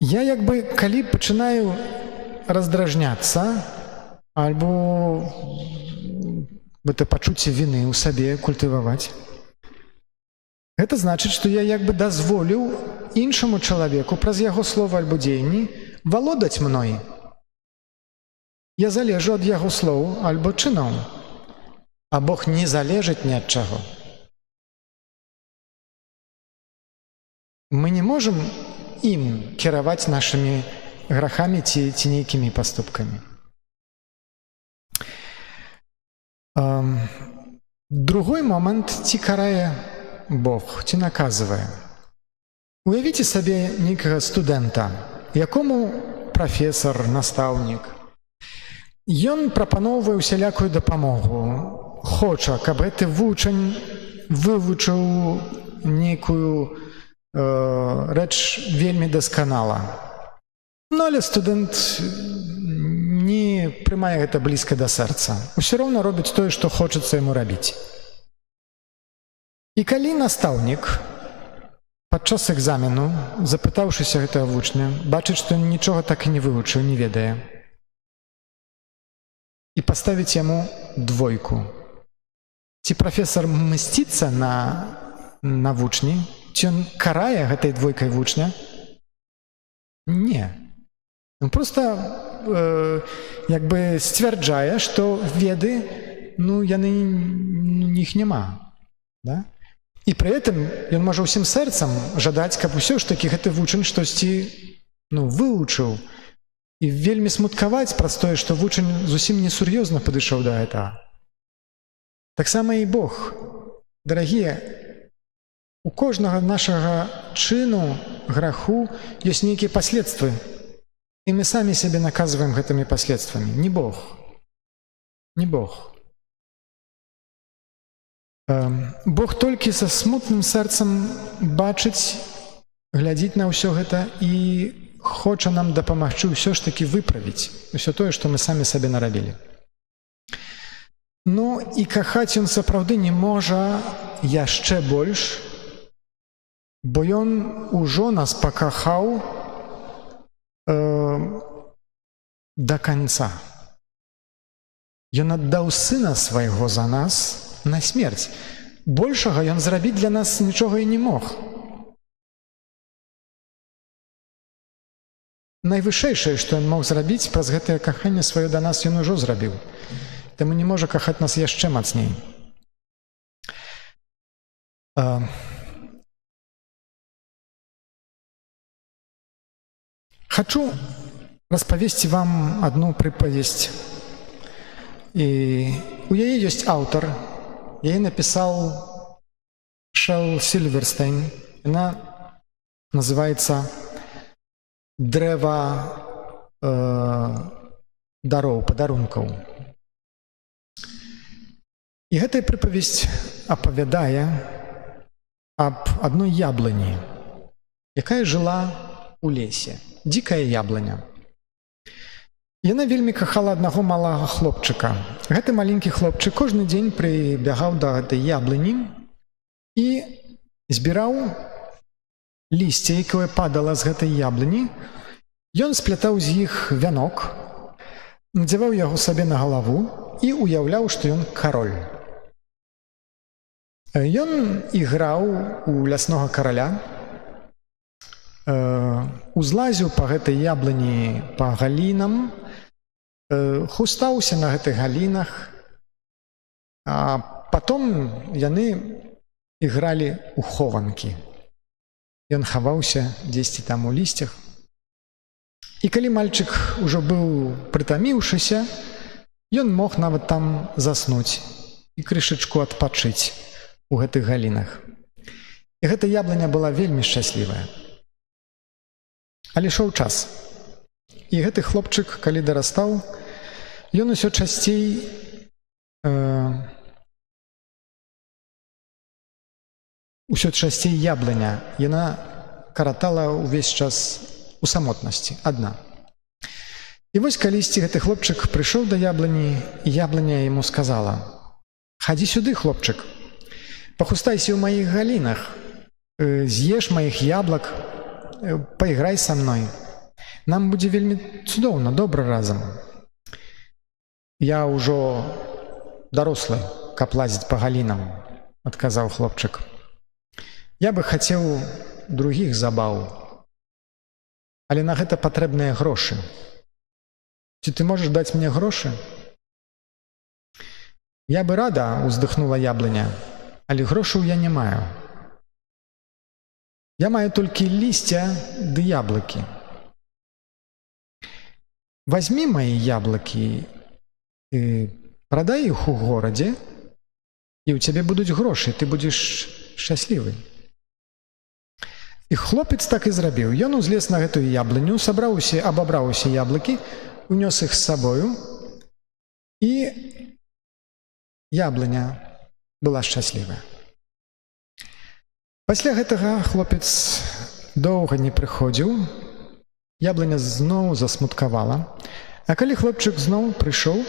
Я калі пачынаю раздражняцца альбо гэта пачуцце віны ў сабе культываваць, гэта значыць, што я дазволіў іншаму чалавеку праз яго слова альбо дзеянні валодаць мной. Я залежу ад яго слоў альбо чынаў. А Бог не залежыць ні ад чаго. Мы не можам ім кіраваць нашымі грахамі ці нейкімі паступкамі. Другой момант, ці карае Бог, ці наказвае. Уявіце сабе нейкага студэнта, якому прафесар, настаўнік. Ён прапаноўвае усялякую дапамогу. Хоча, каб гэты вучань вывучыў нейкую рэч вельмі дасканала. Ну, але студэнт не прымае гэта блізка да сэрца. Усё роўна робіць тое, што хочацца яму рабіць. І калі настаўнік падчас экзамену, запытаўшыся гэтага вучня, бачыць, што нічога так і не вывучыў, не ведае, і паставіць яму 2. Ці прафесар мсціцца на вучні? Ці ён карае гэтай 2 вучня? Не. Ён проста сцвярджае, што веды, яны іх няма. І пры гэтым ён можа ўсім сэрцам жадаць, каб усё ж такі гэты вучань штосьці вывучыў. І вельмі смуткаваць праз тое, што вучань зусім несур'ёзна падышоў да гэтага. Таксама і Бог. Дарагія, у кожнага нашага чыну, граху ёсць нейкія паследствы. І мы самі сябе наказваем гэтымі паследствамі. Не Бог. Не Бог. Бог толькі са смутным сэрцам бачыць, глядзіць на ўсё гэта і хоча нам дапамагчы ўсё ж такі выправіць усё тое, што мы самі сабе нарабілі. Ну і кахаць ён сапраўды не можа яшчэ больш, бо ён ужо нас пакахаў да канца. Ён аддаў сына свайго за нас на смерць. Большага ён зрабіць для нас нічога і не мог. Найвышэйшае, што ён мог зрабіць праз гэтае каханне сваё да нас, ён ужо зрабіў. Таму не можа кахаць нас яшчэ мацней. Хачу распавесці вам адну прыпавесць. І у яе ёсць аўтар. Яе напісаў Шэл Сільверстейн. Яна называецца дрэва дароў, падарункаў. І гэтая прыпавесць апавядае аб адной яблыні, якая жыла у лесе, дзікая яблыня. Яна вельмі кахала аднаго малага хлопчыка. Гэты маленькі хлопчык кожны дзень прыбягаў да гэтай яблыні і збіраў лісце, якое падала з гэтай яблыні. Ён сплятаў з іх вянок, надзяваў яго сабе на галаву і уяўляў, што ён кароль. Ён іграў у ляснога караля, узлазіў па гэтай яблыні па галінам, хустаўся на гэтых галінах, а потом яны ігралі ў хованкі. Ён хаваўся дзесьці там у лісцях. І калі мальчык ужо быў прытаміўшыся, ён мог нават там заснуць і крышачку адпачыць у гэтых галінах. І гэта яблыня была вельмі шчаслівая. Але ішоў час. І гэты хлопчык, калі дарастаў, ён усё часцей яблыня. Яна каратала ўвесь час у самотнасці, адна. І вось калісьці гэты хлопчык прыйшоў да яблыні, і яблыня яму сказала: «Хадзі сюды, хлопчык, пахустайся ў маіх галінах, з'еш маіх яблак, пайграй са мной. Нам будзе вельмі цудоўна, добра разам». «Я ўжо дарослы, каб лазіць па галінам», – адказаў хлопчык. «Я бы хацеў другіх забаў, але на гэта патрэбныя грошы. Ці ты можаш даць мне грошы?» «Я бы рада», – уздыхнула яблыня, – «але грошаў я не маю. Я маю толькі лісця ды яблыкі. Вазьмі мае яблыкі і прадай іх у горадзе, і ў цябе будуць грошы, ты будзеш шчаслівы». І хлопец так і зрабіў. Ён узлез на гэтую яблыню, абабраў усе яблыкі, унёс іх з сабою, і яблыня была шчаслівая. Пасля гэтага хлопец доўга не прыходзіў, яблыня зноў засмуткавала, а калі хлопчык зноў прыйшоў,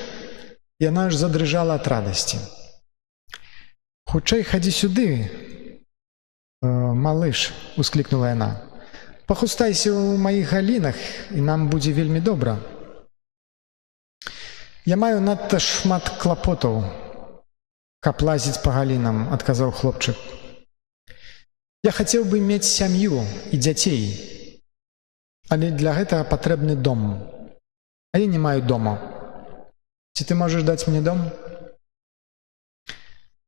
яна аж задрыжала ад радасці. «Хутчэй хадзі сюды, малыш», – усклікнула яна. «Пахустайся ў маіх галінах, і нам будзе вельмі добра. Я маю надта шмат клапотаў, каб лазіць па галінам», – адказаў хлопчык. «Я хацеў бы мець сям'ю і дзяцей, але для гэтага патрэбны дом. А я не маю дома. Ці ты можаш даць мне дом?»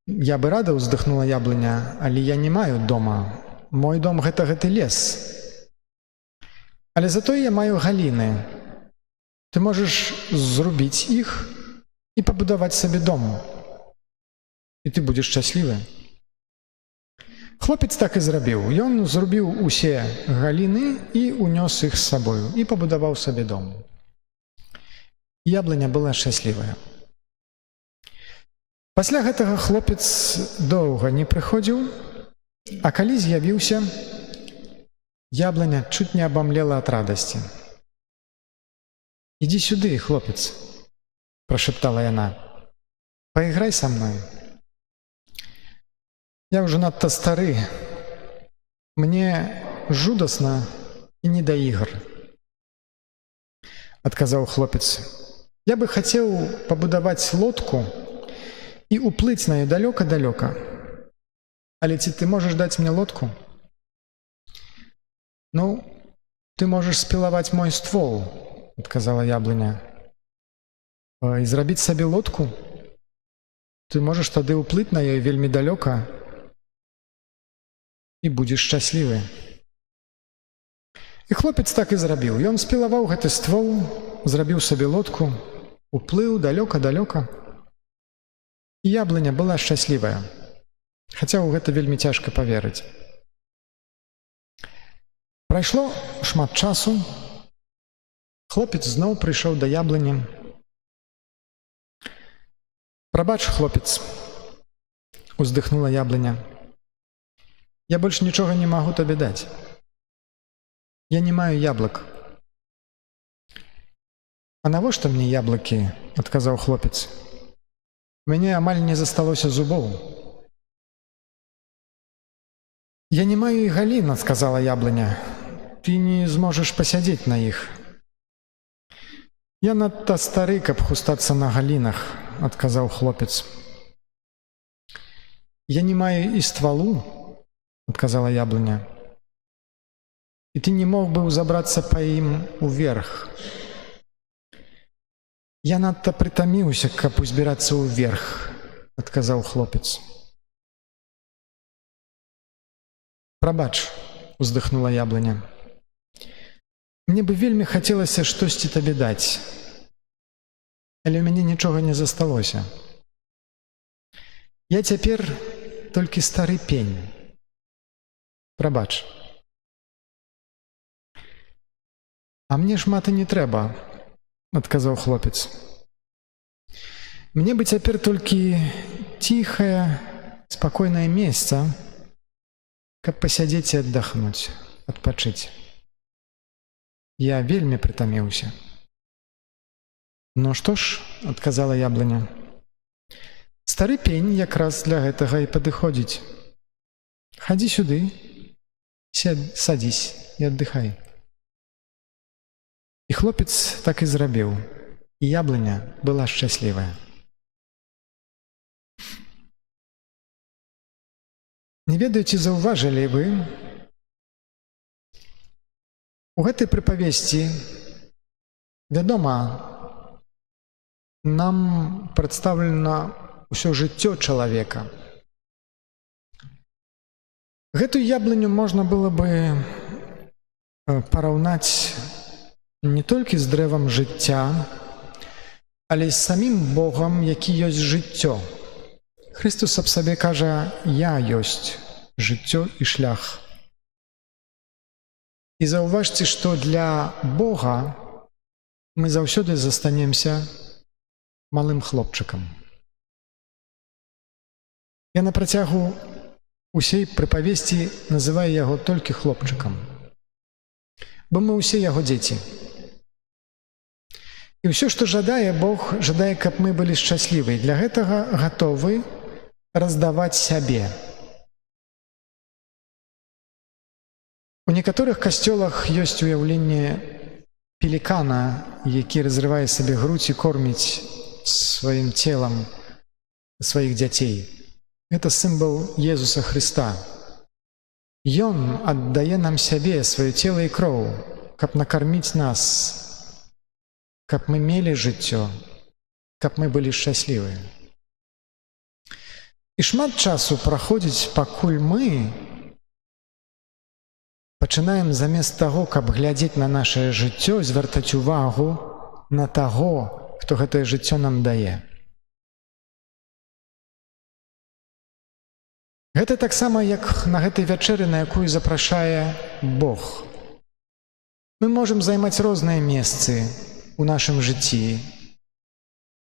«Я бы рада», – уздыхнула яблыня, – «але я не маю дома. Мой дом – гэта гэты лес. Але затое я маю галіны. Ты можаш зрубіць іх і пабудаваць сабе дом. І ты будзеш шчаслівы». Хлопец так і зрабіў. Ён зрубіў усе галіны і унёс іх з сабою і пабудаваў сабе дом. Яблыня была шчаслівая. Пасля гэтага хлопец доўга не прыходзіў, а калі з'явіўся, яблыня чуць не абамлела ад радасці. «Ідзі сюды, хлопец», – прашептала яна, – «пайграй са мной. Я ўжо надта стары, мне жудасна і не да ігр», – адказаў хлопец. «Я бы хацеў пабудаваць лодку і уплыць на яе далёка-далёка. Але ці ты можаш даць мне лодку?» «Ну, ты можаш спілаваць мой ствол», – адказала яблыня. «І зрабіць сабе лодку? Ты можаш тады ўплыць на яе вельмі далёка і будзеш шчаслівы». І хлопец так і зрабіў. Ён спілаваў гэты ствол, зрабіў сабе лодку, уплыў далёка-далёка. І яблыня была шчаслівая, хаця ў гэта вельмі цяжка паверыць. Прайшло шмат часу, Хлопец зноў прыйшоў да яблыні. «Прабач, хлопец», – уздыхнула яблыня. «Я больш нічога не магу табе даць. Я не маю яблык». «А навошта мне яблыкі?» – адказаў хлопец. «У мяне амаль не засталося зубоў». «Я не маю і галін», – сказала яблыня. «Ты не зможаш пасядзець на іх». «Я надта стары, каб хустацца на галінах», – адказаў хлопец. «Я не маю і ствалу», – адказала яблыня. «І ты не мог бы ўзабрацца па ім уверх». «Я надта прытаміўся, каб узбірацца ўверх», – адказаў хлопец. «Прабач», – уздыхнула яблыня. «Мне бы вельмі хацелася штосьці табе даць, але ў мяне нічога не засталося. Я цяпер толькі стары пень. Прабач». «А мне шмат і не трэба», – адказаў хлопец. «Мне бы цяпер толькі ціхае, спакойнае месца, каб пасядзець і аддахнуць, адпачыць. Я вельмі прытаміўся». «Ну што ж», – адказала яблыня, – «стары пень якраз для гэтага і падыходзіць. Хадзі сюды, садзісь і аддыхай». І хлопец так і зрабіў, і яблыня была шчаслівая. Не ведаю, ці заўважылі вы, у гэтай прыпавесці, вядома, нам прадстаўлена ўсё жыццё чалавека. Гэтую яблыню можна было бы параўнаць не толькі з дрэвам жыцця, але з самім Богам, які ёсць жыццё. Христус аб сабе кажа: «Я ёсць жыццё і шлях». І заўважце, што для Бога мы заўсёды застанемся малым хлопчыкам. Я на працягу усей прыпавесці называю яго толькі хлопчыкам, бо мы ўсе яго дзеці. І ўсё, што жадае Бог, жадае, каб мы былі шчаслівы, і для гэтага гатовы раздаваць сябе. У некаторых касцёлах ёсць уяўленне пелікана, які разрывае сабе грудзі і корміць сваім целам сваіх дзяцей. Гэта сімвал Езуса Хрыста. Ён аддае нам сябе, сваё цела і кроў, каб накарміць нас, каб мы мелі жыццё, каб мы былі шчаслівыя. І шмат часу праходзіць, пакуль мы пачынаем замест таго, каб глядзець на нашае жыццё, звяртаць увагу на таго, хто гэтае жыццё нам дае. Гэта таксама, як на гэтай вячэры, на якую запрашае Бог. Мы можам займаць розныя месцы у нашым жыцці.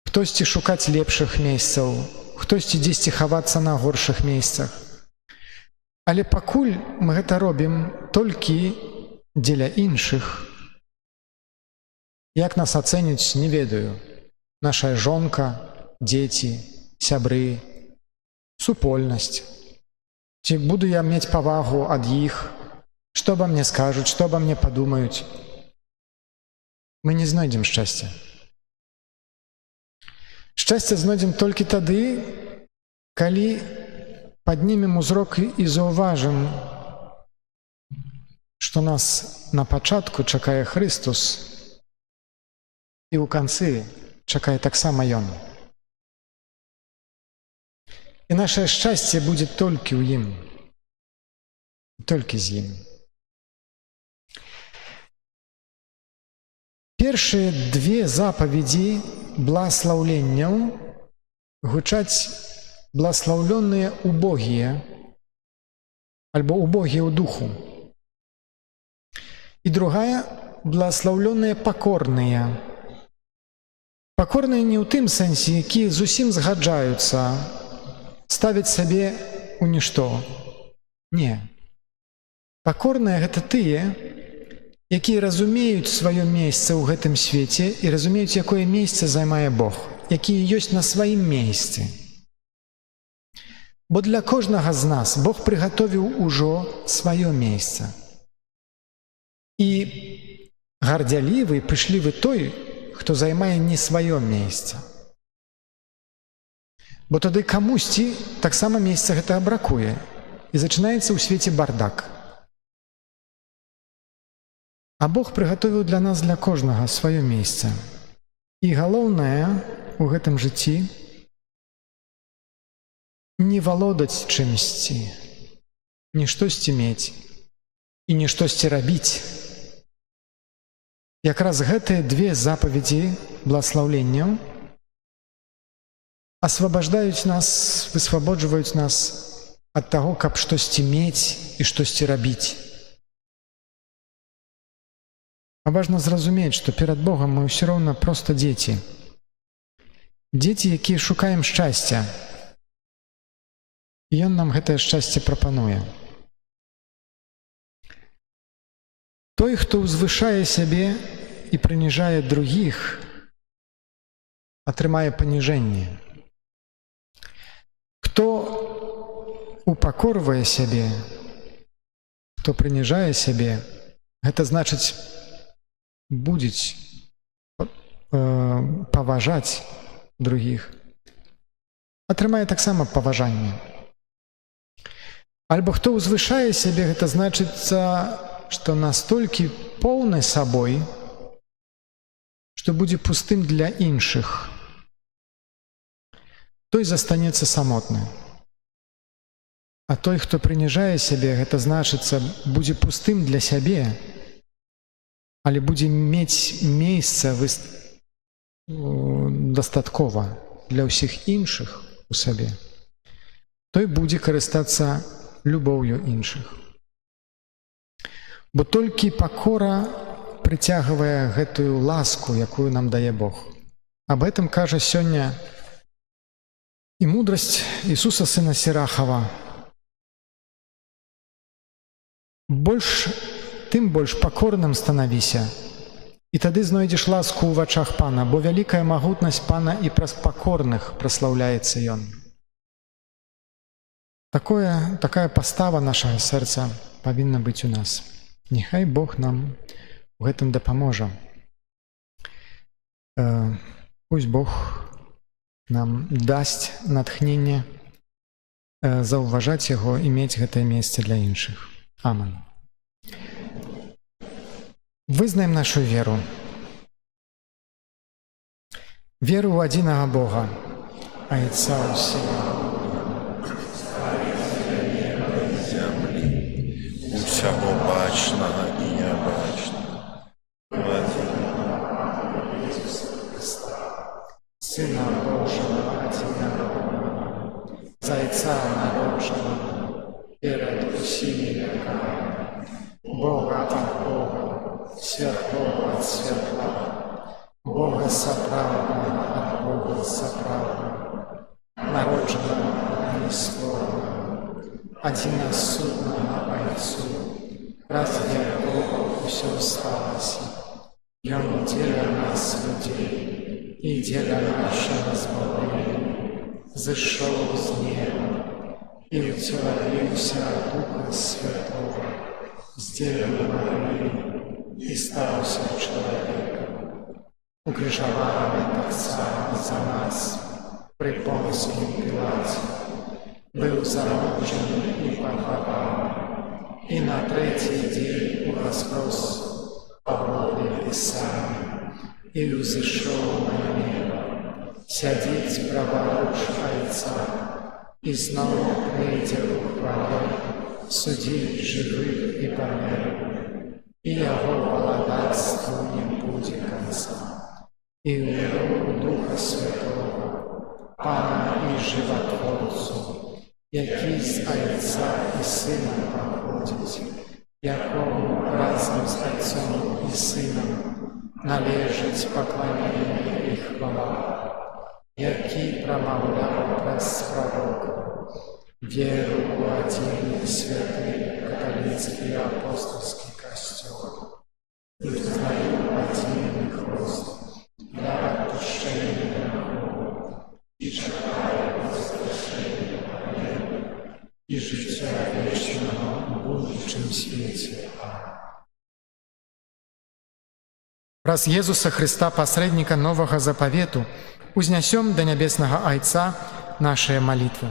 Хтосьці шукаць лепшых месцаў, хтосьці дзесьці хавацца на горшых месцах. Але пакуль мы гэта робім толькі дзеля іншых, як нас ацэняць, не ведаю, наша жонка, дзеці, сябры, супольнасць. Ці буду я мець павагу ад іх, што або мне скажуць, што або мне падумаюць. Мы не знойдзем шчасця. Шчасце знойдзем толькі тады, калі паднімем узрок і заўважым, што нас на пачатку чакае Христус, і ў канцы чакае таксама Ён. І нашае шчасце будзе толькі ў ім, толькі з ім. Першыя две запаведзі бласлаўленняў гучаць «бласлаўлёныя убогія» альбо «убогія ў духу». І другая благословленные покорныя. Покорныя не ў тым сэнсе, якія зусім згаджаюцца, ставяць сабе ў нішто. Не. Пакорныя — гэта тыя, якія разумеюць сваё месца ў гэтым свеце і разумеюць, якое месца займае Бог, якія ёсць на сваім месцы. Бо для кожнага з нас Бог прыгатовіў ужо сваё месца. І гардзялівы, пышлівы той, хто займае не сваё месца. Бо тады камусьці таксама месца гэта бракуе, і зачынаецца ў свеце бардак. А Бог прыгатовіў для нас, для кожнага, сваё месца. І галоўнае ў гэтым жыцці не валодаць чымсьці, не штосьці мець і не штосьці рабіць. Якраз гэтыя две запаведзі благаслаўленняў асвабаждаюць нас, высвабоджваюць нас ад таго, каб штосьці мець і штосьці рабіць. А важна зразумець, што перад Богам мы ўсё роўна проста дзеці. Дзеці, якія шукаем шчасця. І Ён нам гэтае шчасце прапануе. Той, хто ўзвышае сябе і прыніжае другіх, атрымае паніжэнне. Хто упакорвае сябе, хто прыніжае сябе, гэта значыць будзець паважаць другіх, атрымае таксама паважанне. Альбо хто ўзвышае сябе, гэта значыцца, што настолькі поўны сабой, што будзе пустым для іншых. Той застанецца самотны. А той, хто прыніжае сябе, гэта значыцца, будзе пустым для сябе, але будзе мець месца дастаткова для ўсіх іншых у сабе. Той будзе карыстацца любоўю іншых. Бо толькі пакора прыцягвае гэтую ласку, якую нам дае Бог. Аб гэтым кажа сёння і мудрасць Ісуса сына Сірахава. Тым больш пакорным станавіся, і тады знойдзеш ласку ў вачах Пана, бо вялікая магутнасць Пана і праз пакорных праслаўляецца Ён. Такая пастава нашага сэрца павінна быць у нас. Няхай Бог нам у гэтым дапаможа. Пусть Бог нам дасць натхненне заўважаць Яго і мець гэтае месца для іншых. Амэн. Вызнаем нашу веру. Веру ў адзінага Бога, Айца ўсяго, усяго бачнага і нябачнага, Сына Божага адзінага, Зайца народжанага перад усімі векамі, Бога ад Бога, святлого ад святла, Бога сапраўднага ад Бога сапраўднага, народжанага ад Слова, адзінасуднага Айцу, праз якога ўсё сталася. Ён дзеля нас, людзей, і дзеля нашага збавлення, зышоў з неба і ўцелавіўся ад Духа Святого, з Дзевы Марыі, і стаўся чалавекам, укрыжаваны таксама за нас пры Понскім Пілаце, быў зароджаны і пахаваны, і на трэці дзень уваскрос паводле Пісання, і ўзышоў на неба, сядзіць праворуч Айца, і зноў прыйдзе ў хвалу судзіць жывых і памерлых. І Яго валадарству не будзе канца. І ў Духа Святого, Пана і Жыватворцу, які з Айца і Сына паходзіць, якому разом з Отцом і Сином належить поклонення і хвала, який промовляв през пророка, віру у один святий католицький апостольський костюм, і взнаю один хрост для отпущення грехов, і чекаю воскрешення і життя вічного в будущем світі. Праз Езуса Христа, посредника нового заповету, узнесем до Небесного Отца наши молитвы.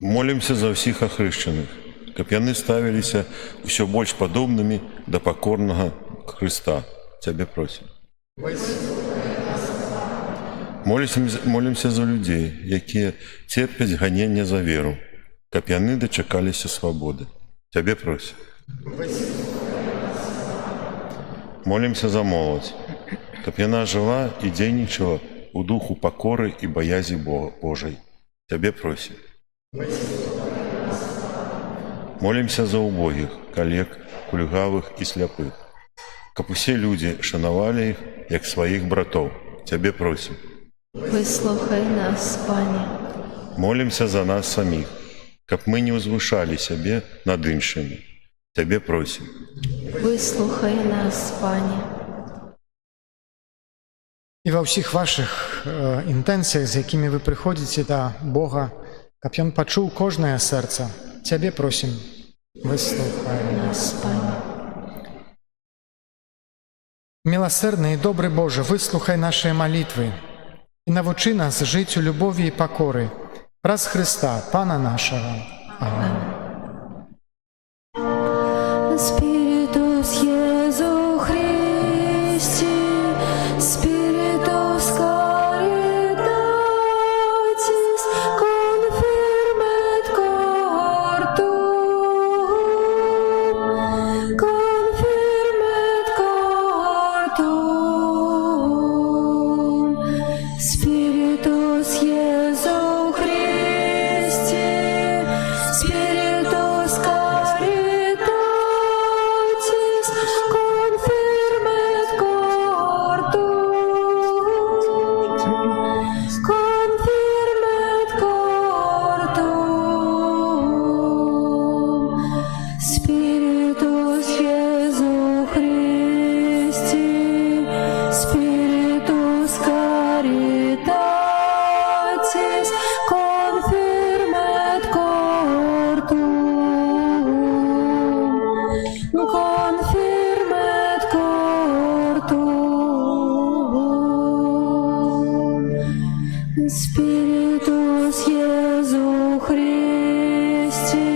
Молимся за всіх охрещених, каб яны ставіліся ўсё больш падобнымі да пакорнага Христа. Цябе просім. Молимся за людзей, якія церпяць ганенне за веру, каб яны дачакаліся свабоды. Цябе просім. Молимся за моладзь, каб яна жыла і дзейнічала у духу пакоры і баязі Божай. Цябе просім. Молимся за убогіх, калек, кульгавых і сляпых, каб усе людзі шанавалі іх, як сваіх братоў. Цябе просім. Выслухай нас, Пане. Молимся за нас саміх, каб мы не ўзвышалі сябе над іншымі. Цябе просім. Выслухай нас, Пане. І ва ўсіх вашых інтэнцыях, з якімі вы прыходзіце да Бога, каб Ён пачуў кожнае сэрца, Цябе просім, выслухай Нас, Пане. Милосердный и добрый Боже, выслухай наши молитвы и навучи нас жить у любови и покоры. Праз Христа, Пана нашего. Аминь. Spiritus Jesu Christi, Spiritus Caritatis, confirmet cor tuum, confirmet cor tuum. Spiritus Jesu Christi, Spiritus Caritatis, confirmet cor tuum, confirmet cor tuum. Spiritus Jesu Christi, Spiritus Caritatis, confirmet cor tuum, confirmet cor tuum. Spiritus Jesu Christi,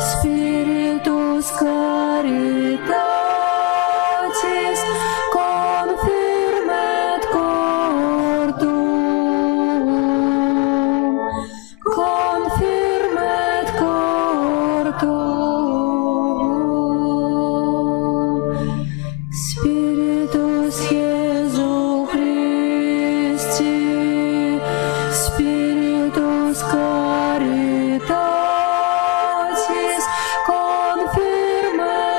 Spiritus Caritatis, confirmet cor tuum, confirmet cor tuum. Spiritus Jesu Christi, Spiritus Caritatis, confirmet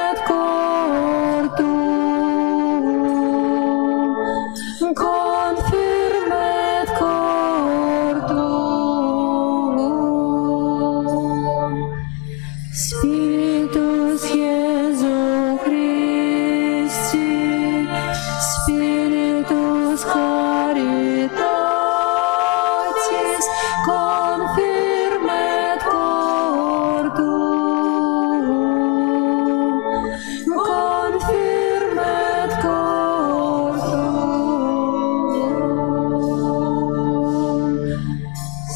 cor tuum, confirmet cor tuum. Spiritus Jesu Christi, Spiritus Caritatis, confirmet cor tuum, confirmet cor tuum.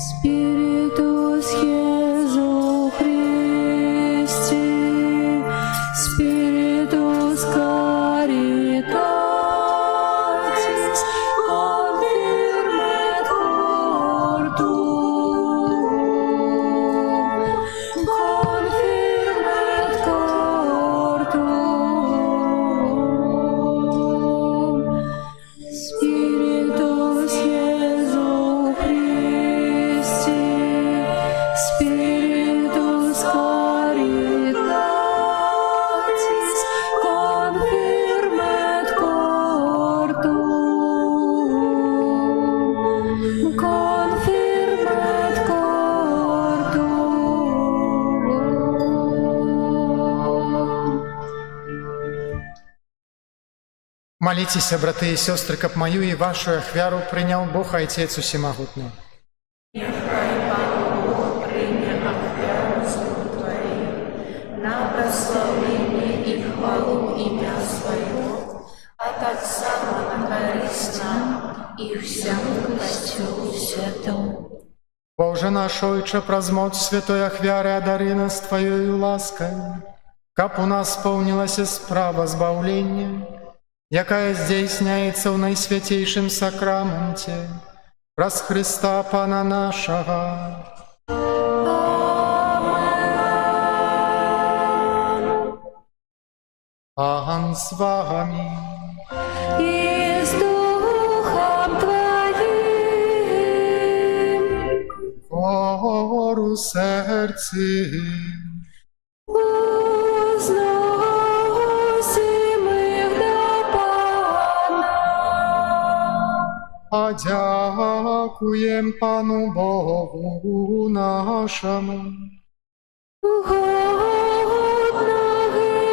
Spiritus Jesu Christi, Spiritus Caritatis, confirmet cor tuum, Молитесь, браты и сестры, каб мою и вашу ахвяру принял Бог Отец Усемогутный. На прославление и хвалу имя Свое, а так само на корысть нам и всему Костюлу Святому. Боже наш Ойче, праз моц святой ахвяры одари нас Твоею лаской, каб у нас сполнилась справа збавления, якая здійсняется в найсвятейшем сакраменте, праз Христа Пана нашего. Пан с вами. И с Духом Твоим Гору серці, возносим их до Пана. подякуєм Пану Богу нашому. Угодно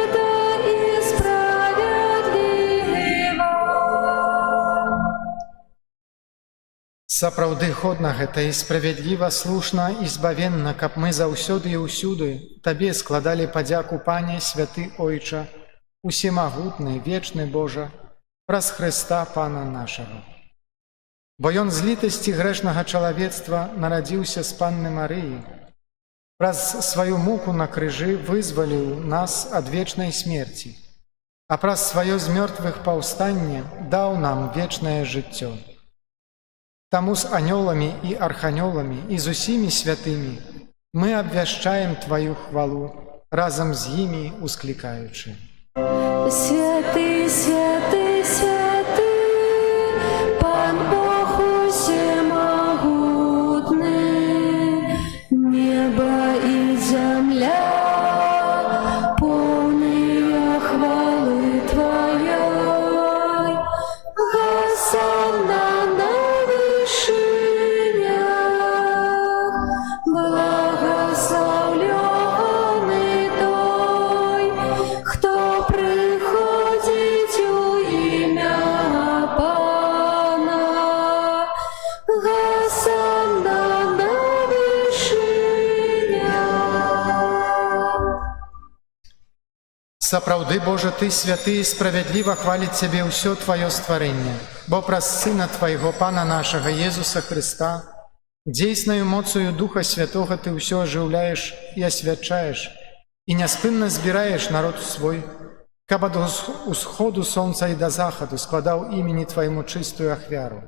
это и справедливо. Сапраўды годна гэта і справядліва, слушна і збавенна, каб мы заўсёды і ўсюды Табе складалі падзяку, Пане, святы Ойча, усемагутны, вечны Божа, праз Хрыста Пана нашага. Бо Ён з літасці грэшнага чалавецтва нарадзіўся з Панны Марыі, праз сваю муку на крыжы вызваліў нас ад вечнай смерці, а праз сваё з мёртвых паўстанне даў нам вечнае жыццё. Таму з анёламі і арханёламі і з усімі святымі мы абвяшчаем Тваю хвалу, разам з імі усклікаючы. Святый, святый, святый, Пан Бог усемогутный, небо и земля, полные хвалы Твоей. Госанна на вышинях, благословленный той, кто приходит у имя Пана. Госанна на вышинях. Сапраўды, Божа, Ты святы і справядліва хваліць Цябе ўсё Тваё стварэнне, бо праз Сына Твайго, Пана нашага, Езуса Хрыста, дзейснаю моцаю Духа Святога Ты ўсё ажыўляеш і асвячаеш, і няспынна збіраеш народ свой, каб ад усходу сонца і да захаду складаў імені Твайму чыстую ахвяру.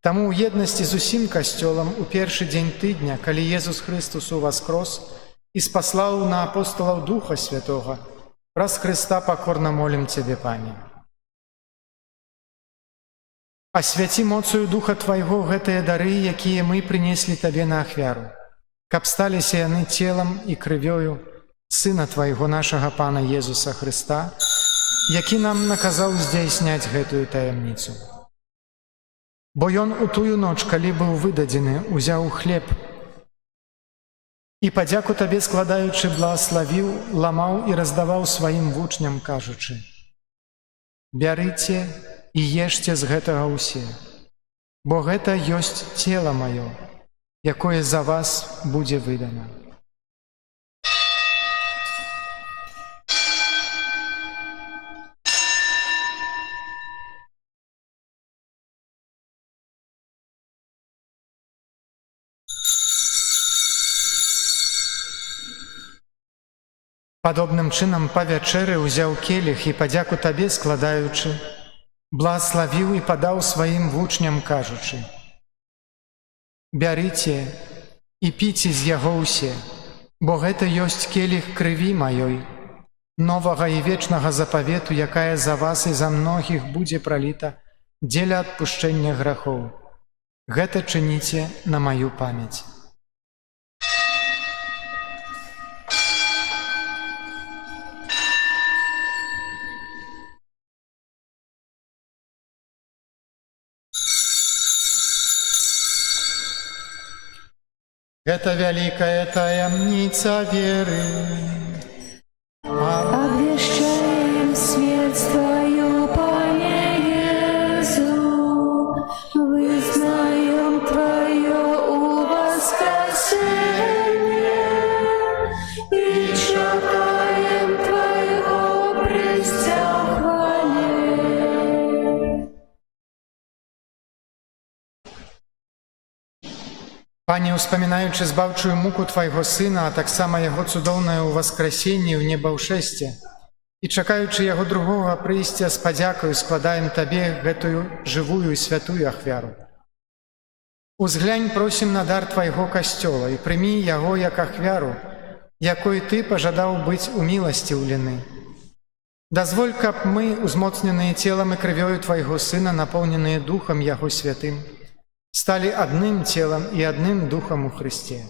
Таму ў еднасці з усім касцёлам у першы дзень тыдня, калі Езус Хрыстус уваскрос і спаслаў на апостолаў Духа Святога, праз Хрыста пакорна молім Цябе, Пане. Асвяці моцаю Духа Твайго гэтыя дары, якія мы прынеслі Табе на ахвяру, каб сталіся яны целам і крывёю Сына Твайго, нашага Пана Езуса Хрыста, які нам наказаў здзяйсняць гэтую таямніцу. Бо Ён у тую ноч, калі быў выдадзены, узяў хлеб і, падзяку Табе складаючы, благаславіў, ламаў і раздаваў сваім вучням, кажучы: «Бярыце і ешце з гэтага ўсе, бо гэта ёсць цела маё, якое за вас будзе выдана». Падобным чынам па вячэры ўзяў келіх і, падзяку Табе складаючы, благаславіў і падаў сваім вучням, кажучы: «Бярыце і піце з яго ўсе, бо гэта ёсць келіх крыві маёй, новага і вечнага запавету, якая за вас і за многіх будзе праліта дзеля адпушчэння грахоў. Гэта чыніце на маю памяць». Гэта вялікая таямніца веры. Обвещаем смерть Твою, Пане Пане, успамінаючы збаўчую муку Твайго Сына, а таксама Яго цудоўнае ўваскрасенне ў небаўшэсце, і чакаючы Яго другога прыйсця з падзякаю складаем Табе гэтую жывую і святую ахвяру. Узглянь, просім на дар Твайго касцёла і прымі яго як ахвяру, якой Ты пажадаў быць у міласці ўлены. Дазволь, каб мы, узмоцненыя целам і крывёю Твайго Сына, напоўненыя Духам Яго святым, сталі адным целам і адным Духам у Хрысце.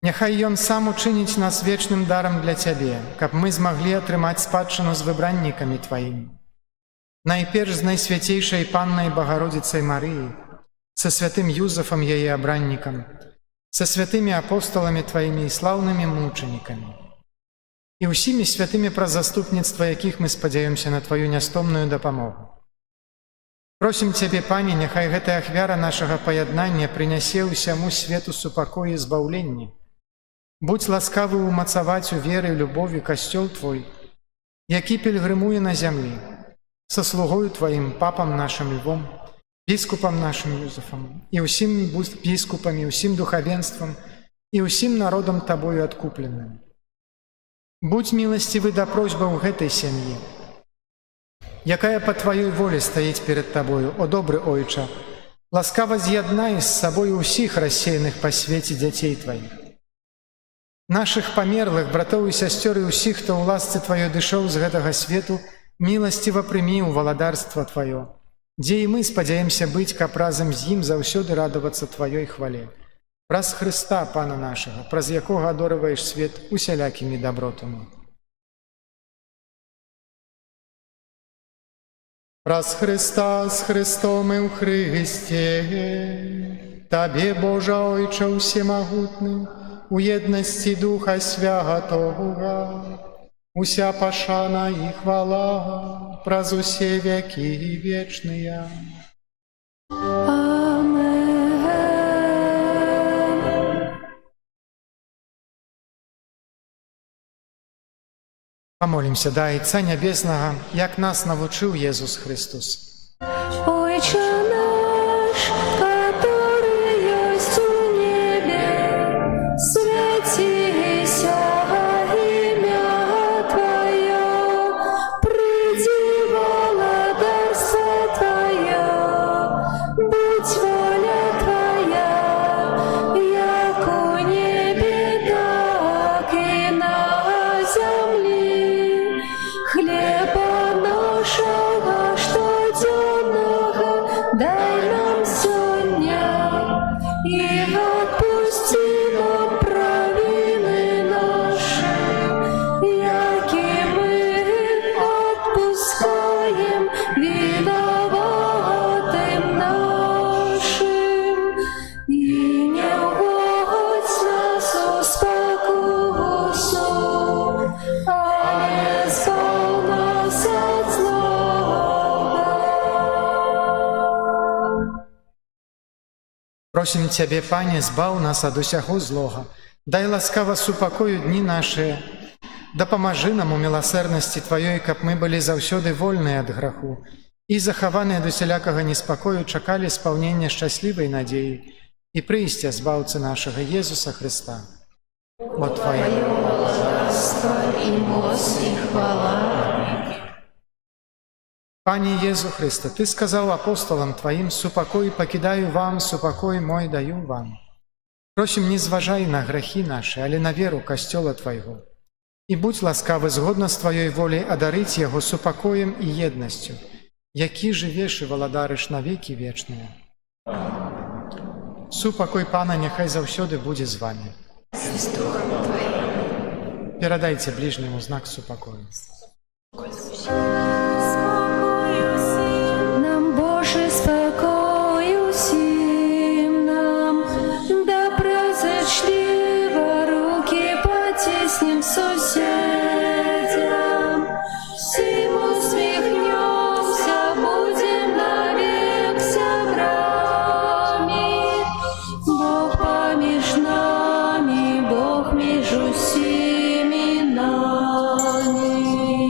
Няхай Ён сам учыніць нас вечным дарам для Цябе, каб мы змаглі атрымаць спадчыну з выбраннікамі Тваімі. Найперш з найсвяцейшай Паннай Багародзіцай Марыяй, са святым Юзафам яе абраннікам, са святымі апосталамі Тваімі і слаўнымі мучанікамі, і ўсімі святымі, праз заступніцтва якіх мы спадзяёмся на Тваю нястомную дапамогу. Просім Цябе, Пане, няхай гэтая ахвяра нашага паяднання прынясе ўсяму свету супакой і збаўленне. Будзь ласкавы ўмацаваць у веры і любові касцёл Твой, які пільгрымуе на зямлі, са слугою Тваім, папам нашым Львом, біскупам нашым Юзафам, і ўсім біскупам, і ўсім духавенствам, і ўсім народам Табою адкупленым. Будь міласцівы да просьбаў гэтай сям'і, якая па Тваёй волі стаіць перад Табою, о добры Ойча, ласкава з'яднай з сабою ўсіх рассеяных па свеце дзяцей Тваіх. Нашых памерлых, братоў і сясцёр і ўсіх, хто ў ласцы Тваёй дышоў з гэтага свету, міласціва прымі ў валадарства Тваё, дзе і мы спадзяемся быць, каб разам з ім заўсёды радавацца Тваёй хвале. Праз Хрыста, Пана нашага, праз якога адорываеш свет усялякімі дабротамі. Праз Христа, з Христом і ў Христе, Табе, Божа Ойча усемагутны, у єдності Духа Святого, уся пашана і хвала, праз усе веки вечные. Помолимся да Отца Небесного, як нас навучил Иисус Христос. Отче наш, который есть у небе, святися имя Твое, приди владарство Твое, будь воля Твоя, як у небе, так и на земле. Хлеба нашего штоденного дай нам сегодня, и отпусти нам провины наши, яки мы отпускаем виноватым нашим, и не вводь нас в спокусу, а избавь нас от злого. Просим Тебе, Пане, збав нас ад усяго злога, дай ласкава супакою дні наши, дапамажы нам у міласэрнасці Тваёй, каб мы былі заўсёды вольныя ад граху і захаваныя ад усялякага неспакою чакалі спаўнення шчаслівай надзеі і прыйсця збаўцы нашага Езуса Христа. Бо Твоё Царство и мощь и хвала. Пане Езу Христа, Ты сказал апостолам Твоим: «Супокой покидаю вам, супокой мой даю вам». Просим, не зважай на грехи наши, але на веру костела Твоего. И будь ласкавы, згодно с Твоей волей, одарить его супокоем и едностью, які живеш и валадарыш на веки вечные. Супокой Пана няхай заўсёды будзе з вами. Перадайте ближнему знак супокою. Нам Божий спокою всім нам, доброзичливо руки потесним соседям, всім усміхнемся, будем навек сябрами, Бог поміж нами, Бог між усіми нами.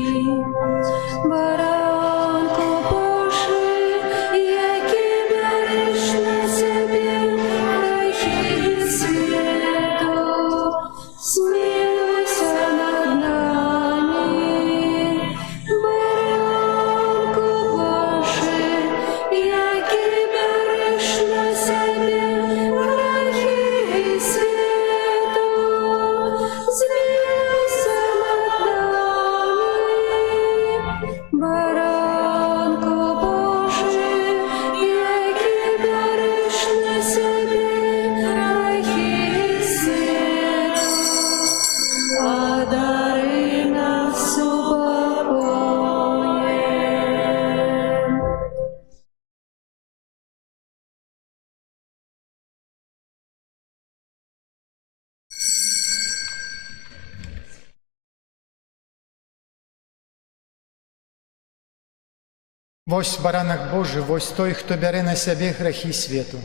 Вось баранак Божы, вось той, хто бярэ на сябе грахі свету.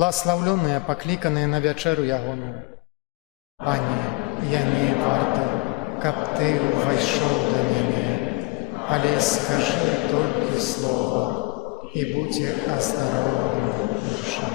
Бласлаўлёныя, пакліканыя на вячэру ягоную. Пане, я не варта, каб ты увайшоў да мяне, але скажы толькі слова, і будзе аздароўлена душа.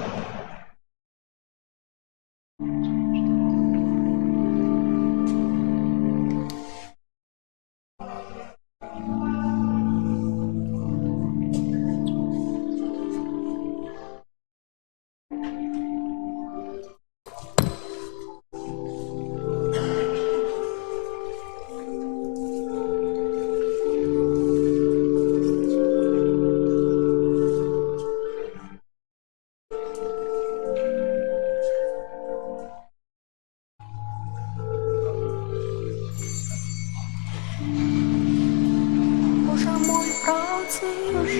Боже мой, правдиш,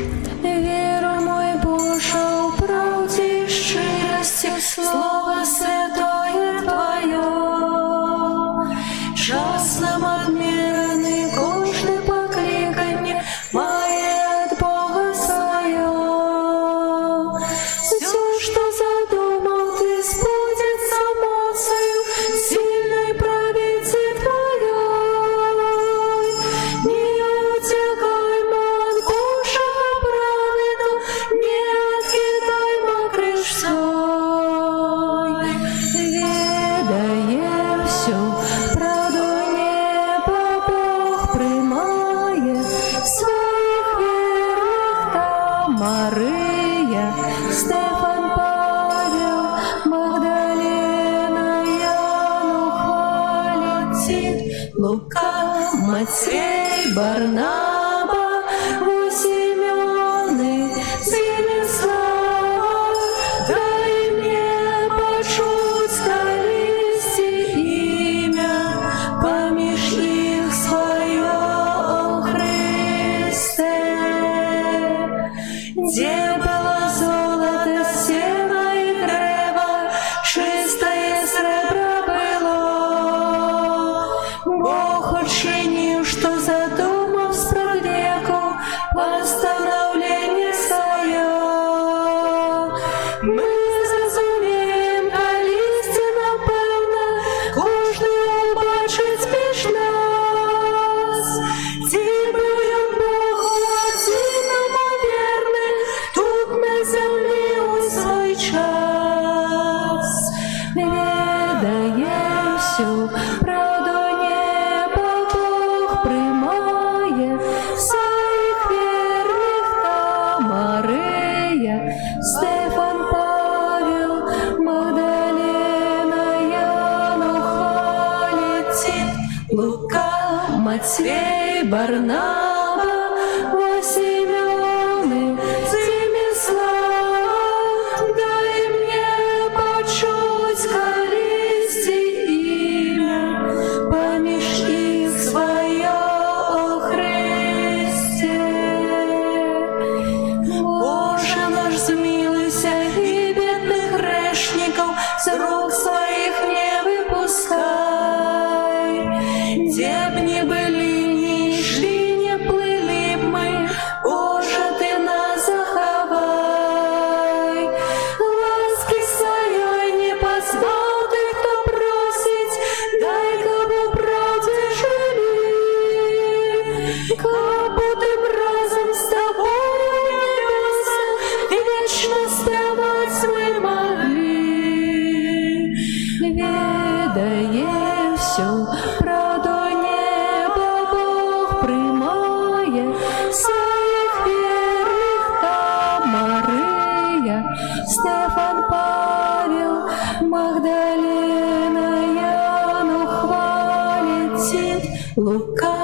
віра мой Боже, у правді і щирості, Слово святое Твое. Час нам отмеренный, кожне покликанье мое от Бога свое. Все, что задумал Ты, сбудется мощью сильной правицы Твоей. Не утекай, ман, Божьего праведу, не откидай мокрый свой. Ведая всю правду неба, Бог приймає своїх вірних та Мария, Стефан, Павел, Магдалена, Яну хвалять всіх, Лука, Матвей, Барнаба, Симеоны, Станислава. Дай мне почуть колести имя, поміж їх своє, о Христе. Где было золото, сено и древо, чистое сребро было. Бог учинил, что задумав с веку постановление свое. Мы зразумеем, колісті, напевно, кожний убачить між нас. Дякуєм Богу, одиному вірний, тут на землі у свій час. Ведає всю правду неба, Бог приймає своїх вірних та Мария, Стефан, Павел, Магдалена, Яну хвалять всіх, Лука, Матвей, Барнаба, Симеоны, Станислава. Дай мне почуть колісті ім'я, поміж їх своє, о Христе. Боже наш, змилуйся, і бідних грешників з рук своїх не випускай. Де б ни были, ни шли, не плыли б мы, Боже, Ты нас заховай. Ласки своей не позвал Ты, кто просить, дай кому правде жили. Кабы Тым разом с Тобою небеса вечно спрямать мы могли. Ведая всю правду неба, Бог приймає своїх вірних та Мария, Стефан, Павел, Магдалена, Яну хвалять всіх, Лука,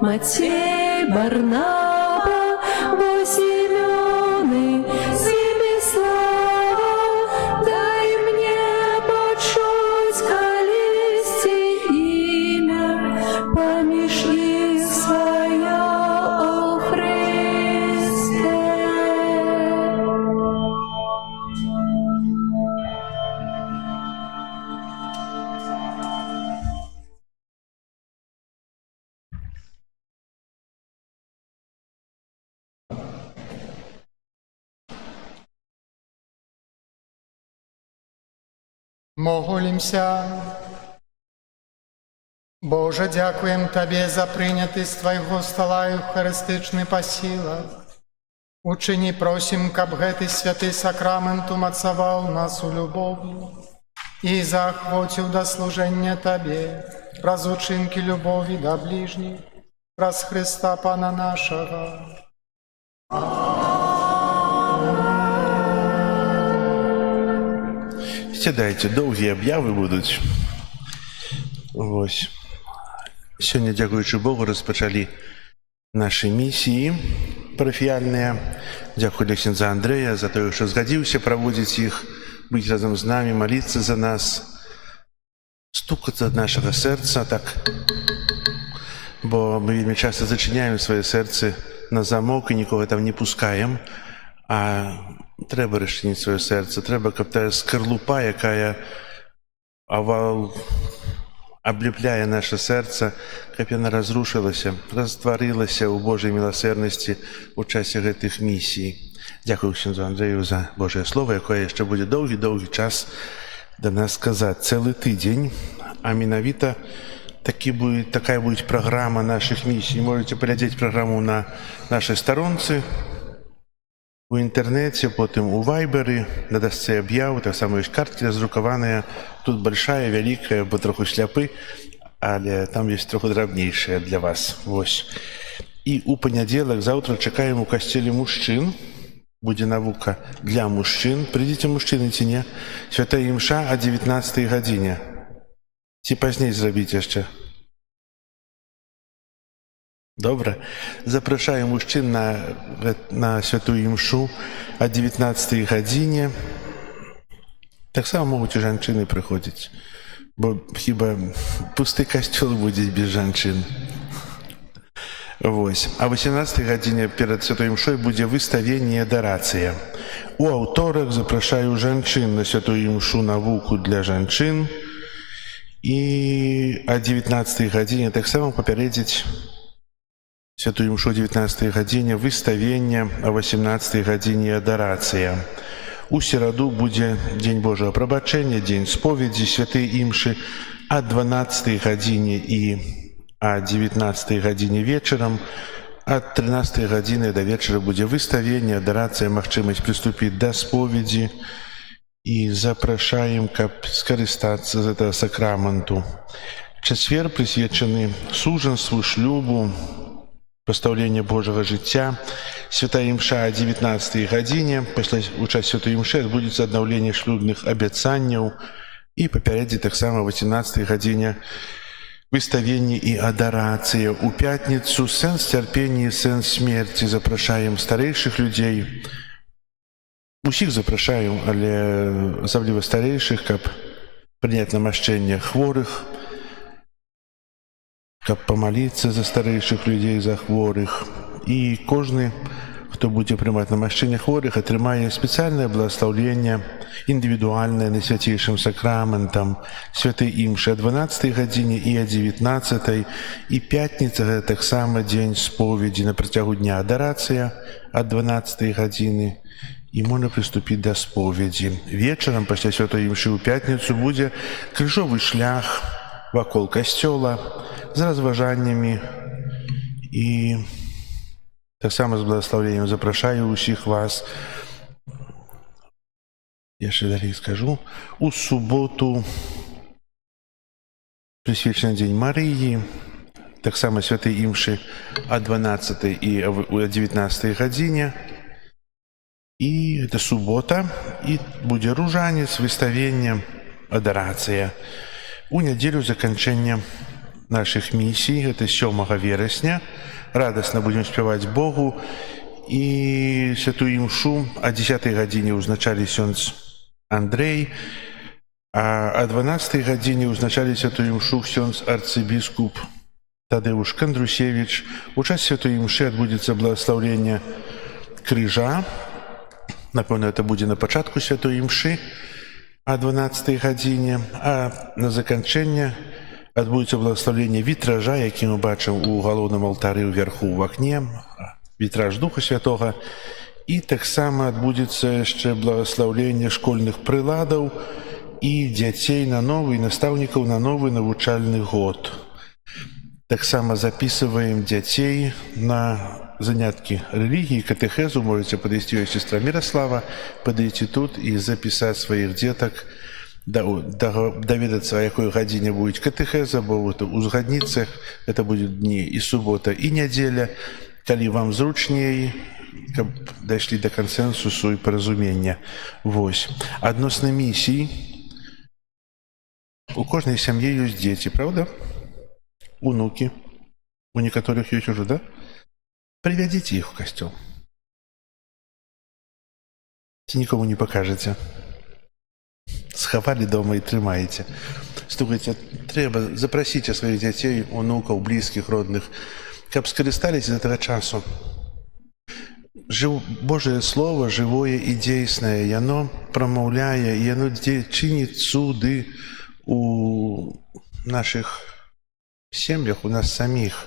Матвей, Барнаба, Симеоны, Станислава. Дай мне почуть колісті ім'я, поміж їх своє, о Христе. Молимся. Боже, дякуем Табе за прийняти з Твайго стола евхаристичний посілок. Учини просим, каб гэты святы сакрамент умацаваў нас у любові і заахвоціў да служэння Табе, праз учынкі любові да ближніх, праз Христа Пана нашага. Сядайце, доўгія аб'явы будуць. Вось. Сёння, дзякуючы Богу, распачалі нашы місіі парафіяльныя. Дзякуй для ксяндза Андрэя за тое, што згадзіўся праводзіць іх, быць разам з намі, маліцца за нас, стукацца ад нашага сэрца, так. Бо мы вельмі часта зачыняем свае сэрцы на замок і нікога там не пускаем, а трэба расчыніць сваё сэрца, трэба, каб тая скарлупа, якая аблепляе наша сэрца, каб яна разрушылася, растварылася ў Божай міласэрнасці ў часе гэтых місій. Дзякую ксяндзу Андрэю за Божае Слово, якое яшчэ будзе доўгі час да нас сказаць. Цэлы тыдзень, а менавіта такая будзе праграма нашых місій. Можете паглядзець праграму на нашай старонцы, у інтэрнэце, потым у вайберы, на дасцы аб'яў, таксама ёсць карткі раздрукаваныя, тут большая, вялікая, бо троху шляпы, але там ёсць троху драбнейшая для вас. Вось. І у панядзелак заўтра чакаем у касцеле мужчын, будзе навука для мужчын. Прыйдзіце, мужчыны, ці не? Святая імша о 19 гадзіне. Ці пазней зрабіць яшчэ? Добра. Запрашаю мужчын на святую імшу о 19 гадзіне. Таксама могуць і жанчыны прыходзіць, бо хіба пусты касцёл будзе без жанчын. Вось. А 18 гадзіне перад святой імшой будзе выставенне і адарацыя. У аўторак запрашаю жанчын на святую імшу навуку для жанчын. І о 19 гадзіне таксама папярэдзіць святую імшу о 19 гадзіне выставення, а 18 гадзіне адарацыя. У сераду будзе дзень Божага прабачэння, дзень споведзі, святай імшы о 12 гадзіне і о 19 гадзіне вечарам. Ад 13 гадзіны да вечара будзе выставення, адарацыя, магчымасць прыступіць да споведзі. І запрашаем, каб скарыстацца з гэтага сакраменту. Чацвер прысвечаны сужанству, шлюбу, пастаўлення Божага жыцця. Святая імша о 19 гадзіне. У час святой імшы адбудзецца аднаўленне шлюбных абяцанняў. І папярэдзі таксама о 18 гадзіне выставенне і адарацыя. У пятніцу сэнс цярпення і сэнс смерці. Запрашаем старэйшых людзей. Усіх запрашаю, але асабліва старэйшых, каб прыняць намашчэнне хворых, каб памаліцца за старэйшых людзей, за хворых. І кожны, хто будзе прымаць намашчэнне хворых, атрымае спецыяльнае благаслаўленне, індывідуальнае найсвяцейшым сакраментам, святай імшы о 12 гадзіне і о 19. І пятніца гэта таксама дзень споведзі, на працягу дня адарацыя о 12 гадзіны. І можна прыступіць да споведзі. Вечарам пасля святой імшы ў пятніцу будзе крыжовы шлях вакол касцёла з разважаннямі. І таксама з благаслаўленнем запрашаю ўсіх вас. Яшчэ далей скажу. У суботу прысвечаны дзень Марыі, таксама святай імшы о 12 і о 19 гадзіне. І это субота, і будзе ружанец, выставенне, адарацыя. У нядзелю заканчэння нашых місій, гэта 7 верасня. Радасна будзем спяваць Богу. І святую імшу о 10 гадзіне ўзначалі ксёндз Андрэй, а о 12 гадзіне ўзначалі святую імшу ксёндз арцыбіскуп Тадэуш Кандрусевіч. У час святой імшы адбудзецца благаслаўленне крыжа. Напэўна, это будзе на пачатку святой імшы о 12 гадзіне, а на заканчэнне адбудзецца благаслаўленне вітража, які мы бачым у галоўным алтары ўверху ў акне, вітраж Духа Святога. І таксама адбудзецца яшчэ благаслаўленне школьных прыладаў і дзяцей на новы, і настаўнікаў на новы навучальны год. Таксама записываем дзяцей на заняткі рэлігіі, катэхезу. Можете падысці, ёсць сестра Міраслава, падыйти тут і запісаць сваіх дзетак, даведацца, о якой гадзіне будзе катэхеза, бо вот узгадніцца это будуць дні і субота, і нядзеля, калі вам зручней, каб дайшлі да кансэнсусу і паразумення. Вось. Адносна місій, у кожнай сям'і ёсць дзеці, правда? Унукі. У некаторых ёсць ужо, да? Привядзіце іх у касцёл. Ці нікому не пакажаце. Схавалі дома і трымаеце. Слухайце, трэба запрасіць сваіх дзяцей, унукаў, блізкіх, родных, каб скарысталіся з гэтага часу. Божае Слово, жывое і дзейснае, яно прамаўляе, яно чыніць цуды у нашых сем'ях, у нас саміх.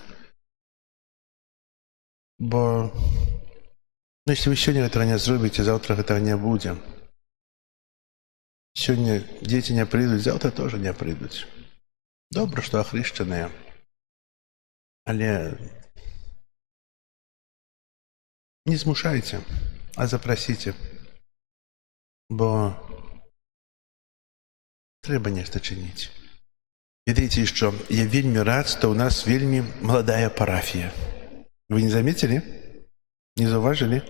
Бо, если вы сёння гэтага не зробіце, заўтра гэтага не будзе. Сёння дзеці не прыйдуць, заўтра тоже не прыйдуць. Добра, што ахрышчаныя. Але не змушайце, а запрасіце. Бо трэба нешта чыніць. Ведаеце, што я вельмі рад, што ў нас вельмі маладая парафія. Вы не заметили? Не заўважылі?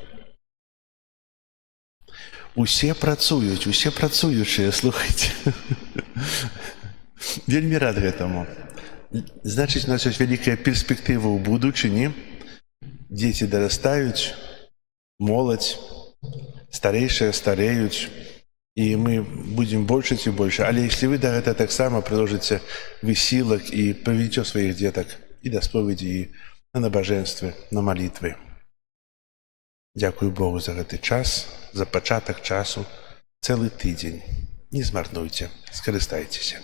Усе працуюць, усе працуючыя, слухайце. Вельмі рад гэтаму. Значыць, у нас ёсць вялікая перспектыва ў будучыні. Дзеці дарастаюць, моладзь, старэйшыя стареюць, і мы будзем большаць і больш. Але если вы да гэта таксама прыложыце высілак і прыведзеце сваіх дзетак і да споведзі, і на набажэнствы, на малітвы. Дзякую Богу за гэты час, за пачатак часу, цэлы тыдзень. Не змарнуйце, скарыстайцеся.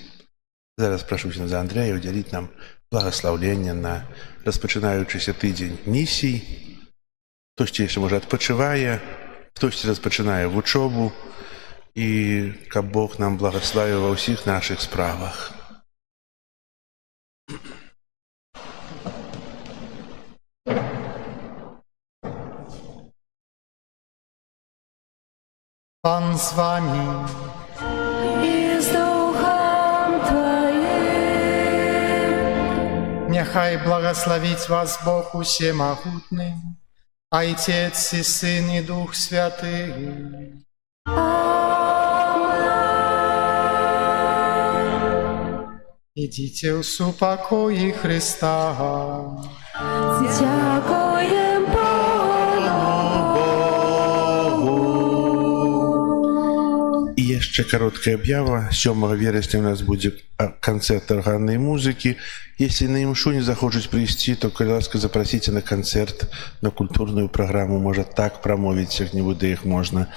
Зараз прашу князя Андрэя удзяліць нам благаслаўленне на распачынаючыся тыдзень місій. Хтосьці яшчэ, можа, адпачывае, хтосьці распачынае вучобу, і каб Бог нам благаславіў ва ўсіх нашых справах. Пан з вами. І з Духом Твоим. Нехай благословить вас Бог усемогутный, Отец и Сын и Дух Святый. Идите в супокої Христа. Дякуєм Богу. І яшчэ кароткая аб'ява. 7 верасня у нас будзе канцэрт арганнай музыкі. Если на імшу не захочуць прыйсці, то, калі ласка, запрасіце на канцэрт, на культурную праграму, можа так прамовіць, як-небудзь да іх можна.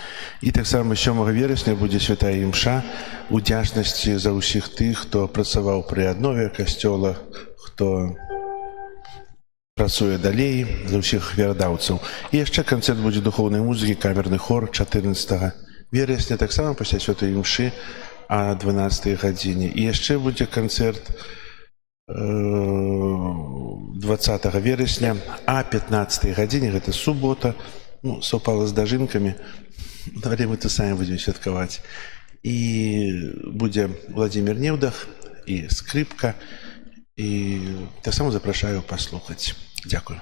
І таксама 7 верасня будзе святая імша удзячнасці за ўсіх тых, хто працаваў пры аднове касцёла, хто працуе далей, за ўсіх верадаўцаў. І яшчэ канцэрт будзе духоўнай музыкі, камерны хор 14 верасня, таксама пасля святой імшы о 12 гадзіне. І яшчэ будзе канцэрт 20 верасня о 15 гадзіне, гэта субота, супала з дажынкамі, але мы то самі будзем святкаваць. І будзе Владзімір Неўдах і скрыпка, і таксама запрашаю паслухаць. Дзякую.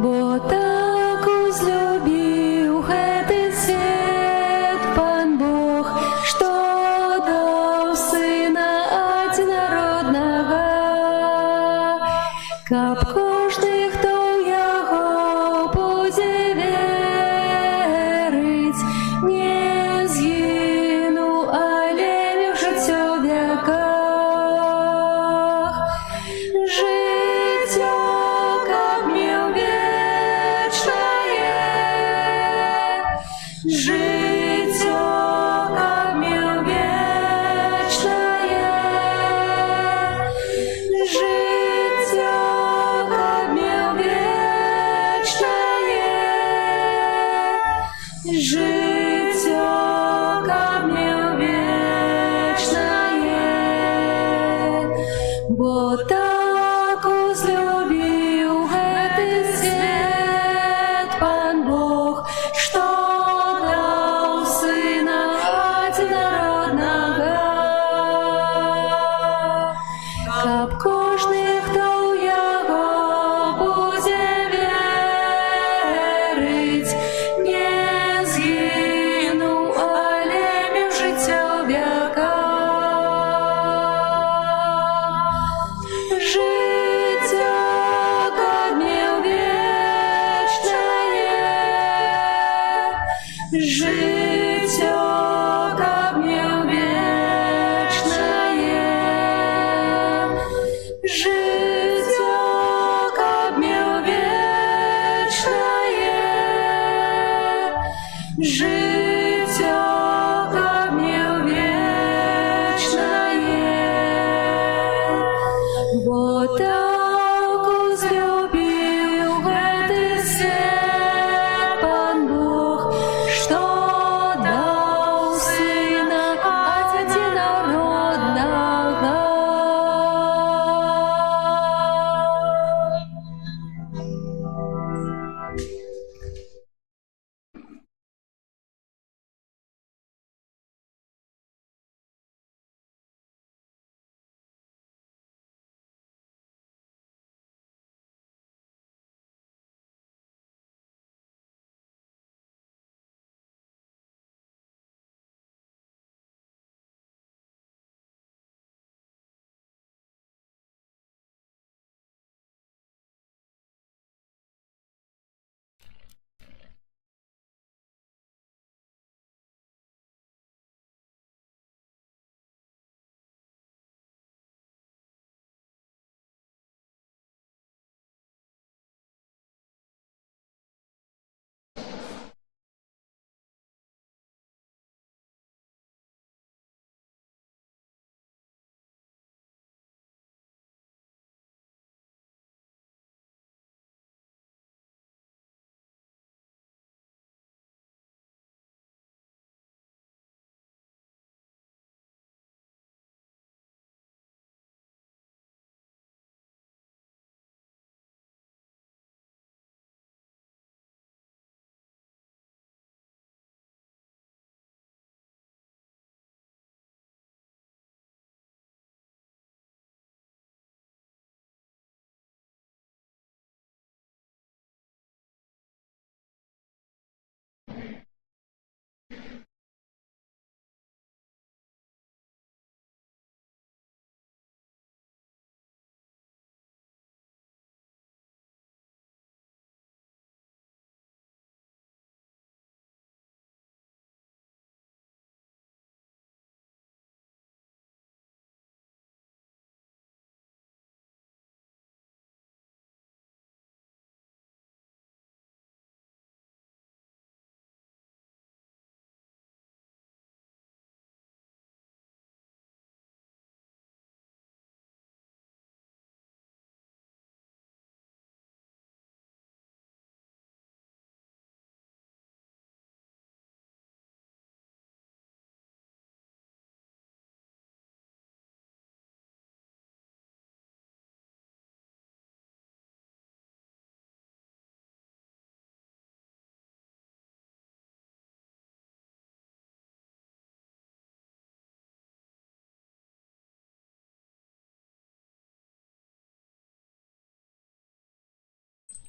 Бо так узлюбіў гэты свет Пан Бог, што даў Сына адзінароднага, каб кожны, хто ў яго будзе верыць, не згінуў, але меў жыццё вяка. життя камню вечное, бо так узлюбил этот свет Пан Бог, что дал Сына Одинородного, каб кожний, хто у Яго буде вірить, не згинув, але мів життя віка. Життя камню вечное, життя камню вечное, життя камню вечное, життя камню вечное, бо так узлюбил этот свет Пан Бог, что дал Сына Одинородного.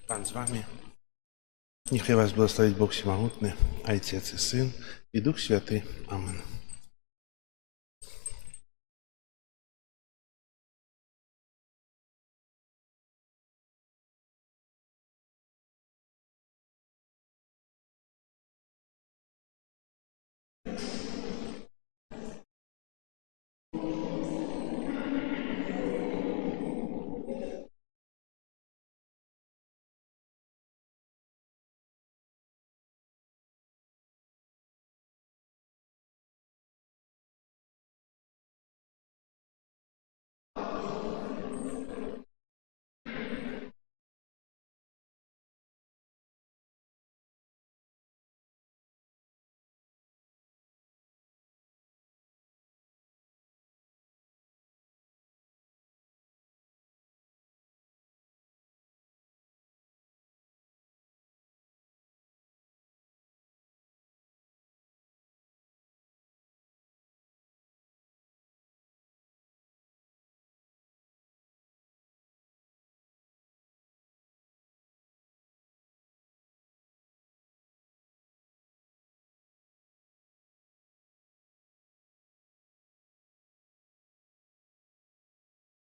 Пан з вами. Нехай вас благословить Бог Всемогутний, Отець і Син, і Дух Святий. Амин.